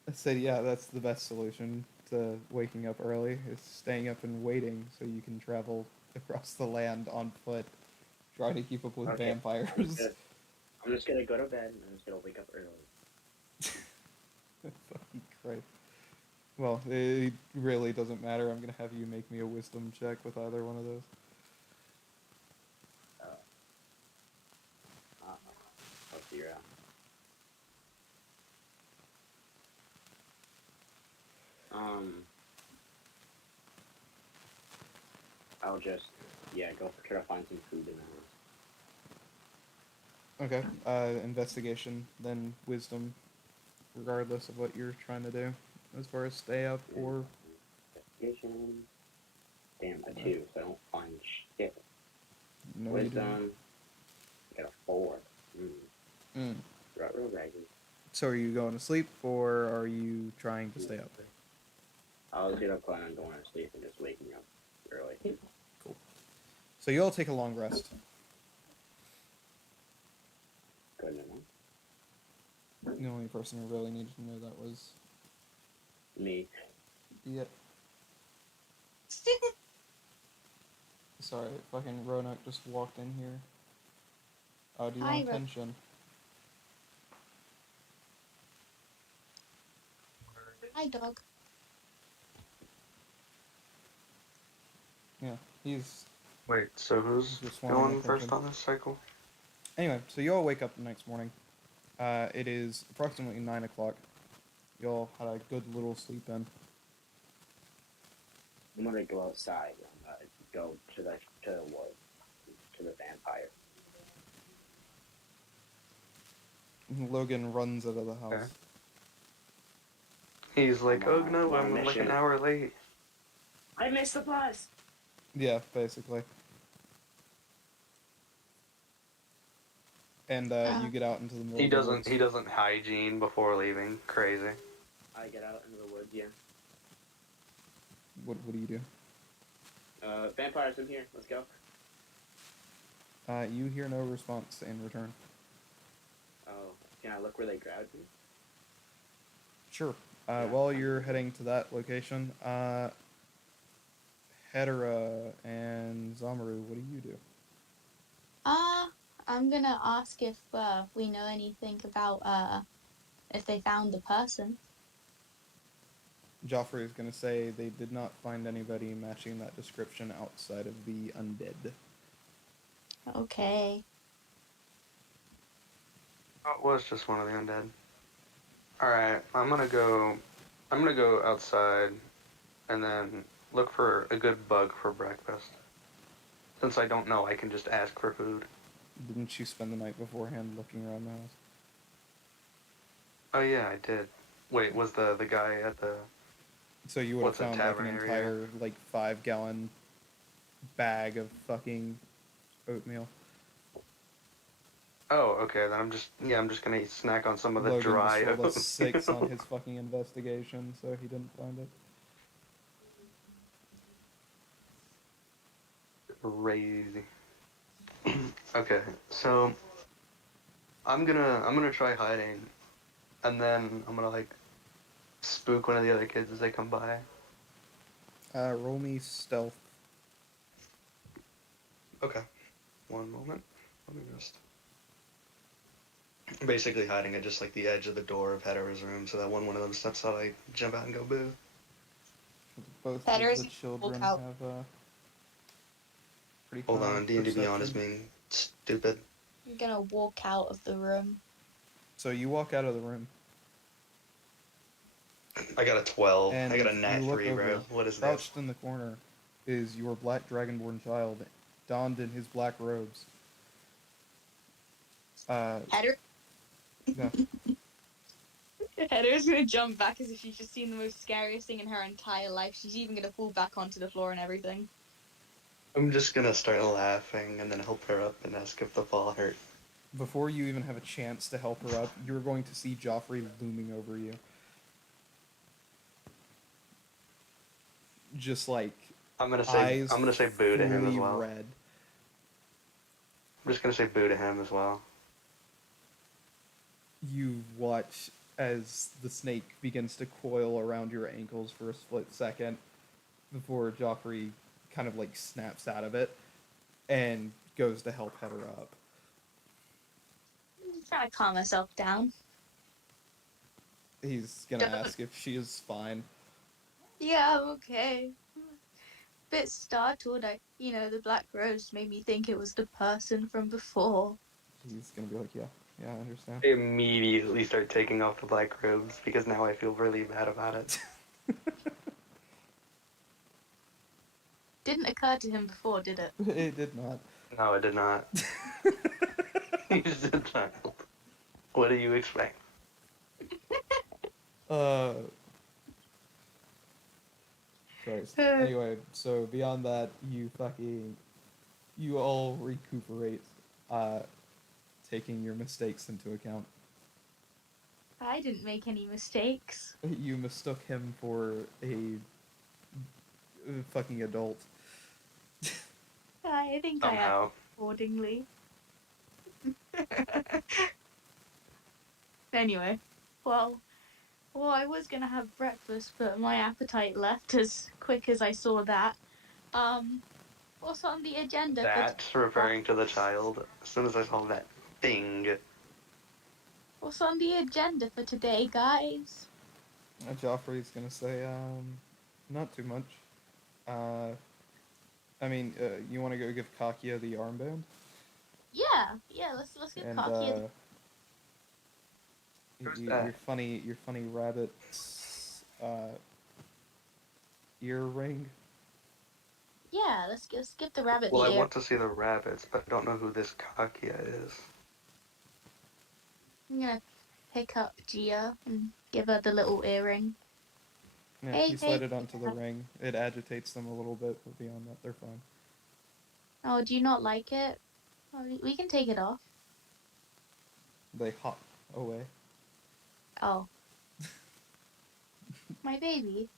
I said, yeah, that's the best solution to waking up early, is staying up and waiting so you can travel across the land on foot, trying to keep up with Okay, vampires. I'm just gonna go to bed and I'm just gonna wake up early. Fucking Christ. Well, it really doesn't matter. I'm gonna have you make me a wisdom check with either one of those. I'll figure out. I'll just go try to find some food in the house. Okay. Investigation, then wisdom. regardless of what you're trying to do, as far as stay up or. Investigation. Damn, a 2, so I don't find shit. No, you don't. Wisdom. I got a 4. Mm. Ruh-roh ragged. So are you going to sleep or are you trying to stay up? I was gonna plan on going to sleep and just waking up early. Cool. So you all take a long rest. Good enough. The only person who really needed to know that was. Me. Yep. Sorry, fucking Ronak just walked in here. Oh, do you Hi, want Ro- attention? Hi, dog. Yeah, he's Wait, so who's just wanting going attention. first on this cycle? Anyway, so you all wake up the next morning. It is approximately 9 o'clock. You all had a good little sleep in. I'm gonna go outside and go to the woods, to the vampire. Logan runs out of the house. Okay. He's like, Come oh on, no, come on, I'm like an mission. hour late. I missed the bus. Yeah, basically. And you get out into the middle He of the doesn't. woods. He doesn't hygiene before leaving. Crazy. I get out into the woods, yeah. What do you do? Vampires in here. Let's go. You hear no response in return. Oh, can I look where they grabbed me? Sure. Yeah. While you're heading to that location, Hedera and Zamaru, what do you do? I'm gonna ask if we know anything about if they found the person. Joffrey is going to say they did not find anybody matching that description outside of the undead. Okay. Oh, it was just one of the undead. All right, I'm gonna go outside, and then look for a good bug for breakfast. Since I don't know, I can just ask for food. Didn't you spend the night beforehand looking around the house? Oh yeah, I did. Wait, was the guy at the? So you would have What's a found like an tavern area? entire like 5-gallon bag of fucking oatmeal. Oh, okay. Then I'm just gonna snack on some of the Logan dry just rolled a oatmeal. 6 on his fucking investigation, so he didn't find it. Crazy. Okay, so I'm gonna try hiding, and then I'm gonna like spook one of the other kids as they come by. Roll me stealth. Okay. One moment. Let me just. Basically hiding at just like the edge of the door of Hedera's room, so that when one of them steps out, I jump out and go boo. Both Hedera's of the children walk out. have pretty Hold high on, D&D Beyond is perception. being stupid. I'm gonna walk out of the room. So you walk out of the room. I got a 12. And I got a nat you look 3, over, bro. What is this? crouched in the corner is your black dragonborn child, donned in his black robes. Header. Yeah. Header's gonna jump back as if she's just seen the most scariest thing in her entire life. She's even gonna fall back onto the floor and everything. I'm just gonna start laughing and then help her up and ask if the fall hurt. Before you even have a chance to help her up, you're going to see Joffrey looming over you. Just like I'm gonna eyes say boo to him as fully well. red. I'm just gonna say boo to him as well. You watch as the snake begins to coil around your ankles for a split second before Joffrey kind of like snaps out of it and goes to help Heather up. I'm trying to calm myself down. He's gonna ask if she is fine. Yeah, I'm okay. Bit startled. The black rose made me think it was the person from before. He's gonna be like, yeah, I understand. I immediately start taking off the black robes because now I feel really bad about it. Didn't occur to him before, did it? It did not. No, it did not. He just did not. What do you expect? Uh, Christ. Anyway, so beyond that, you all recuperate, uh, taking your mistakes into account. I didn't make any mistakes. You mistook him for a fucking adult. I think I Somehow. acted accordingly. Anyway, well, I was gonna have breakfast, but my appetite left as quick as I saw that. What's on the agenda for That's referring to the child. As soon as I saw that thing. What's on the agenda for today, guys? Joffrey's gonna say, not too much. Uh, you want to go give Kakia the armband? Yeah, let's get And, cocky. Who's that? your funny rabbit's, earring. Yeah, let's give the rabbit Well, I the ear. want to see the rabbits, but I don't know who this Kakia is. I'm gonna pick up Gia and give her the little earring. Yeah, Hey, you slide it onto the ring. It agitates them a little bit, but beyond that, they're fine. Oh, do you not like it? Oh, we can take it off. They hop away. Oh, my baby,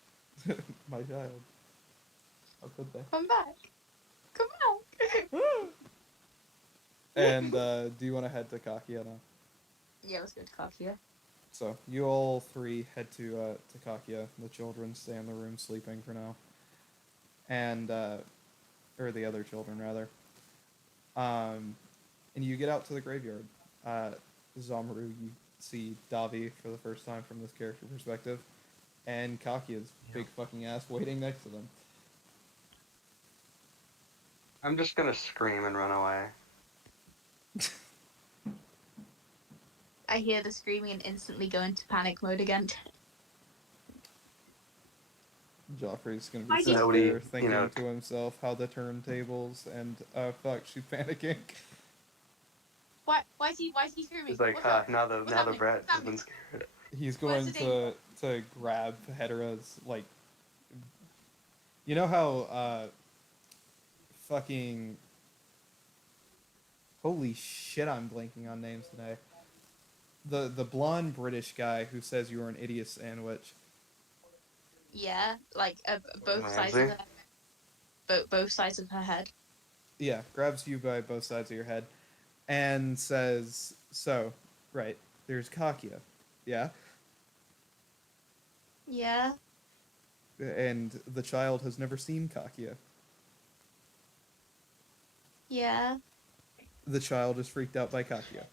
My child. How could they? come back, come back. And do you want to head to Kakia now? Yeah, let's go to Kakia. So you all three head to Kakia. The children stay in the room sleeping for now, and or the other children rather. And you get out to the graveyard. Zamaru, you see Davi for the first time from this character perspective, and Kakia's big fucking ass waiting next to them. I'm just gonna scream and run away. I hear the screaming and instantly go into panic mode again. Joffrey's gonna I be just- sitting Nobody, there thinking you know- to himself how the turntables and fuck, she's panicking. Why is he screaming? It's like, What's up? now the happening? brat What's has been happening? scared. He's Where's going the to grab Hedera's, like, you know how fucking holy shit, I'm blanking on names today. The blonde British guy who says you were an idiot sandwich. Yeah, like both sides Ramsay? of her, both sides of her head. Yeah, grabs you by both sides of your head and says, "So, right, there's Kakia, yeah, Yeah, and the child has never seen Kakia. yeah. The child is freaked out by Kakia.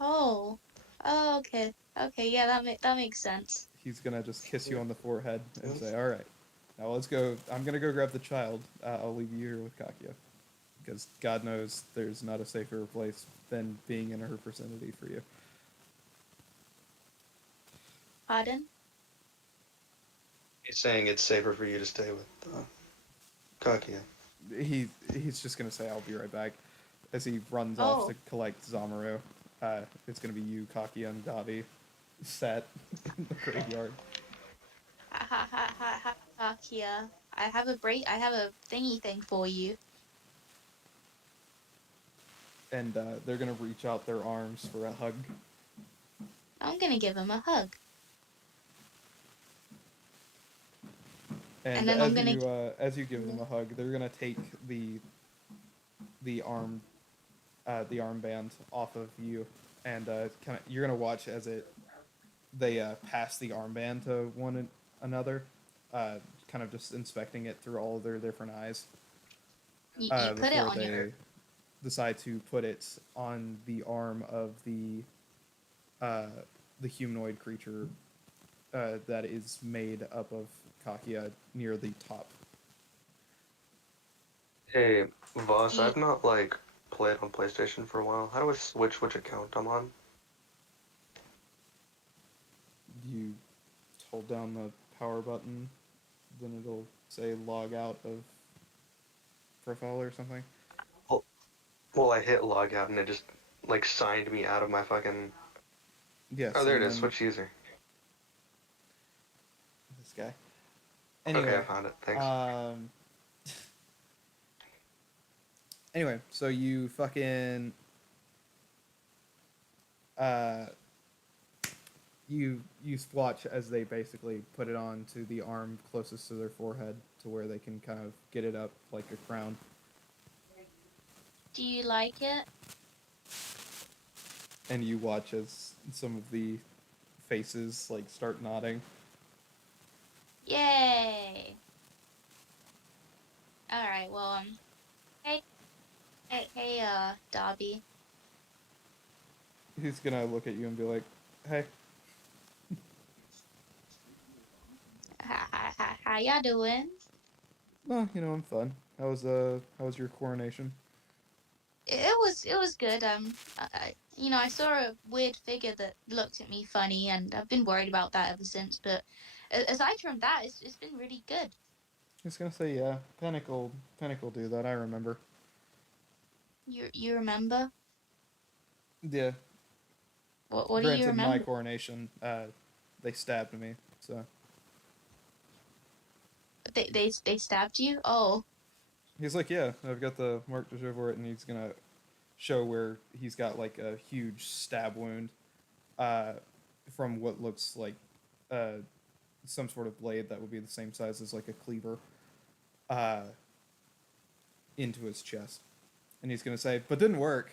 Oh, okay, yeah, that makes sense. He's gonna just kiss you on the forehead and say, "All right, now let's go. I'm gonna go grab the child. I'll leave you here with Kakia, because God knows there's not a safer place than being in her vicinity for you." Pardon? He's saying it's safer for you to stay with Kakia. He's just gonna say, "I'll be right back," as he runs off to collect Zamaru. It's gonna be you, Kakia, and Davi sat in the graveyard. Kia. I have a thingy thing for you. And they're gonna reach out their arms for a hug. I'm gonna give him a hug. And then as I'm gonna as you give them a hug, they're gonna take the armband off of you, and you're gonna watch as they pass the armband to one another, kind of just inspecting it through all of their different eyes. you put it Before on they your. decide to put it on the arm of the humanoid creature that is made up of Kakia near the top. Hey, Voss, I've not, played on PlayStation for a while. How do I switch which account I'm on? You hold down the power button, then it'll say log out of profile or something. Well, I hit log out and it just, signed me out of my fucking... Yes. Oh, there it and is. then Switch user. Anyway, Okay, I found it. Thanks. Anyway, so you fucking uh, you watch as they basically put it on to the arm closest to their forehead, to where they can kind of get it up like a crown. Do you like it? And you watch as some of the faces like start nodding. Yay! All right. Well, hey, Dobby. He's gonna look at you and be like, "Hey, How y'all doing? no, I'm fun. How was your coronation?" It was good. I saw a weird figure that looked at me funny, and I've been worried about that ever since. But aside from that, it's been really good. He's gonna say, "Yeah, Panic will do that. I remember." You remember? Yeah. What do you Granted, my remember? coronation, they stabbed me, so They stabbed you? Oh, he's like, "Yeah, I've got the mark to show for it," and he's gonna show where he's got like a huge stab wound, uh, from what looks like, uh, some sort of blade that would be the same size as like a cleaver, uh, into his chest, and he's gonna say, "But didn't work."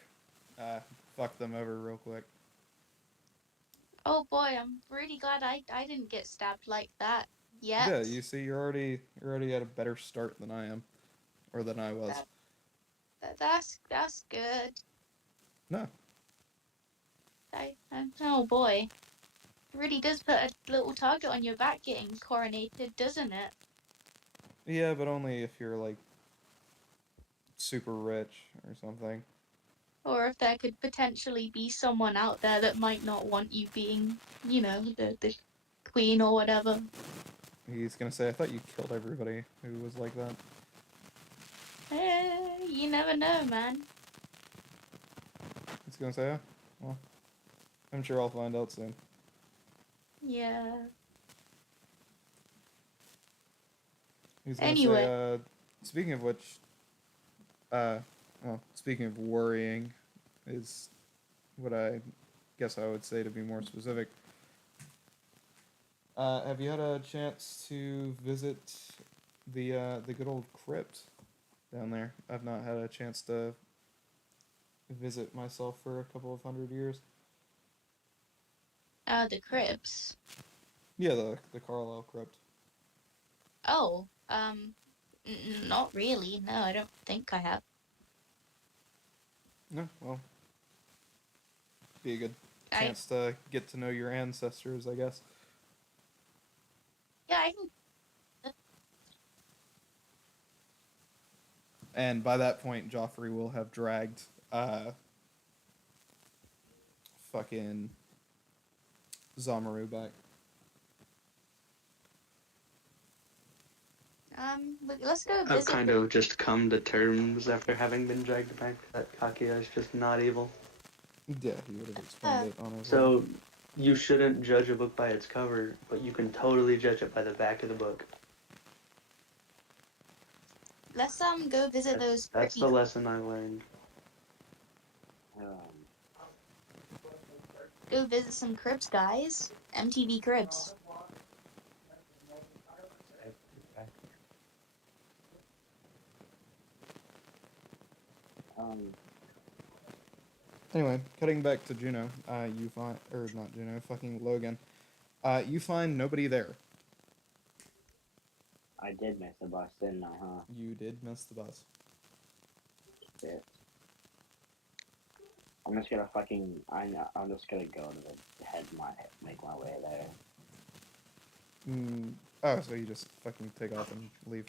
Fuck them over real quick. oh boy, I'm really glad I didn't get stabbed like that Yeah, yet. you see, you're already at a better start than I am, or than I was. That, that's good. No, Oh boy, it really does put a little target on your back getting coronated, doesn't it? yeah, but only if you're like super rich or something. Or if there could potentially be someone out there that might not want you being, the queen or whatever. He's gonna say, "I thought you killed everybody who was like that." You never know, man. He's gonna say, "Oh, well, I'm sure I'll find out soon." Yeah. He's gonna say, Anyway, speaking of which, uh, well, speaking of worrying, is what I guess I would say to be more specific. Have you had a chance to visit the good old crypt down there? I've not had a chance to visit myself for a couple of 100 years. the cribs. Yeah, the Carlisle crypt. Oh, not really. No, I don't think I have. No, well, be a good I chance to get to know your ancestors, I guess. Yeah, I can. And by that point, Joffrey will have dragged fucking Zamaru back. Let's go I've visit kind the. of just come to terms after having been dragged back that Kakia is just not evil. Yeah, he would have explained it on his own. So you shouldn't judge a book by its cover, but you can totally judge it by the back of the book. Let's go visit those That's creepy. the lesson I learned. Um, Go visit some cribs, guys. MTV Cribs. um, Anyway, cutting back to Juno, you find, or not Juno, fucking Logan. You find nobody there. I did miss the bus, didn't I, huh? You did miss the bus. Shit. I'm just gonna I'm just gonna go to make my way there. Oh, so you just fucking take off and leave.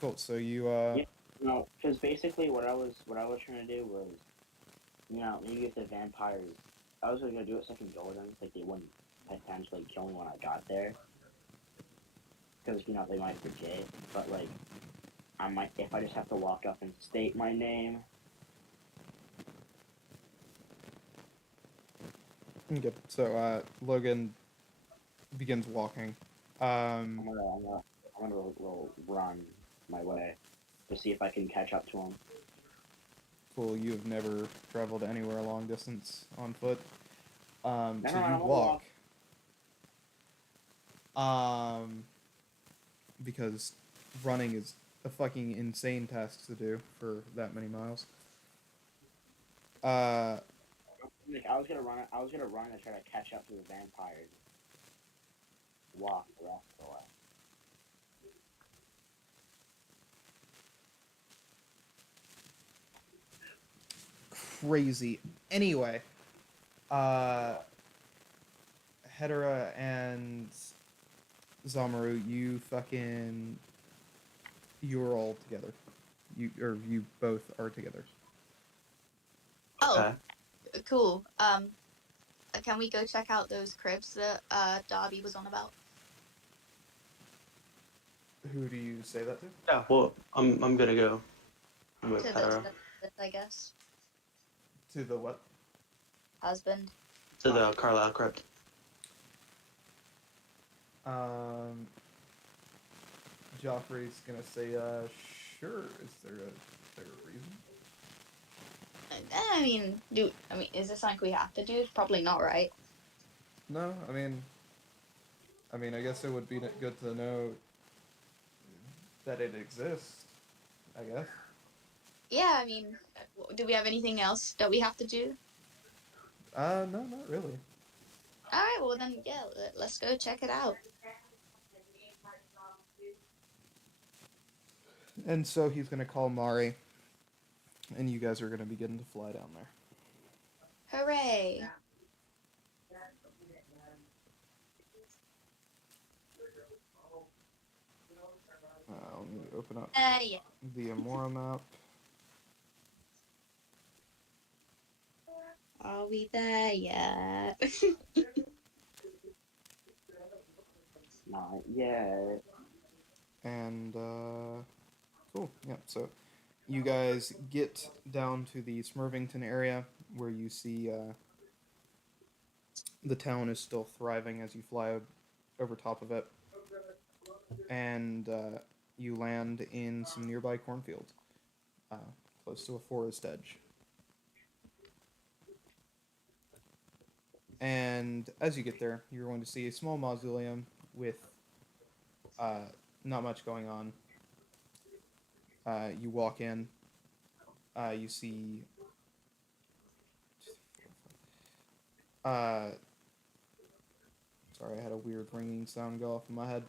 Cool. So you, Yeah, no, because basically what I was trying to do was, maybe if the vampires, I was gonna do it so I can go with them, like they wouldn't potentially kill me when I got there, because they might forget. But like, I might if I just have to walk up and state my name. okay. So, Logan begins walking. I'm gonna I'm gonna little run my way to see if I can catch up to him. Cool. You have never traveled anywhere long distance on foot. No, So no, you I'm gonna walk. Because running is a fucking insane task to do for that many miles. Like, I was gonna run. I was gonna run and try to catch up to the vampires. Walk the rest of the way. Crazy. Anyway, uh, Hedera and Zamaru, you're all together. You both are together. Oh, Okay. cool. Can we go check out those cribs that Darby was on about? Who do you say that to? Yeah. Well, I'm gonna go with To the Hetero husband, I guess. To the what? Husband. to the Carlisle crypt. Um, Joffrey's gonna say, sure. Is there a reason? I mean, is this something we have to do? Probably not, right? No, I guess it would be good to know that it exists. I guess. Yeah, I mean, do we have anything else that we have to do? No, not really. All right, well then, yeah, let's go check it out. And so he's gonna call Mari, and you guys are gonna begin to fly down there. Hooray! Let me open up Yeah. the Amora map. Are we there yet? Not yet. And cool. Yeah. So you guys get down to the Smurvington area where you see the town is still thriving as you fly over top of it, and you land in some nearby cornfields, uh, close to a forest edge. And as you get there, you're going to see a small mausoleum with uh, not much going on. You walk in, you see. Uh, Sorry, I had a weird ringing sound go off in my head.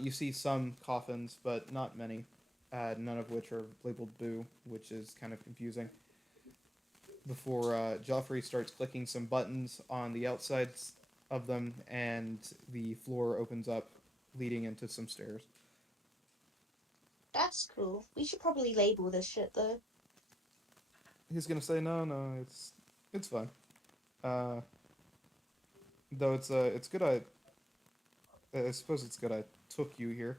You see some coffins, but not many. None of which are labeled Boo, which is kind of confusing. Before Joffrey starts clicking some buttons on the outsides of them, and the floor opens up, leading into some stairs. That's cool. We should probably label this shit though. He's gonna say, no, it's fine. Uh, though it's good I suppose it's good I took you here.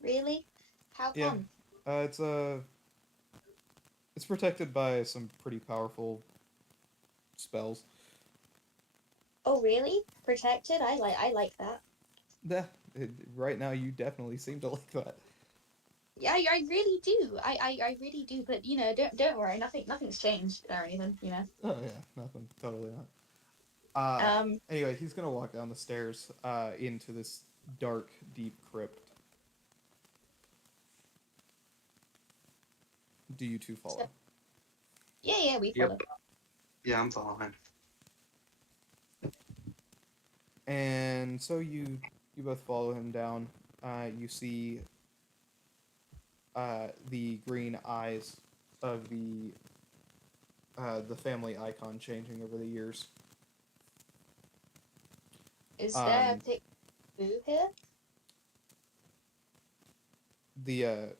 Really? How Yeah, come? uh, it's uh, it's protected by some pretty powerful spells. Oh, really? Protected? I like that. Yeah, right now you definitely seem to like that. Yeah, I really do. I really do. But don't worry. Nothing's changed or anything. Oh yeah, nothing, totally not. Um. Anyway, he's gonna walk down the stairs into this dark, deep crypt. Do you two follow? Yeah, we follow. Yep. Yeah, I'm following. And so you both follow him down. You see the green eyes of the family icon changing over the years. Is there a Um, pic Boo here? the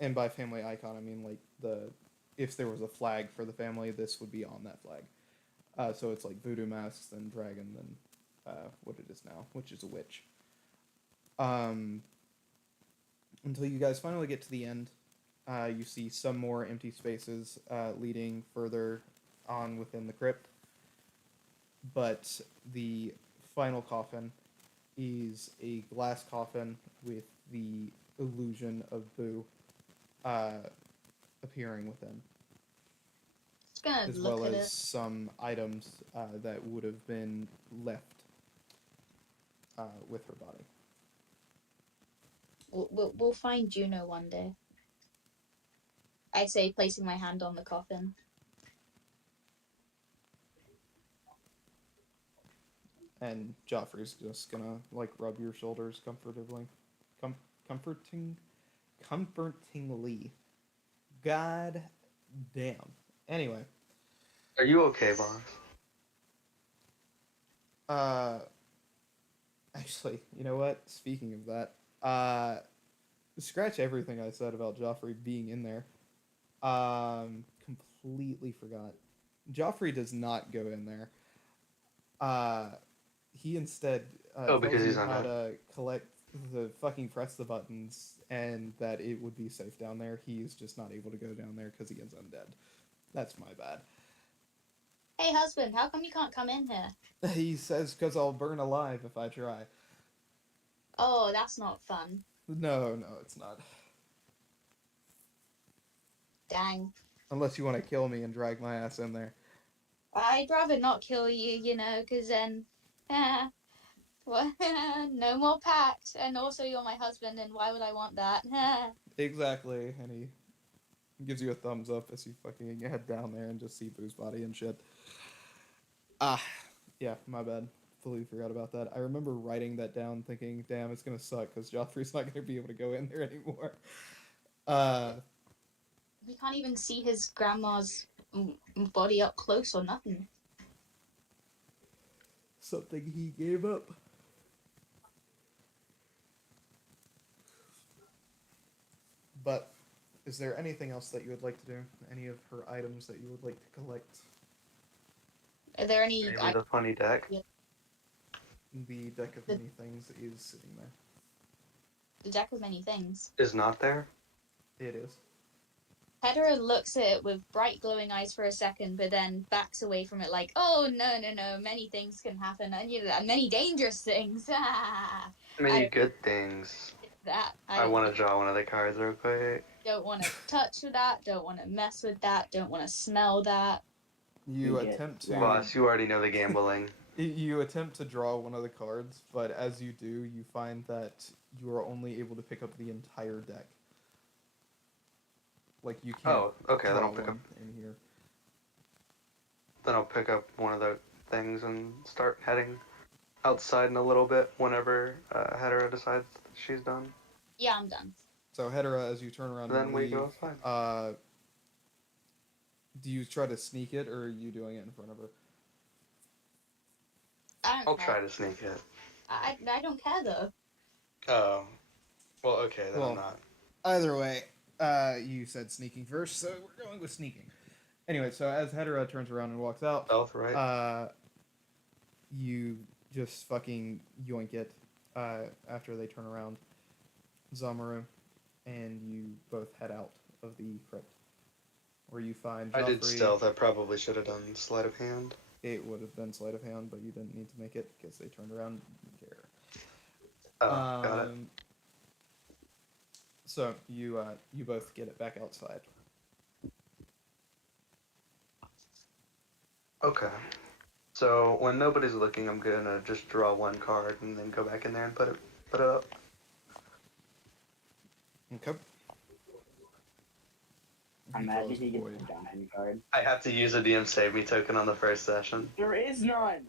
And by family icon, I mean like if there was a flag for the family, this would be on that flag. So it's like voodoo masks, then dragon, then what it is now, which is a witch. Until you guys finally get to the end, you see some more empty spaces leading further on within the crypt. But the final coffin is a glass coffin with the illusion of Boo appearing within, Just gonna as look well at as it. some items that would have been left with her body. We'll find Juno one day. I say, placing my hand on the coffin. And Joffrey's just gonna like rub your shoulders comfortably, comforting, comfortingly. God damn. Anyway, Are you okay, boss? actually, you know what? Speaking of that, scratch everything I said about Joffrey being in there. Completely forgot. Joffrey does not go in there. Uh, he instead Oh, tells because he's you how undead. to collect the fucking press the buttons and that it would be safe down there. He's just not able to go down there because he is undead. That's my bad. Hey, husband, how come you can't come in here? He says because I'll burn alive if I try. Oh, that's not fun. No, no, it's not. Dang. Unless you want to kill me and drag my ass in there. I'd rather not kill you, because then, well, no more pact. And also, you're my husband, and why would I want that? Exactly, and he gives you a thumbs up as you fucking head down there and just see Boo's body and shit. Ah, yeah, my bad. Fully forgot about that. I remember writing that down thinking, damn, it's gonna suck because Joffrey's not gonna be able to go in there anymore. We can't even see his grandma's body up close or nothing. Something he gave up. But is there anything else that you would like to do? Any of her items that you would like to collect? Are there any? Maybe the funny deck. The deck of many things is sitting there. The deck of many things. Is not there? It is. Hedera looks at it with bright glowing eyes for a second, but then backs away from it like, oh, no, many things can happen, and many dangerous things. Many good things. I want to draw one of the cards real quick. Don't want to touch that, don't want to mess with that, don't want to smell that. You attempt to... Boss, you already know the gambling. You attempt to draw one of the cards, but as you do, you find that you are only able to pick up the entire deck. Like, you can't Oh, okay, then draw I'll pick one up. in here. Then I'll pick up one of the things and start heading outside in a little bit whenever Hedera decides she's done. Yeah, I'm done. So, Hedera, as you turn around Then and we leave, go outside. do you try to sneak it, or are you doing it in front of her? I'll try to sneak it. I don't care, though. Oh. Well, okay, then I'm not. Either way, you said sneaking first, so we're going with sneaking. Anyway, so as Hedera turns around and walks out, Stealth, right? You just fucking yoink it after they turn around, Zamaru, and you both head out of the crypt, where you find Joffrey. I did stealth. I probably should have done sleight of hand. It would have been sleight of hand, but you didn't need to make it because they turned around and didn't care. Oh, got it. So you both get it back outside. Okay. So when nobody's looking, I'm gonna just draw one card and then go back in there and put it up. Okay. I'm mad he gets a diamond card. I have to use a DM Save Me token on the first session. There is none!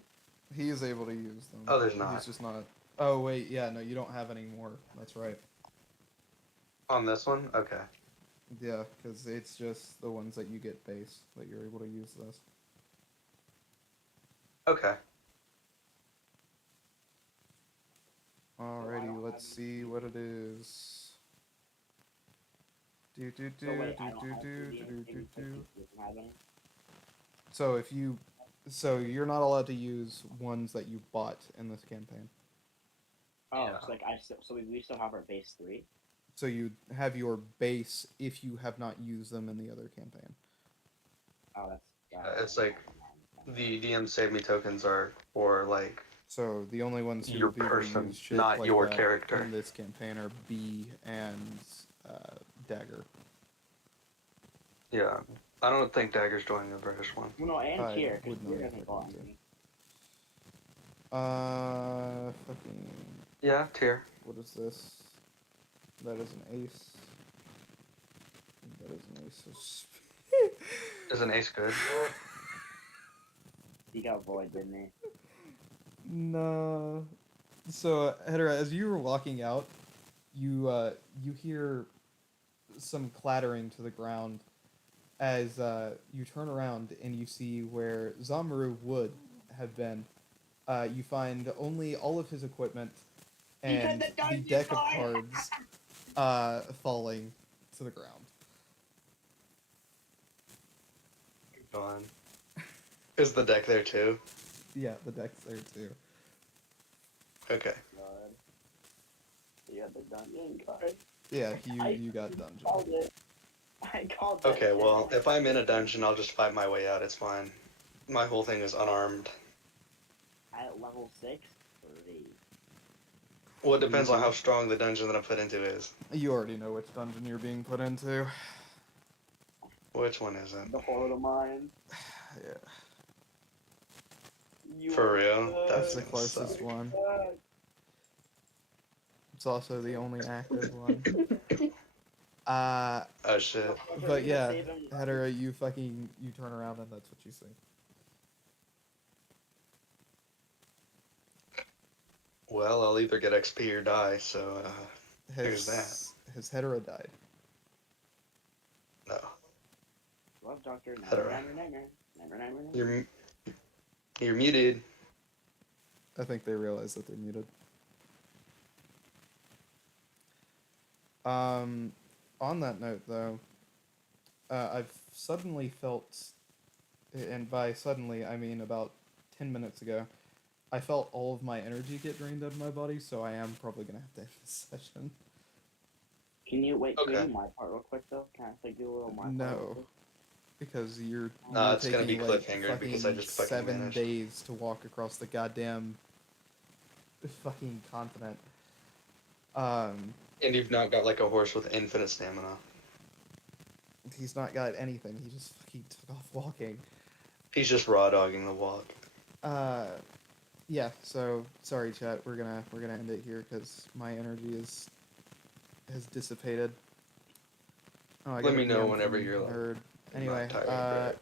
He is able to use them. Oh, there's not. He's just not. Oh, wait, yeah, no, you don't have any more. That's right. On this one? Okay. Yeah, because it's just the ones that you get base that you're able to use this. Okay. Alrighty, let's see what it is. So if you, so you're not allowed to use ones that you bought in this campaign. Oh, Yeah. so we still have our base 3? So you have your base if you have not used them in the other campaign. Oh, that's... It's like the DM Save Me tokens are for like So the only ones who Your would be able to person, use shit not like your that character. in this campaign are B and Dagger. Yeah. I don't think Dagger's joining the British one. Well, no, and I Tier, because would not Tier doesn't expect go them on to. me. Fucking. Yeah, Tier. What is this? That is an ace. That is an ace. Is an ace good? He got void, didn't he? No. So, Hedera, as you were walking out, you hear some clattering to the ground as you turn around and you see where Zamaru would have been. You find only all of his equipment and the deck of cards falling to the ground. Gone. Is the deck there too? Yeah, the deck's there too. Okay. God. He had the dungeon card. Yeah, you got dungeon. Called it. I called that Okay, shit. well, if I'm in a dungeon, I'll just fight my way out. It's fine. My whole thing is unarmed. At level 6? 3. Well, it depends on how strong the dungeon that I'm put into is. You already know which dungeon you're being put into. Which one is it? The Horde of Mine. Yeah, You For are real? good. that's the gonna closest suck. one. Good. It's also the only active one. Oh shit. But yeah, Save him. Hedera, you turn around and that's what you see. Well, I'll either get XP or die, so, There's His Hedera died. no. Love Doctor. Hedera. Never. You're muted. I think they realize that they're muted. On that note, though, I've suddenly felt, and by suddenly I mean about 10 minutes ago, I felt all of my energy get drained out of my body, so I am probably gonna have to end this session. Can you wait? Can Okay. you do my part real quick though? Can I like do a little my part? No. Real quick? Because you're It's gonna taking be like cliffhanger because I fucking just fucking 7 vanished. days to walk across the goddamn fucking continent. And you've not got like a horse with infinite stamina. He's not got anything. He just fucking took off walking. He's just raw dogging the walk. Yeah. So sorry, chat. We're gonna end it here because my energy has dissipated. Oh, I got Let a me know DM whenever from you're, like, Nerd. not Anyway, tired,